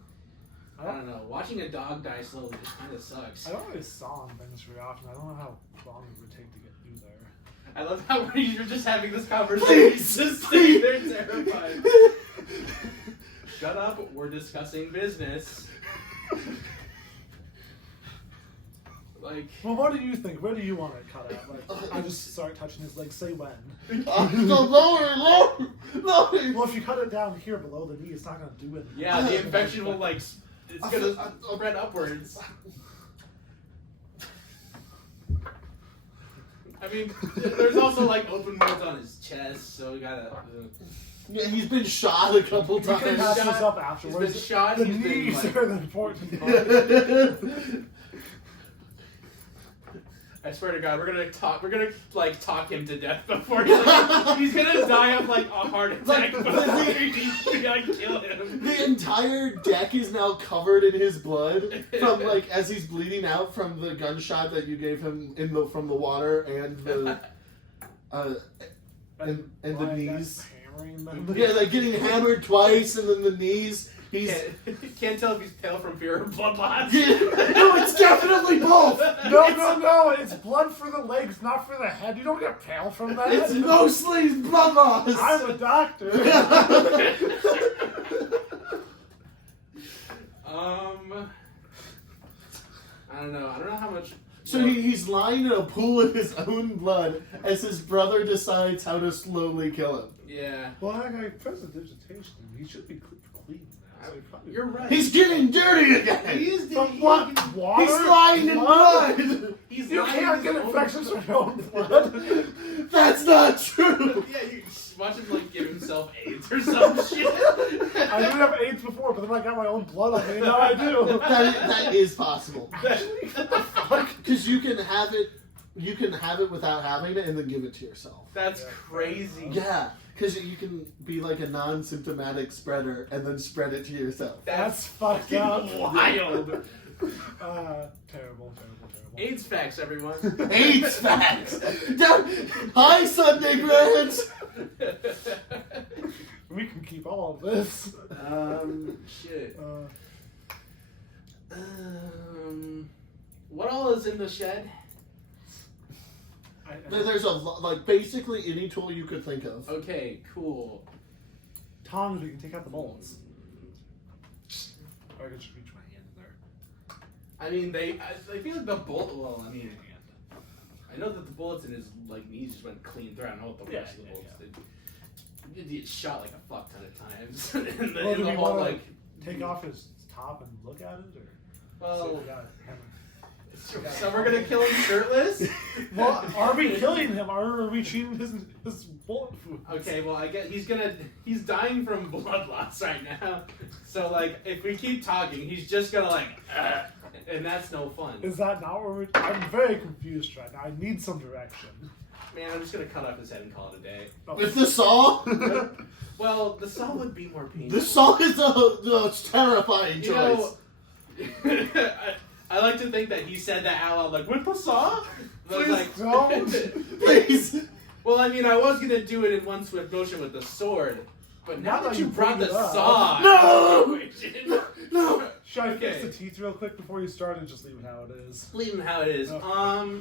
I don't know. Watching a dog die slowly just kind of sucks. I don't really saw him things very often. I don't know how long it would take to get through there. I love how you're just having this conversation. He's just sitting there terrified. Shut up, we're discussing business. Like, Well, what do you think? Where do you want it cut out? Like, I just start touching his legs. Say when. Lower. Well, if you cut it down here below the knee, it's not gonna do it. yeah, the infection will it's gonna spread upwards. I mean, there's also like open wounds on his chest, so we gotta. Yeah, he's been shot a couple We can times. patch shot. this up He's afterwards. been shot. The He's been, knees like- are the important part. I swear to God, we're gonna talk him to death before he's gonna die of like a heart attack before we gotta kill him. The entire deck is now covered in his blood from like as he's bleeding out from the gunshot that you gave him from the water and the and the Like, knees. that's hammering them. Yeah, like getting hammered twice and then the knees. He's Can't tell if he's pale from fear or blood loss. no, it's definitely both. No, it's blood for the legs, not for the head. You don't get pale from that. It's mostly blood loss. I'm a doctor. I don't know how much. So he's lying in a pool of his own blood as his brother decides how to slowly kill him. Yeah, Well, I prestidigitation. He should be clean now. So he probably... you're right. He's getting dirty again. He is. From what? Water? He's lying in blood. He's You lying can't in get his own- infections from your own blood. That's not true. Yeah, you just watch him like give himself AIDS or some shit. I didn't have AIDS before, but then I got my own blood on me. Now I do. That is possible. Actually, what the fuck? Because you can have it without having it and then give it to yourself. That's crazy. Yeah, because you can be like a non-symptomatic spreader and then spread it to yourself. That's fucked up. wild. Terrible. AIDS facts, everyone. AIDS facts. Hi, Sunday Grants. We can keep all of this. Shit. What all is in the shed? There's a lot, like basically any tool you could think of. Okay, cool. Tongs, we can take out the bullets. Or I could just reach my hand in there. I mean, I feel like the bullet. Well, I mean, I know that the bullets in his like knees just went clean through. I don't know what the rest of the bullets did. He did get shot like a fuck ton of times. in the, Well, in do the we whole want like. to take off his top and look at it, or? Well, So we got hammer. So we're gonna kill him shirtless? Well, are we killing him? Are we cheating his bullet food? Okay, well I guess he's dying from blood loss right now. So like, if we keep talking, he's just gonna like, and that's no fun. Is that not where we're... I'm very confused right now. I need some direction. Man, I'm just gonna cut off his head and call it a day. Oh. With the saw? Well, the saw would be more painful. The saw is a terrifying You choice. know, I like to think that he said that out loud, like, with the saw? But I was Please like, don't. Please. well, I mean, I was gonna do it in one swift motion with the sword, but now that you brought the bring it up. saw, No! No! Should I Okay. fix the teeth real quick before you start and just leave it how it is? leave him how it is. Okay.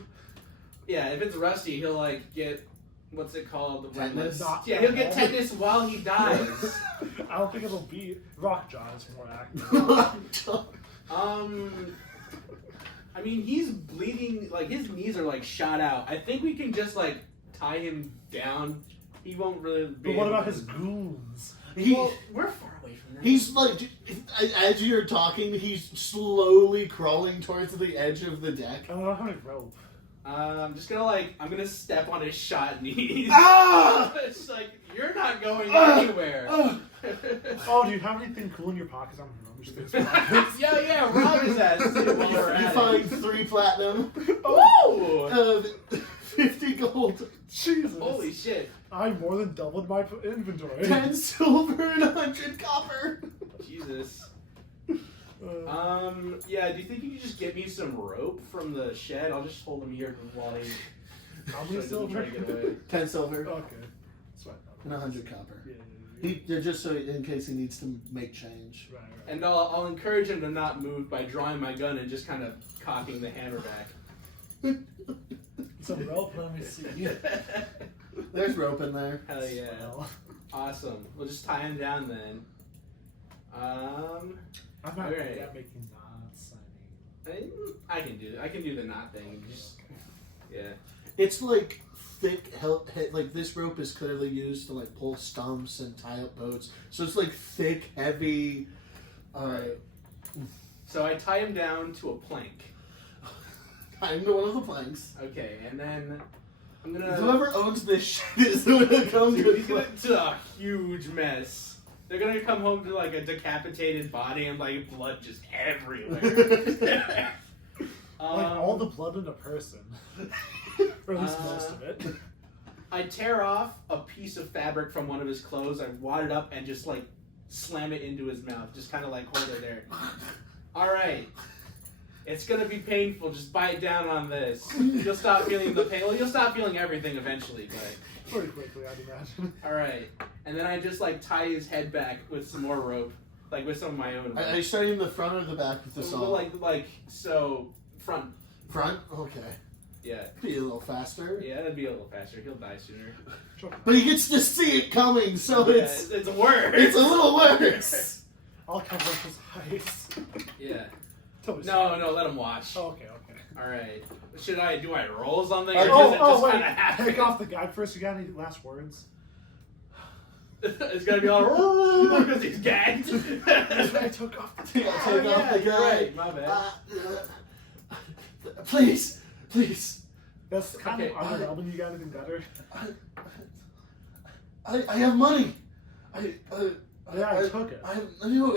Yeah, if it's rusty, he'll like get what's it called? Tetanus? Not Yeah, he'll get at all. tetanus while he dies. I don't think it'll be... Rockjaw is more accurate. I mean, he's bleeding, like, his knees are, like, shot out. I think we can just, like, tie him down. He won't really be But what able about to- his goons? Well, we're far away from that. He's like, as you're talking, he's slowly crawling towards the edge of the deck. I don't have any rope. I'm just gonna, like, I'm gonna step on his shot knees. Ah! It's like, you're not going anywhere. Oh, do you have anything cool in your pockets? I'm just through his pockets. Yeah, rob his ass too while we're You at find it. 3 platinum, Whoa! 50 gold, Jesus. Holy shit. I more than doubled my inventory. 10 silver, and 100 copper. Jesus. Uh, Yeah, do you think you could just get me some rope from the shed? I'll just hold him here while he how so many he doesn't try silver? to get away. 10 silver, Okay. That's what I thought. and 100 copper. Yeah. They're just so in case he needs to make change. Right. And I'll encourage him to not move by drawing my gun and just kind of cocking the hammer back. Some rope, let me see. There's rope in there. Hell yeah. Well, Awesome. We'll just tie him down then. I'm not Alright. good at making knots. I can do the knot thing. Just yeah. It's like thick, like this rope is clearly used to like pull stumps and tie up boats. So it's like thick, heavy. So I tie him down to a plank. I'm one of the planks. Okay, and then I'm gonna. Whoever owns this shit is gonna come Dude, to he's gonna into a huge mess. They're gonna come home to like a decapitated body and like blood just everywhere. Like all the blood in a person. Or at least most of it. I tear off a piece of fabric from one of his clothes, I wad it up and just like slam it into his mouth. Just kind of like hold it there. Alright. It's gonna be painful, just bite down on this. You'll stop feeling the pain. Well, you'll stop feeling everything eventually, but... Pretty quickly, I'd imagine. Alright. And then I just like tie his head back with some more rope. Like with some of my own. Are you starting in the front or the back with the saw? So, front. Front? Okay. Yeah. Be a little faster. Yeah, that'd be a little faster. He'll die sooner. But he gets to see it coming, so Yeah, it's it's worse. it's a little worse. I'll cover up his eyes. Yeah. Till we No, let him watch. Oh, okay. Alright. Do I roll something? Oh, Or does it just Wait. kinda happen? Take off the guide first. You got any last words? It's gonna be all because he's gagged. I took off the Take off Oh, yeah, the you're guy. right. My bad. Please. That's kind Okay, of underwhelming. You got anything better? I have money. Yeah, I took it. I knew.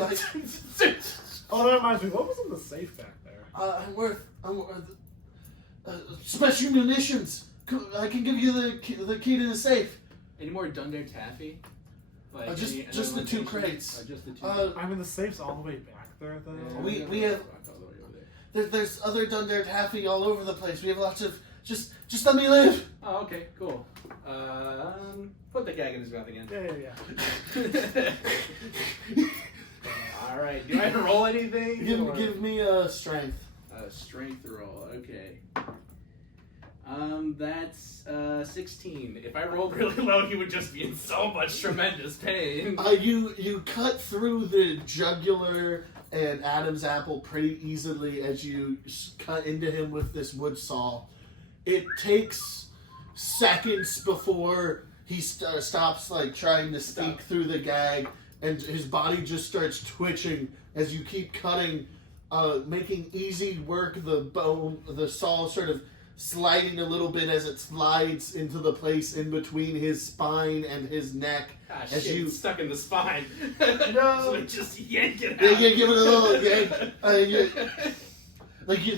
Oh, that reminds me. What was in the safe back there? I'm worth special munitions. I can give you the key to the safe. Any more Dunder Taffy? Like Just the 2 crates. Just the 2 I mean, the safe's all the way back there, though. we have- There's other Dunder Taffy all over the place. We have lots of. Just let me live. Oh, okay, cool. Put the gag in his mouth again. Yeah. All right. Do I have to roll anything? or- Give me a strength. Strength roll. Okay. That's 16. If I rolled really low, he would just be in so much tremendous pain. You cut through the jugular and Adam's apple pretty easily as you cut into him with this wood saw. It takes seconds before he stops like trying to speak through the gag, and his body just starts twitching as you keep cutting. making easy work. The saw sort of sliding a little bit as it slides into the place in between his spine and his neck. Ah, As shit, you- it's stuck in the spine. No. So just yank it out. Yeah, give it a little yank.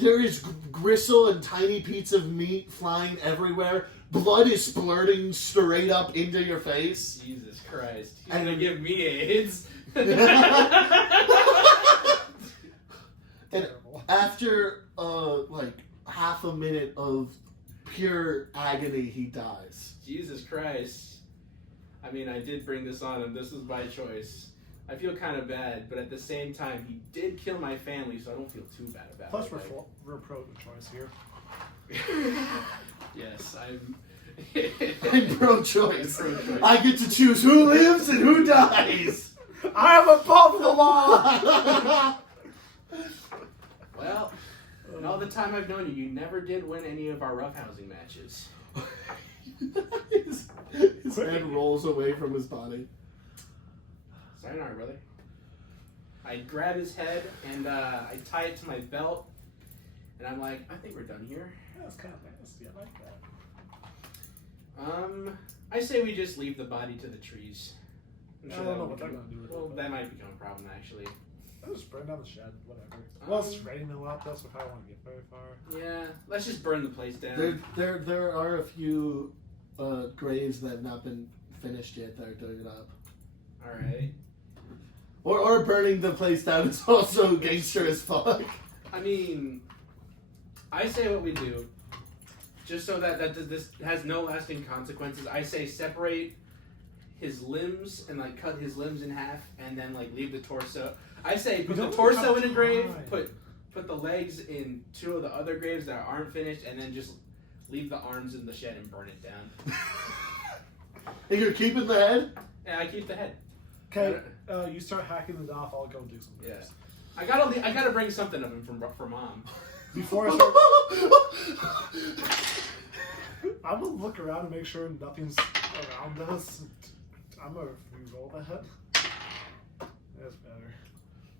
There is gristle and tiny bits of meat flying everywhere. Blood is splurting straight up into your face. Jesus Christ. He's And- gonna give me AIDS. And Terrible. after half a minute of pure agony, he dies. Jesus Christ. I mean, I did bring this on him. This was my choice. I feel kind of bad, but at the same time, he did kill my family, so I don't feel too bad about Plus, it. we're pro-choice here. Yes, I'm. I'm pro-choice. I'm pro-choice. I get to choose who lives and who dies. I'm above the law! Well, in all the time I've known you, you never did win any of our roughhousing matches. His head rolls away from his body. Sayonara, brother. I grab his head and I tie it to my belt, and I'm like, I think we're done here. That's kind of nasty. I like that. I say we just leave the body to the trees. I'm I sure don't that know will what they're become- gonna do with Well, it. that might become a problem, actually. I'll just burn down the shed, whatever. Well, it's raining a lot, though, so I don't want to get very far. Yeah, let's just burn the place down. There are a few graves that have not been finished yet that are doing it up. Alright. Or burning the place down is also gangster as fuck. I mean, I say what we do, just so that this has no lasting consequences. I say separate his limbs and like cut his limbs in half, and then like leave the torso. I say put the don't torso have in a grave, time. put the legs in two of the other graves that aren't finished, and then just leave the arms in the shed and burn it down. And you're keeping the head? Yeah, I keep the head. Okay, you start hacking it off, I'll go do some Yeah. things. I gotta bring something of him for mom. Before I start, I'm gonna look around and make sure nothing's around us. I'm gonna re-roll the head. That's better.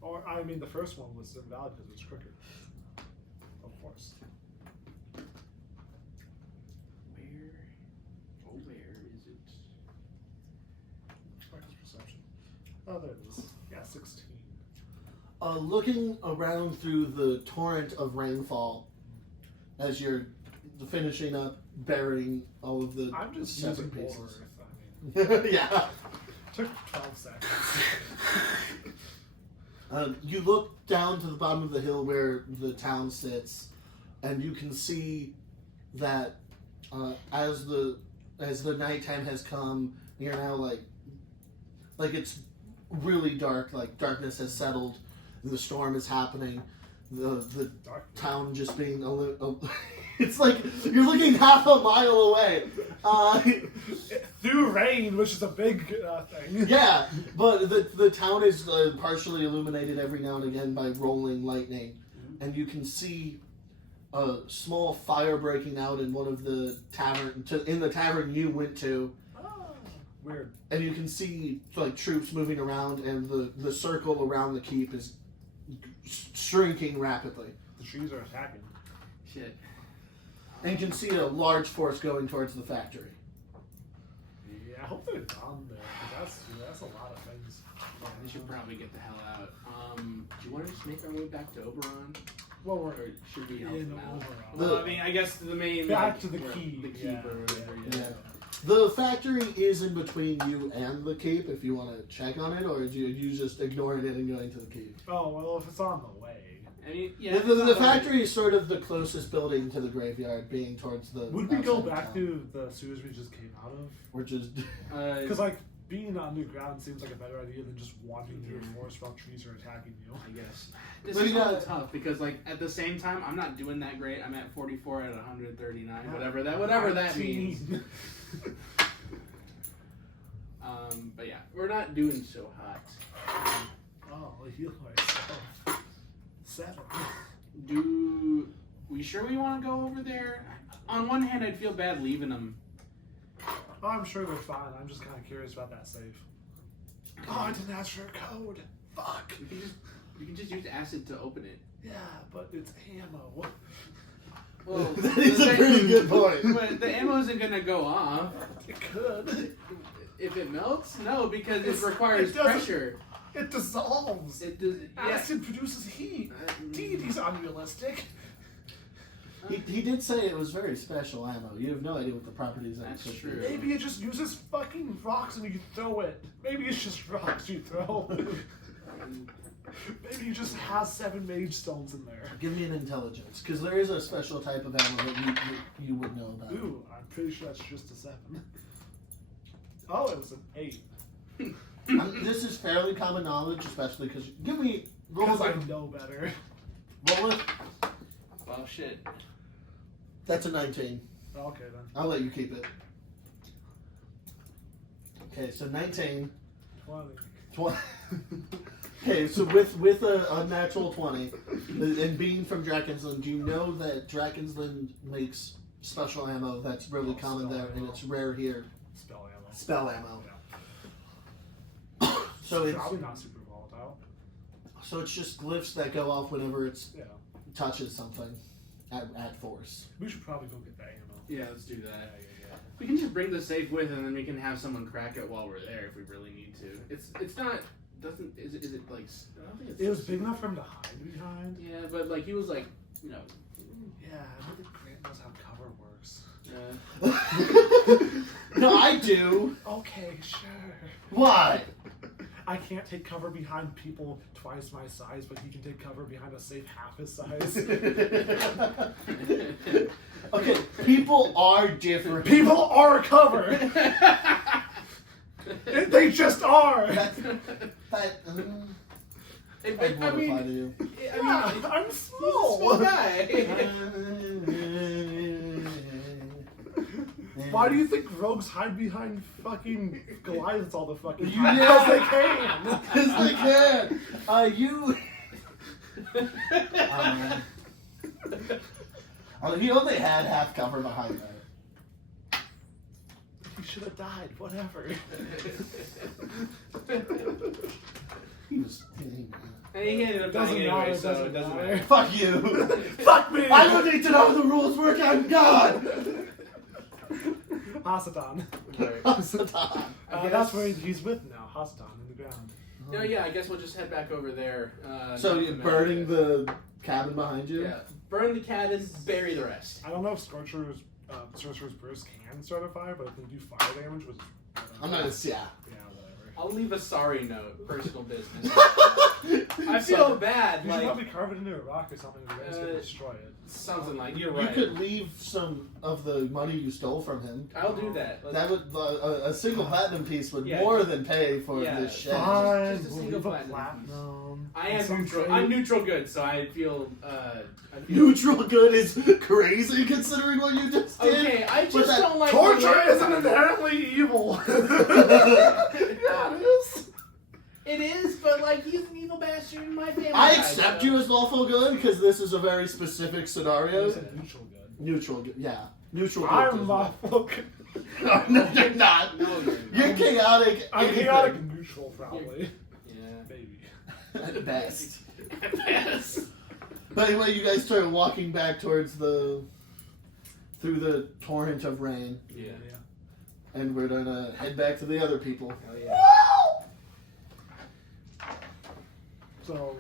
Or, I mean, the first one was invalid because it was crooked. Of course. Where is it? Practice perception. Oh, there it is. Yeah, 16. Looking around through the torrent of rainfall as you're finishing up burying all of the I'm just separate using pieces. Earth, I mean. Yeah. Took 12 seconds. You look down to the bottom of the hill where the town sits, and you can see that as the nighttime has come, you're now like it's really dark. Like darkness has settled, and the storm is happening. The Dark. town just being it's like you're looking half a mile away. Through rain, which is a big thing. Yeah, but the town is partially illuminated every now and again by rolling lightning, and you can see a small fire breaking out in one of the tavern you went to, Weird. and you can see like troops moving around, and the circle around the keep is shrinking rapidly, The trees are attacking. Shit. and you can see a large force going towards the factory. Yeah, I hope they're done there, because that's a lot of things. Yeah, we should probably get the hell out. Do you want to just make our way back to Oberon? Well, we're Or should we help in them out? Oberon. Well, I mean, I guess the main... Back like, to the where- keep, The keep yeah, or whatever, Yeah. yeah. The factory is in between you and the keep. If you want to check on it, or do you just ignoring it and going to the keep? Oh, well, if it's on the way. I mean, yeah. The factory is sort of the closest building to the graveyard, being towards the. Would we go outside of back town, to the sewers we just came out of? Or just. Because, like, being underground seems like a better idea than just wandering through a forest while trees are attacking you. I guess. This What do is you all got? tough because, like, at the same time, I'm not doing that great. I'm at 44 out of 139, whatever that means. 19. But yeah, we're not doing so hot. Oh, I heal myself. 7. Do we sure we want to go over there? On one hand, I'd feel bad leaving them. Oh, I'm sure they're fine. I'm just kind of curious about that safe. Oh, I didn't ask for a code. Fuck. We can just use acid to open it. Yeah, but it's ammo. Well, That is a pretty good point. But the ammo isn't gonna go off. It could. If it melts, no, because It's- it requires it doesn't- pressure. It dissolves. It does. Yeah. Acid produces heat. Deity's unrealistic. He did say it was very special ammo. You have no idea what the properties of it That's could be. true. Maybe it just uses fucking rocks and you throw it. Maybe it's just rocks you throw. Maybe he just has 7 mage stones in there. Give me an intelligence, because there is a special type of ammo that you would know about. Ooh, I'm pretty sure that's just a 7. Oh, it was an 8. This is fairly common knowledge, especially because give me roll Because I it. know better. Roll it. Well, shit. That's a 19. Okay then. I'll let you keep it. Okay, so 19. 20. 20. Okay, so with a natural 20, and being from Drakensland, you know that Drakensland makes special ammo that's really common spell there, and ammo. it's rare here. Spell ammo. Spell ammo. Yeah. So it's probably not super volatile. so it's just glyphs that go off whenever it Yeah. touches something at force. We should probably go get that ammo. Yeah, let's do that. Yeah. We can just bring the safe with, and then we can have someone crack it while we're there if we really need to. It's not. Doesn't is it like? I don't think it's. It was big enough for him to hide behind. Yeah, but like he was like, you know. Yeah, I don't think Grant knows how cover works. No, I do. Okay, sure. Why? I can't take cover behind people twice my size, but he can take cover behind a safe half his size. Okay, people are different. People are cover! They just are! That, I I'd mean, mortify to you. Yeah, I'm he's a small small! guy. Why do you think rogues hide behind fucking Goliaths all the fucking Yeah. time? Because they can! Yes, they can. You. He only had half cover behind that. He should have died, whatever. He was. And he ended up Doesn't dying matter, anyway, so doesn't it doesn't matter. matter. Fuck you. Fuck me! I don't need to know how the rules work. I'm God. Hasatan. Satan. That's where he's with now, Hasatan, in the ground. No, yeah, I guess we'll just head back over there. So not you're the burning mountain. the cabin behind you? Yeah, burn the cabin, bury the rest. I don't know if Sorcerer's Burst can start a fire, but if they do fire damage, which is... I'm not. Yeah. Yeah, whatever. I'll leave a sorry note, personal business. I feel bad, You should like probably carve it into a rock or something if you're just gonna destroy it. something like you're You right. could leave some of the money you stole from him. I'll do that. That would a single platinum piece would Yeah. more than pay for Yeah. this shit. Fine, just a we'll single leave a platinum platinum. I and am some neutral. trade. I'm neutral good, so I feel. Neutral good is crazy considering what you just did. Okay, I But just that don't like Torture isn't inherently evil. Yeah, it is. It is, but like he's an evil bastard in my family. I guy, accept so- you as lawful good because this is a very specific scenario. You said neutral good. Neutral good, yeah. Neutral good. I'm does lawful good. not. No, you're not. No, You're chaotic. I'm anything. chaotic and neutral, probably. Yeah. Maybe. At best. Yes. But anyway, you guys start walking back towards through the torrent of rain, Yeah. and we're gonna head back to the other people. Hell yeah. So,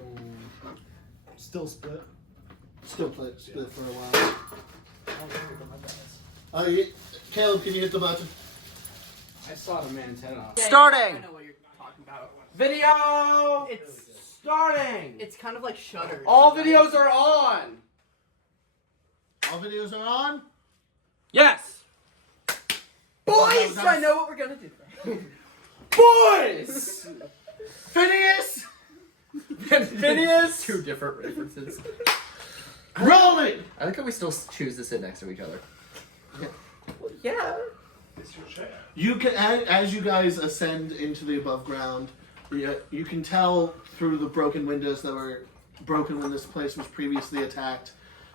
still split. Still split for a while. Oh, my dice. Caleb, can you hit the button? I saw the man's head off. Starting. I know what you're talking about. Video It's starting. it's kind of like Shutter. All videos are on. All videos are on. Yes. Boys, I know what we're gonna do. Boys. Phineas. Phineas. Two different references. Rolling. I think we still choose to sit next to each other. Yeah. It's your chair. You can, as you guys ascend into the above ground, you can tell through the broken windows that were broken when this place was previously attacked.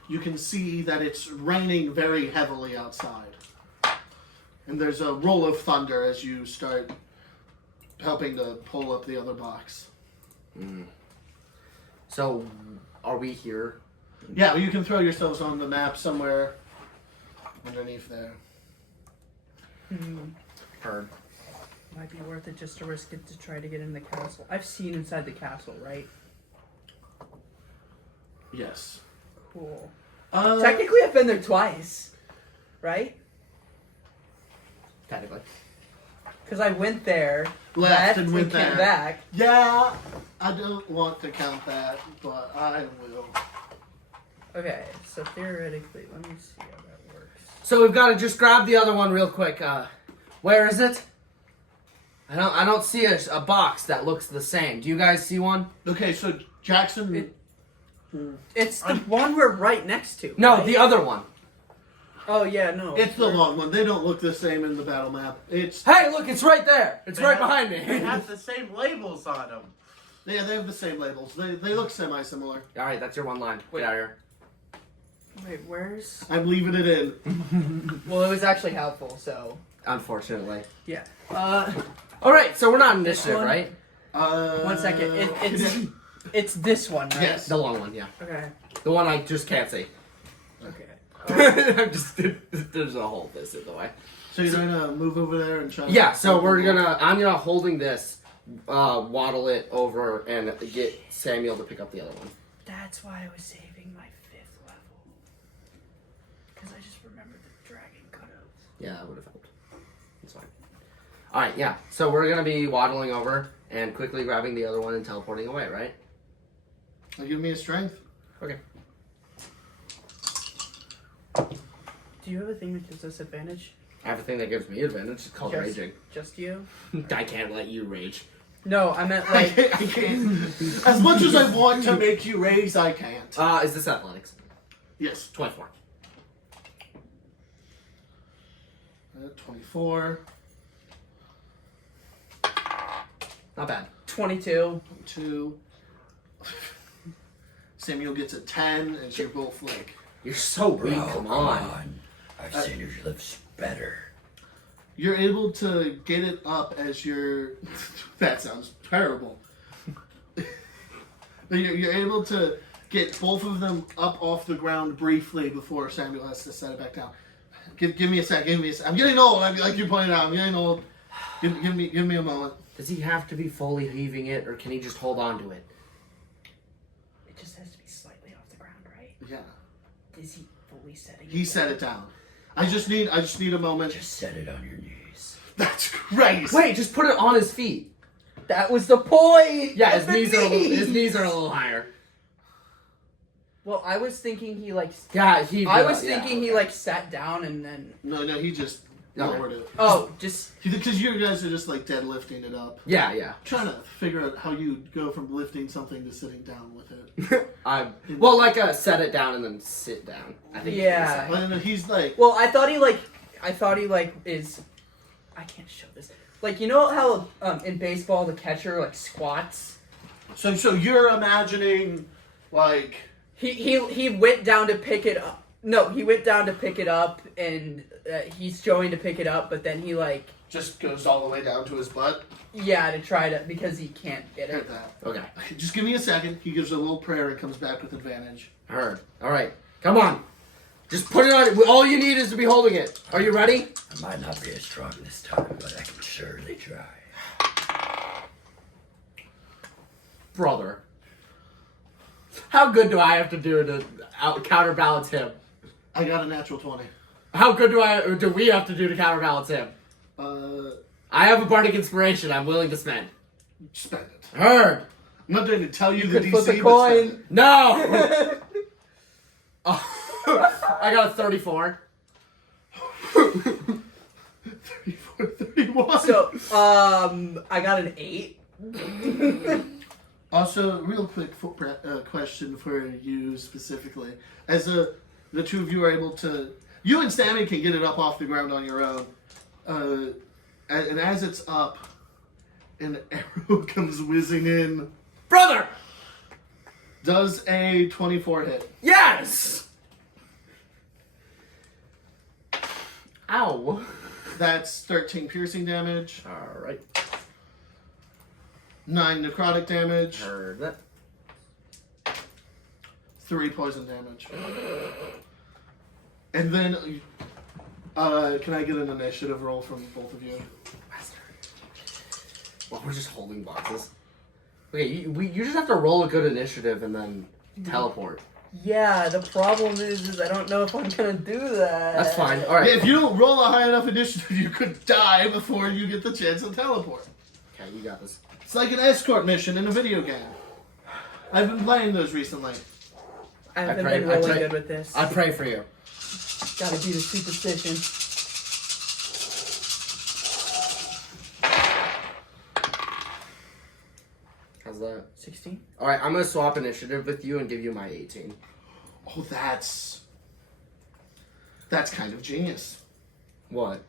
You can see that it's raining very heavily outside. And there's a roll of thunder as you start helping to pull up the other box. So, are we here? Yeah, you can throw yourselves on the map somewhere underneath there. Heard. Might be worth it just to risk it to try to get in the castle. I've seen inside the castle, right? Yes. Cool. Uh, Technically, I've been there twice, right? Technically. Because I went there, Left and went came there. back. Yeah, I don't want to count that, but I will. Okay, so theoretically, let me see how that works. So we've got to just grab the other one real quick. Where is it? I don't see a box that looks the same. Do you guys see one? Okay, so Jackson. It's the one we're right next to. No, right? the other one. Oh yeah, no. It's the long one. They don't look the same in the battle map. It's Hey, look, it's right there. It's They right have- behind They me. have the same labels on them. yeah, they have the same labels. They look semi-similar. All right, that's your one line. Wait. Get out of here. Wait, where's? I'm leaving it in. Well, it was actually helpful, so Unfortunately. yeah. All right, so we're not in This initiative, one? right? One second. It's this one, right? Yes. The long one, yeah. Okay. The one I just can't see. Okay. I'm just there's a hole this in the way. So you're gonna move over there and try. Yeah, so I'm gonna holding this, waddle it over and get Samuel to pick up the other one. That's why I was saving my 5th level. Because I just remembered the dragon could have. Yeah, that would have helped. It's fine. All right, yeah. So we're gonna be waddling over and quickly grabbing the other one and teleporting away, right? Give me a strength. Okay. Do you have a thing that gives us advantage? I have a thing that gives me advantage. It's called Just- raging. Just you? I can't let you rage. No, I meant I like. can't. As much as I want to make you raise, I can't. Is this athletics? Yes. 24. 24. Not bad. 22. 2. Samuel gets a 10, and you're both like. You're so weak. Bro, Come on. I've seen your lips better. You're able to get it up as you're. That sounds terrible. You're able to get both of them up off the ground briefly before Samuel has to set it back down. Give me a sec. Give me a sec. I'm getting old. Like you pointed out, I'm getting old. Give me a moment. Does he have to be fully heaving it, or can he just hold on to it? It just has to be slightly off the ground, right? Yeah. Is he fully setting He set it down. I just need a moment. Just set it on your knees. That's crazy. Wait, just put it on his feet. That was the point! Yeah, Of the his knees are a little higher. Well, I was thinking he like. Yeah, I was thinking he like sat down and then. No, he just lowered it. Oh, just. Because you guys are just like deadlifting it up. Yeah. Trying to figure out how you go from lifting something to sitting down with it. Well, like set it down and then sit down. I think. Yeah. Well, no, he's like, Well, I thought he is. I can't show this. Like, you know how in baseball the catcher like squats? so you're imagining like He went down to pick it up. No, he went down to pick it up, and he's going to pick it up, but then he like just goes all the way down to his butt. to try to because he can't get Heard it. that. Okay. Just give me a second. He gives a little prayer and comes back with advantage. Heard. All right. Come on. Just put it on. All you need is to be holding it. Are you ready? I might not be as strong this time, but I can surely try. Brother. How good do I have to do to counterbalance him? I got a natural 20. How good do we have to do to counterbalance him? I have a bardic inspiration I'm willing to spend. Spend it. Heard. I'm not going to tell you the could DC, flip a but spend coin. it. No! I got a 34. 34, 31. So, I got an 8. Also, real quick question for you specifically. As the two of you are able to... You and Sammy can get it up off the ground on your own. And as it's up, an arrow comes whizzing in. Brother! Does a 24 hit? Yes! Ow. That's 13 piercing damage, Alright. 9 necrotic damage, Heard that. 3 poison damage. And then, can I get an initiative roll from both of you? Well, we're just holding boxes. Okay, you just have to roll a good initiative and then teleport. Yeah, the problem is I don't know if I'm gonna do that. That's fine. All right. Yeah, if you don't roll a high enough initiative, you could die before you get the chance to teleport. Okay, you got this. It's like an escort mission in a video game. I've been playing those recently. I haven't pray- been I rolling pray- good with this. I pray for you. Gotta do the superstition. How's that? 16? All right, I'm gonna swap initiative with you and give you my 18. Oh, that's kind of genius. What?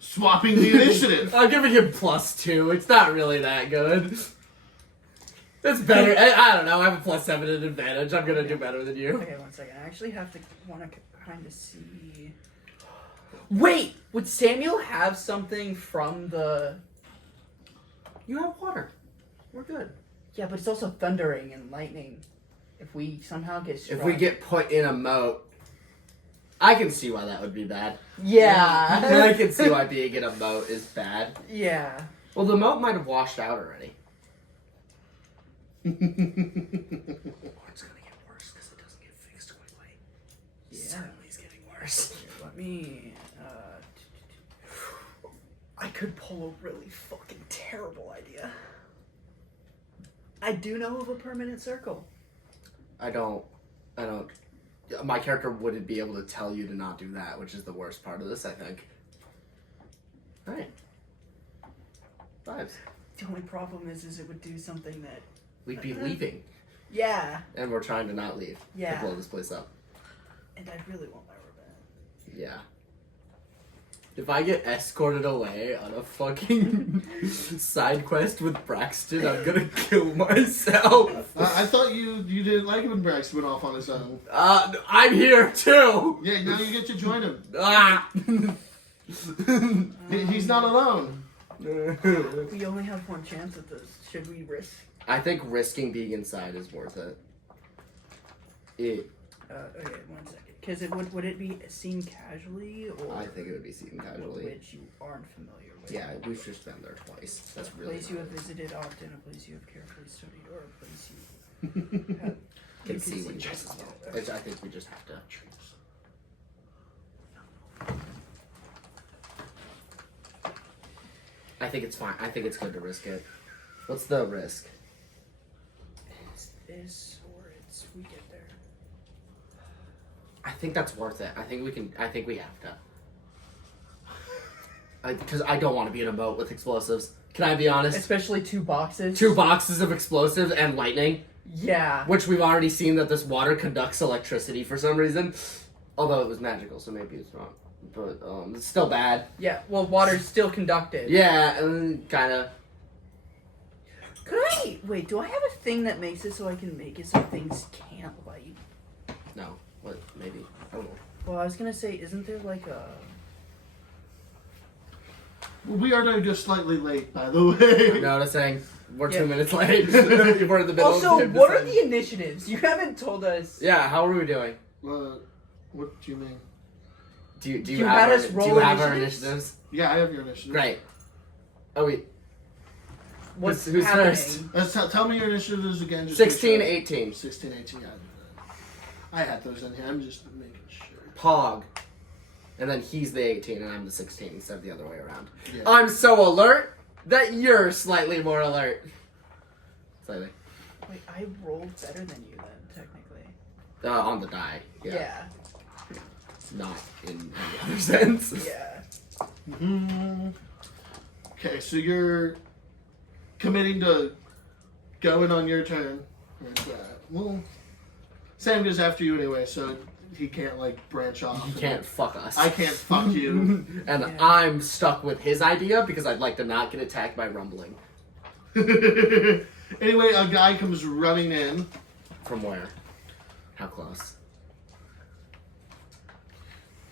Swapping the initiative. I'm giving you +2. It's not really that good. It's better. I don't know. I have a +7 at advantage. I'm gonna do better than you. Okay, 1 second. I actually have to want to kind of see. Wait! Would Samuel have something from the. You have water. We're good. Yeah, but it's also thundering and lightning. If we somehow get struck. If we get put in a moat, I can see why that would be bad. Yeah! I can see why being in a moat is bad. Yeah. Well, the moat might have washed out already. Yeah. Or it's gonna get worse because it doesn't get fixed quickly. Yeah. Certainly it's getting worse. Here, let me. I could pull a really fucking terrible idea. I do know of a permanent circle. I don't. My character wouldn't be able to tell you to not do that, which is the worst part of this, I think. Alright. Vibes. The only problem is it would do something that. We'd be leaving. Yeah. And we're trying to not leave. Yeah. To blow this place up. And I really want my revenge. Yeah. If I get escorted away on a fucking side quest with Braxton, I'm gonna kill myself. I thought you didn't like it when Braxton went off on his own. I'm here too. Yeah, now you get to join him. Ah. He's not alone. We only have one chance at this. Should we risk? I think risking being inside is worth it. Okay, 1 second. Because would it be seen casually or? I think it would be seen casually. Which you aren't familiar with. Yeah, we've just been there twice. That's a really place you have nice. visited often, a place you have carefully studied, or a place you have, Can you see when just. well. I think we just have to. I think it's fine. I think it's good to risk it. What's the risk? It's this or it's we get there. I think that's worth it. I think we can. I think we have to. Because I don't want to be in a boat with explosives. Can I be honest? Especially 2 boxes. 2 boxes of explosives and lightning, Yeah. which we've already seen that this water conducts electricity for some reason. Although it was magical, so maybe it's not. But it's still bad. Yeah. Well, water's still conducted. Yeah, kind of. Could I wait? Do I have a thing that makes it so I can make it so things can't light? No. What? Maybe. I don't know. Well, I was gonna say, isn't there like a? We are now just slightly late, by the way. Noticing we're Yeah. 2 minutes late. We're in the middle Also, of what are the initiatives? You haven't told us. Yeah, how are we doing? What do you mean? Do you You have had our, us do roll you have our initiatives? initiatives? Yeah, I have your initiative. Great. Oh wait. What's Who's happening? first? Tell me your initiatives again. Just 16, make sure. 18. 16, 18, yeah. I had those in here. I'm just making sure. Pog. And then he's the 18 and I'm the 16 instead of the other way around. Yeah. I'm so alert that you're slightly more alert. Slightly. Wait, I rolled better than you then, technically. On the die. Yeah. Yeah. Not in any other sense. Yeah. Okay, so you're committing to going on your turn. Well, Sam goes after you anyway, so he can't like branch off. You can't fuck us. I can't fuck you. And Yeah. I'm stuck with his idea because I'd like to not get attacked by rumbling. Anyway, a guy comes running in. From where? How close?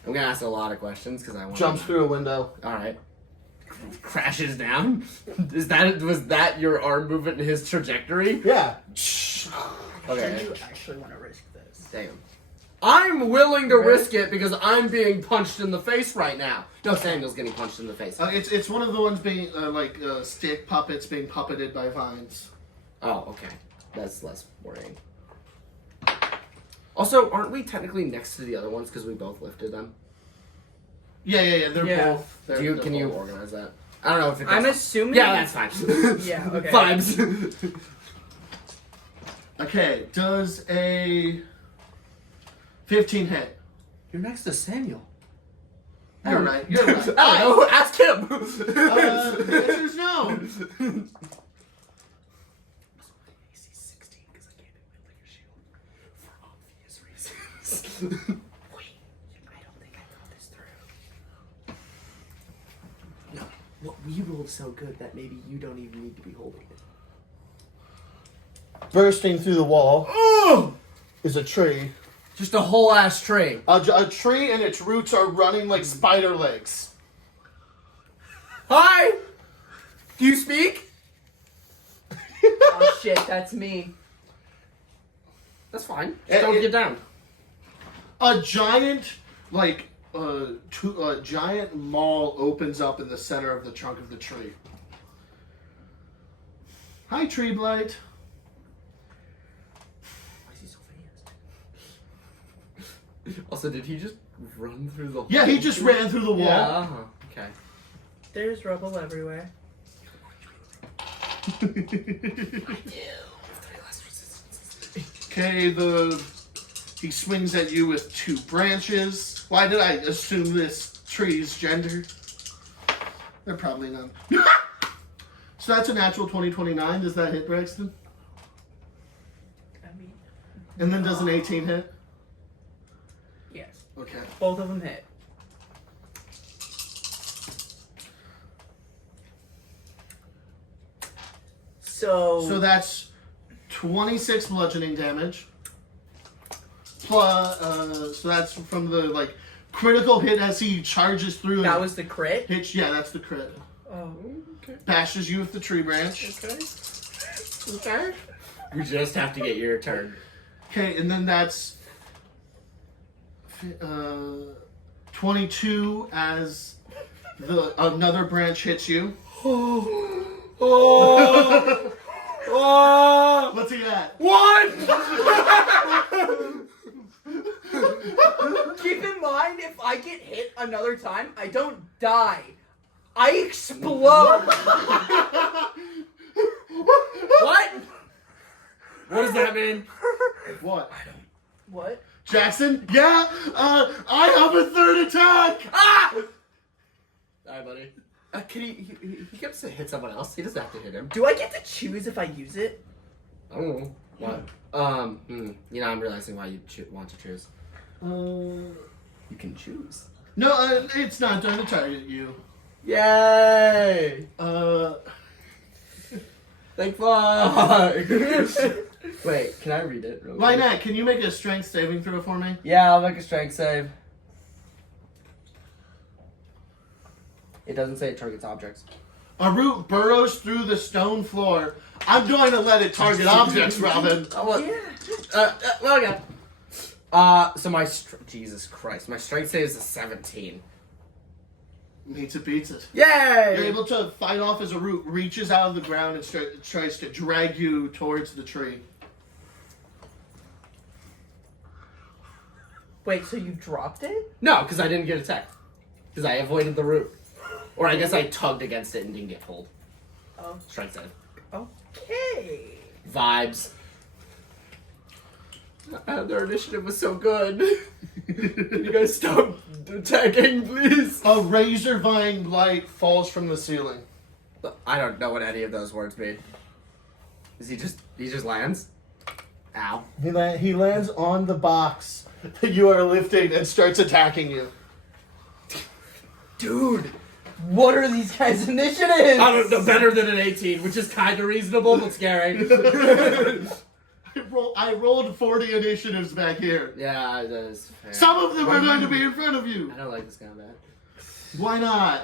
I'm gonna ask a lot of questions because I want. Jumps through a window. All right. Crashes down. Was that your arm movement in his trajectory? Yeah. Okay. Do you actually want to risk this? Damn. I'm willing to risk it because I'm being punched in the face right now. No, Samuel's getting punched in the face. It's one of the ones being stick puppets being puppeted by vines. Oh, okay. That's less worrying. Also, aren't we technically next to the other ones because we both lifted them? Yeah. They're Yeah. both. Can you organize that? I don't know if it I'm goes- assuming. Yeah, that's fine. Yeah, okay. Vibes. Okay, does a 15 hit? You're next to Samuel. You're right. You're right. I don't know. Ask him. The answer is no. AC 16 because I can't do it like a shield for obvious reasons. Wait, I don't think I thought this through. No, what we rolled so good that maybe you don't even need to be holding it. Bursting through the wall is a tree. Just a whole ass tree. A tree and its roots are running like spider legs. Hi. Do you speak? Oh shit, that's me. That's fine. Just don't get down. A giant, giant maul opens up in the center of the trunk of the tree. Hi, Tree Blight. Why is he so fast? Also, did he just run through the whole Yeah, he just ran through the wall. Yeah, uh-huh. Okay. There's rubble everywhere. Okay, he swings at you with 2 branches. Why did I assume this tree's gender? They're probably none. So that's a natural 2029. Does that hit, Braxton? I mean, And then does an 18 hit? yes. Okay. Both of them hit. So that's 26 bludgeoning damage. Plus, so that's from the critical hit as he charges through. that and was the crit? hits. Yeah, that's the crit. Oh. Bashes you with the tree branch. Okay. You just have to get your turn. Okay, and then that's 22 as another branch hits you. Oh! Oh! What's he at? One! Keep in mind, if I get hit another time, I don't die. I explode. What? What does that mean? What? What? Jackson? Yeah. I have a third attack. Ah! Alright, buddy. Can he gets to hit someone else. He doesn't have to hit him. Do I get to choose if I use it? I don't know. What? I'm realizing why you want to choose. You can choose. No, it's not going to target you. Yay! Thank fuck! Wait, can I read it? Real quick? Lynette, can you make a strength saving throw for me? Yeah, I'll make a strength save. It doesn't say it targets objects. A root burrows through the stone floor. I'm going to let it target objects, Robin. Well, okay. So Jesus Christ, my strength save is a 17. Meets it, beats it. Yay! You're able to fight off as a root reaches out of the ground and tries to drag you towards the tree. Wait, so you dropped it? No, because I didn't get attacked. Because I avoided the root. Or I guess I tugged against it and didn't get pulled. Oh. Strength save. Okay. Vibes. Their initiative was so good. Can you guys stop attacking, please? A razor vine light falls from the ceiling. I don't know what any of those words mean. He just lands? Ow. He lands on the box that you are lifting and starts attacking you. Dude, what are these guys' initiatives? I don't know, better than an 18, which is kind of reasonable, but scary. I rolled 40 initiatives back here. Yeah, that is fair. Some of them are going to be in front of you. I don't like this combat. Why not?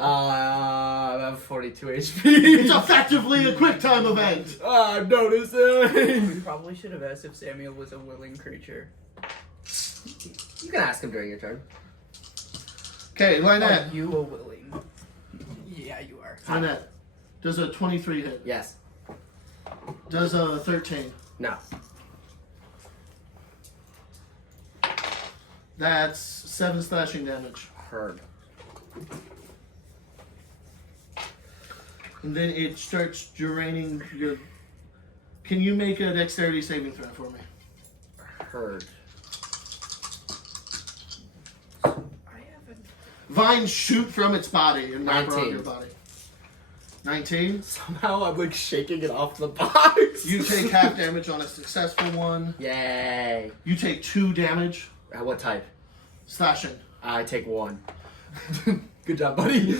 have 42 It's HP. effectively a quick time event. I'm noticing. We probably should have asked if Samuel was a willing creature. You can ask him during your turn. Okay, Are Lynette. you a willing? Yeah, you are. Lynette. Does a 23 hit? Yes. Does a 13? No. That's 7 slashing damage. Heard. And then it starts draining your... Can you make a dexterity saving throw for me? Heard. I haven't. Vines shoot from its body and wrap around 19. your body. 19. Somehow I'm like shaking it off the box. You take half damage on a successful one. Yay. You take 2 damage. What type? Slashing. I take 1. Good job, buddy.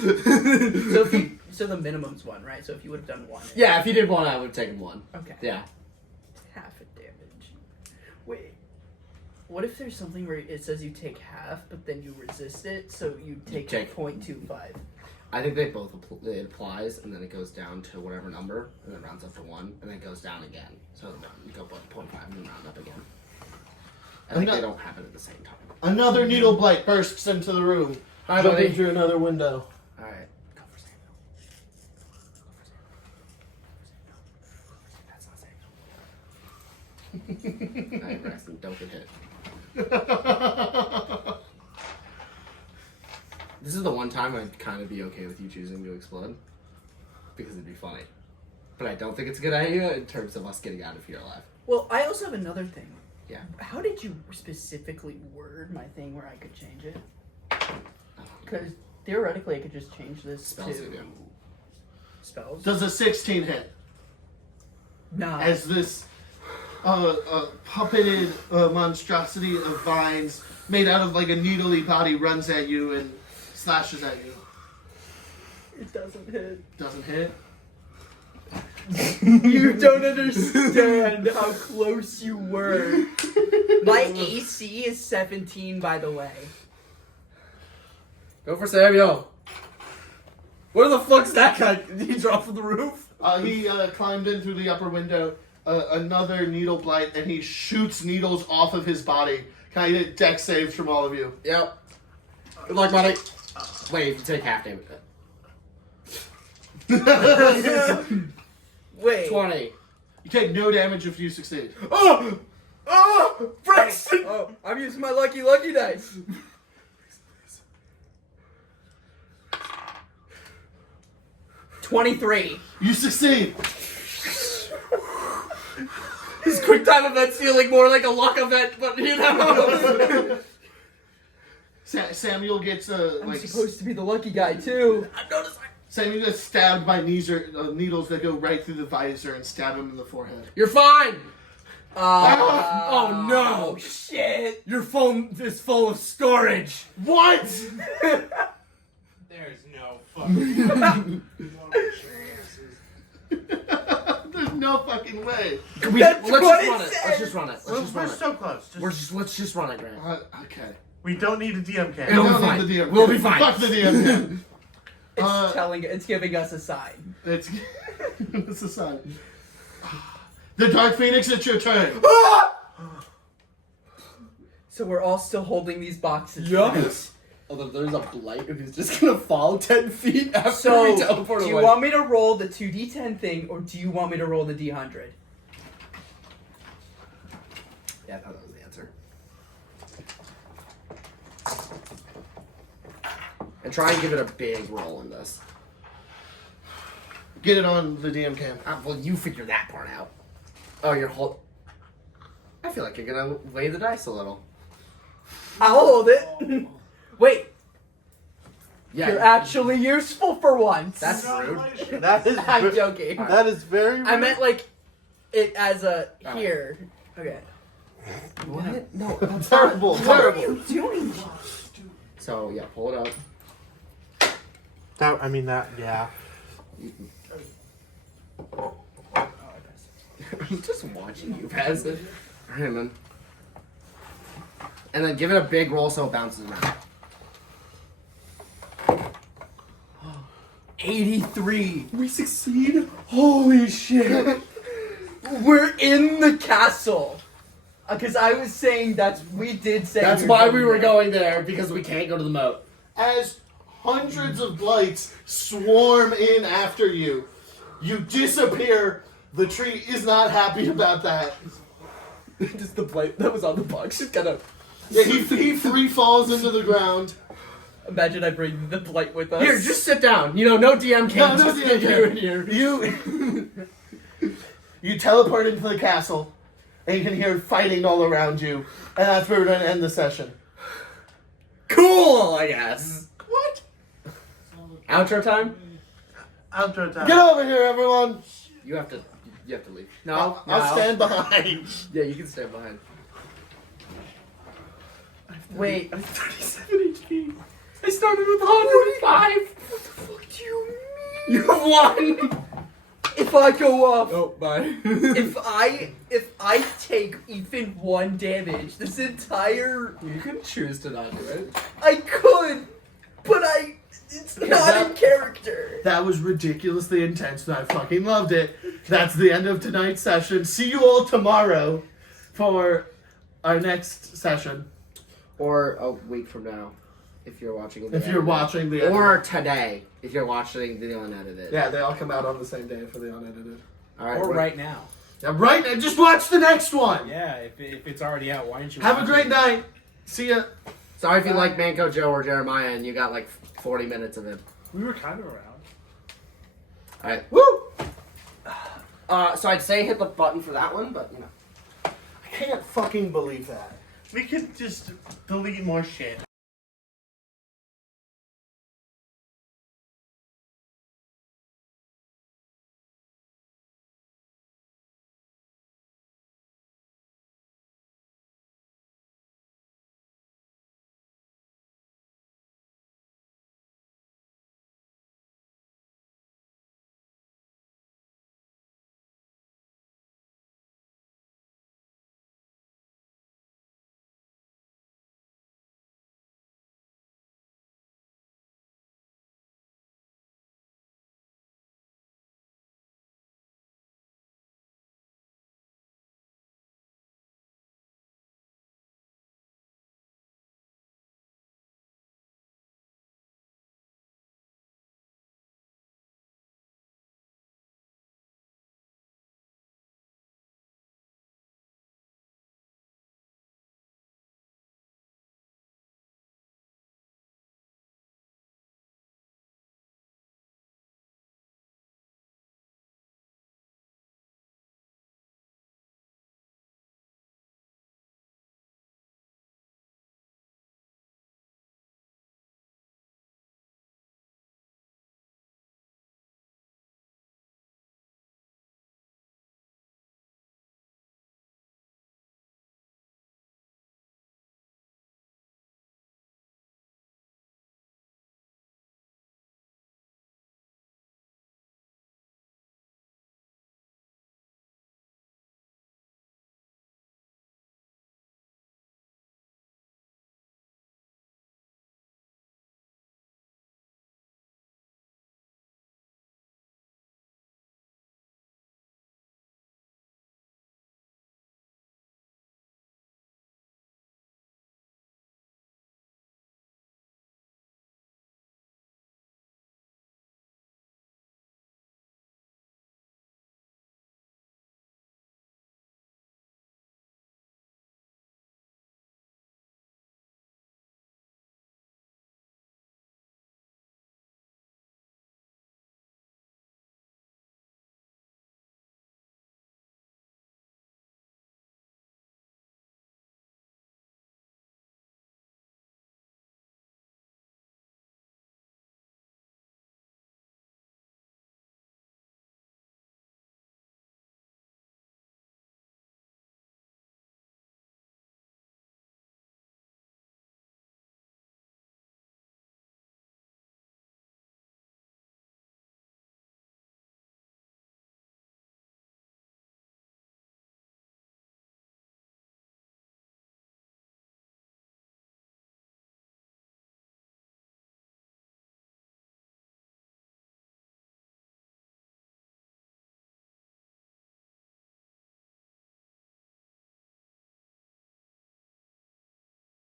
So the minimum's 1, right? So if you would have done 1. Yeah, if he did 1, I would have taken 1. Okay. Yeah. Half a damage. Wait. What if there's something where it says you take half, but then you resist it, so you take take- 0.25? I think they both it applies, and then it goes down to whatever number, and then rounds up to 1, and then goes down again. So you go 0.5 and then round up again. I think they don't happen at the same time. Another needle blight bursts into the room. Hi, jumping buddy. through another window. Alright, go for Samuel. That's not Samuel. Alright, Braxton, don't get hit. This is the one time I'd kind of be okay with you choosing to explode. Because it'd be funny. But I don't think it's a good idea in terms of us getting out of here alive. Well, I also have another thing. Yeah. How did you specifically word my thing where I could change it? Because theoretically I could just change this Spells to... you do. Spells? Does a 16 hit? Nah. As this puppeted monstrosity of vines made out of like a needly body runs at you and slashes at you. It doesn't hit. Doesn't hit. You don't understand how close you were. My AC is 17, by the way. Go for Samuel. Where the fuck's that guy? Did he drop from the roof? He climbed in through the upper window. Another needle blight, and he shoots needles off of his body. Can I get dex saves from all of you? Yep. Good luck, buddy. Wait, you take half damage. Wait. 20. You take no damage if you succeed. Oh! Oh! Braxton! Oh, I'm using my lucky dice. $23. You succeed. His quick time event's feeling more like a luck event, but you know. Samuel gets I'm supposed to be the lucky guy too. I'm noticing. Samuel gets stabbed by needles that go right through the visor and stab him in the forehead. You're fine. Oh no. Shit! Your phone is full of storage. What? There's no fucking. There's no fucking way. That's Let's what just it run it. says. Let's just run it. Let's just We're run it. so close. Let's just run it, Grant. Okay. We don't need a DM cam. It'll We be don't fine. need the DM. We'll be fine. Fuck the DM. It's giving us a sign. It's a sign. The Dark Phoenix, it's your turn. So we're all still holding these boxes. Yup. right? Although there's a blight who's just gonna fall 10 feet after So, we teleport do away. you want me to roll the 2d10 thing, or do you want me to roll the d100? Yeah, I thought that was the answer. And try and give it a big roll in this. Get it on the DM cam. Well, you figure that part out. Oh, you're hold. I feel like you're gonna weigh the dice a little. I'll hold it. Wait, Yeah, you're actually useful for once. that's rude. That is. I'm joking. That is very. I meant like it as a Alright. here. Okay. What? No, that's Terrible, What are terrible. you doing? So yeah, pull it up. That, I mean that. Yeah. I'm just watching you pass it. Alright, man. And then give it a big roll so it bounces around. 83. We succeed? Holy shit. We're in the castle. Because I was saying we did say That's why we were going there, because we can't go to the moat. As hundreds of blights swarm in after you, you disappear. The tree is not happy about that. Just the blight that was on the box just kind of... Yeah, he free falls into the ground. Imagine I bring the blight with us. Here, just sit down. You know, no DM can No just DM get you can. in here. You teleport into the castle, and you can hear fighting all around you, and that's where we're going to end the session. Cool, I guess. What? Outro time? Outro time. Get over here, everyone! You have to leave. I'll stand behind. Yeah, you can stand behind. Wait. I'm 37 HP. I started with 105. What the fuck do you mean? You won. If I go up, Oh, bye. if I take even 1 damage, this entire You can choose to not do it. I could, but it's not in character. That was ridiculously intense, and I fucking loved it. That's the end of tonight's session. See you all tomorrow for our next session. Or a week from now, if you're watching it. If you're watching the Or today, if you're watching the unedited. yeah, they all come out on the same day for the unedited. All right. Or right now. Yeah, right now, just watch the next one. Yeah, if it's already out, why didn't you Have a watch great it? night. See ya. Sorry if you like Manco Joe or Jeremiah and you got like 40 minutes of him. We were kind of around. All right. Woo! So I'd say hit the button for that one, but you know. I can't fucking believe that. We could just delete more shit.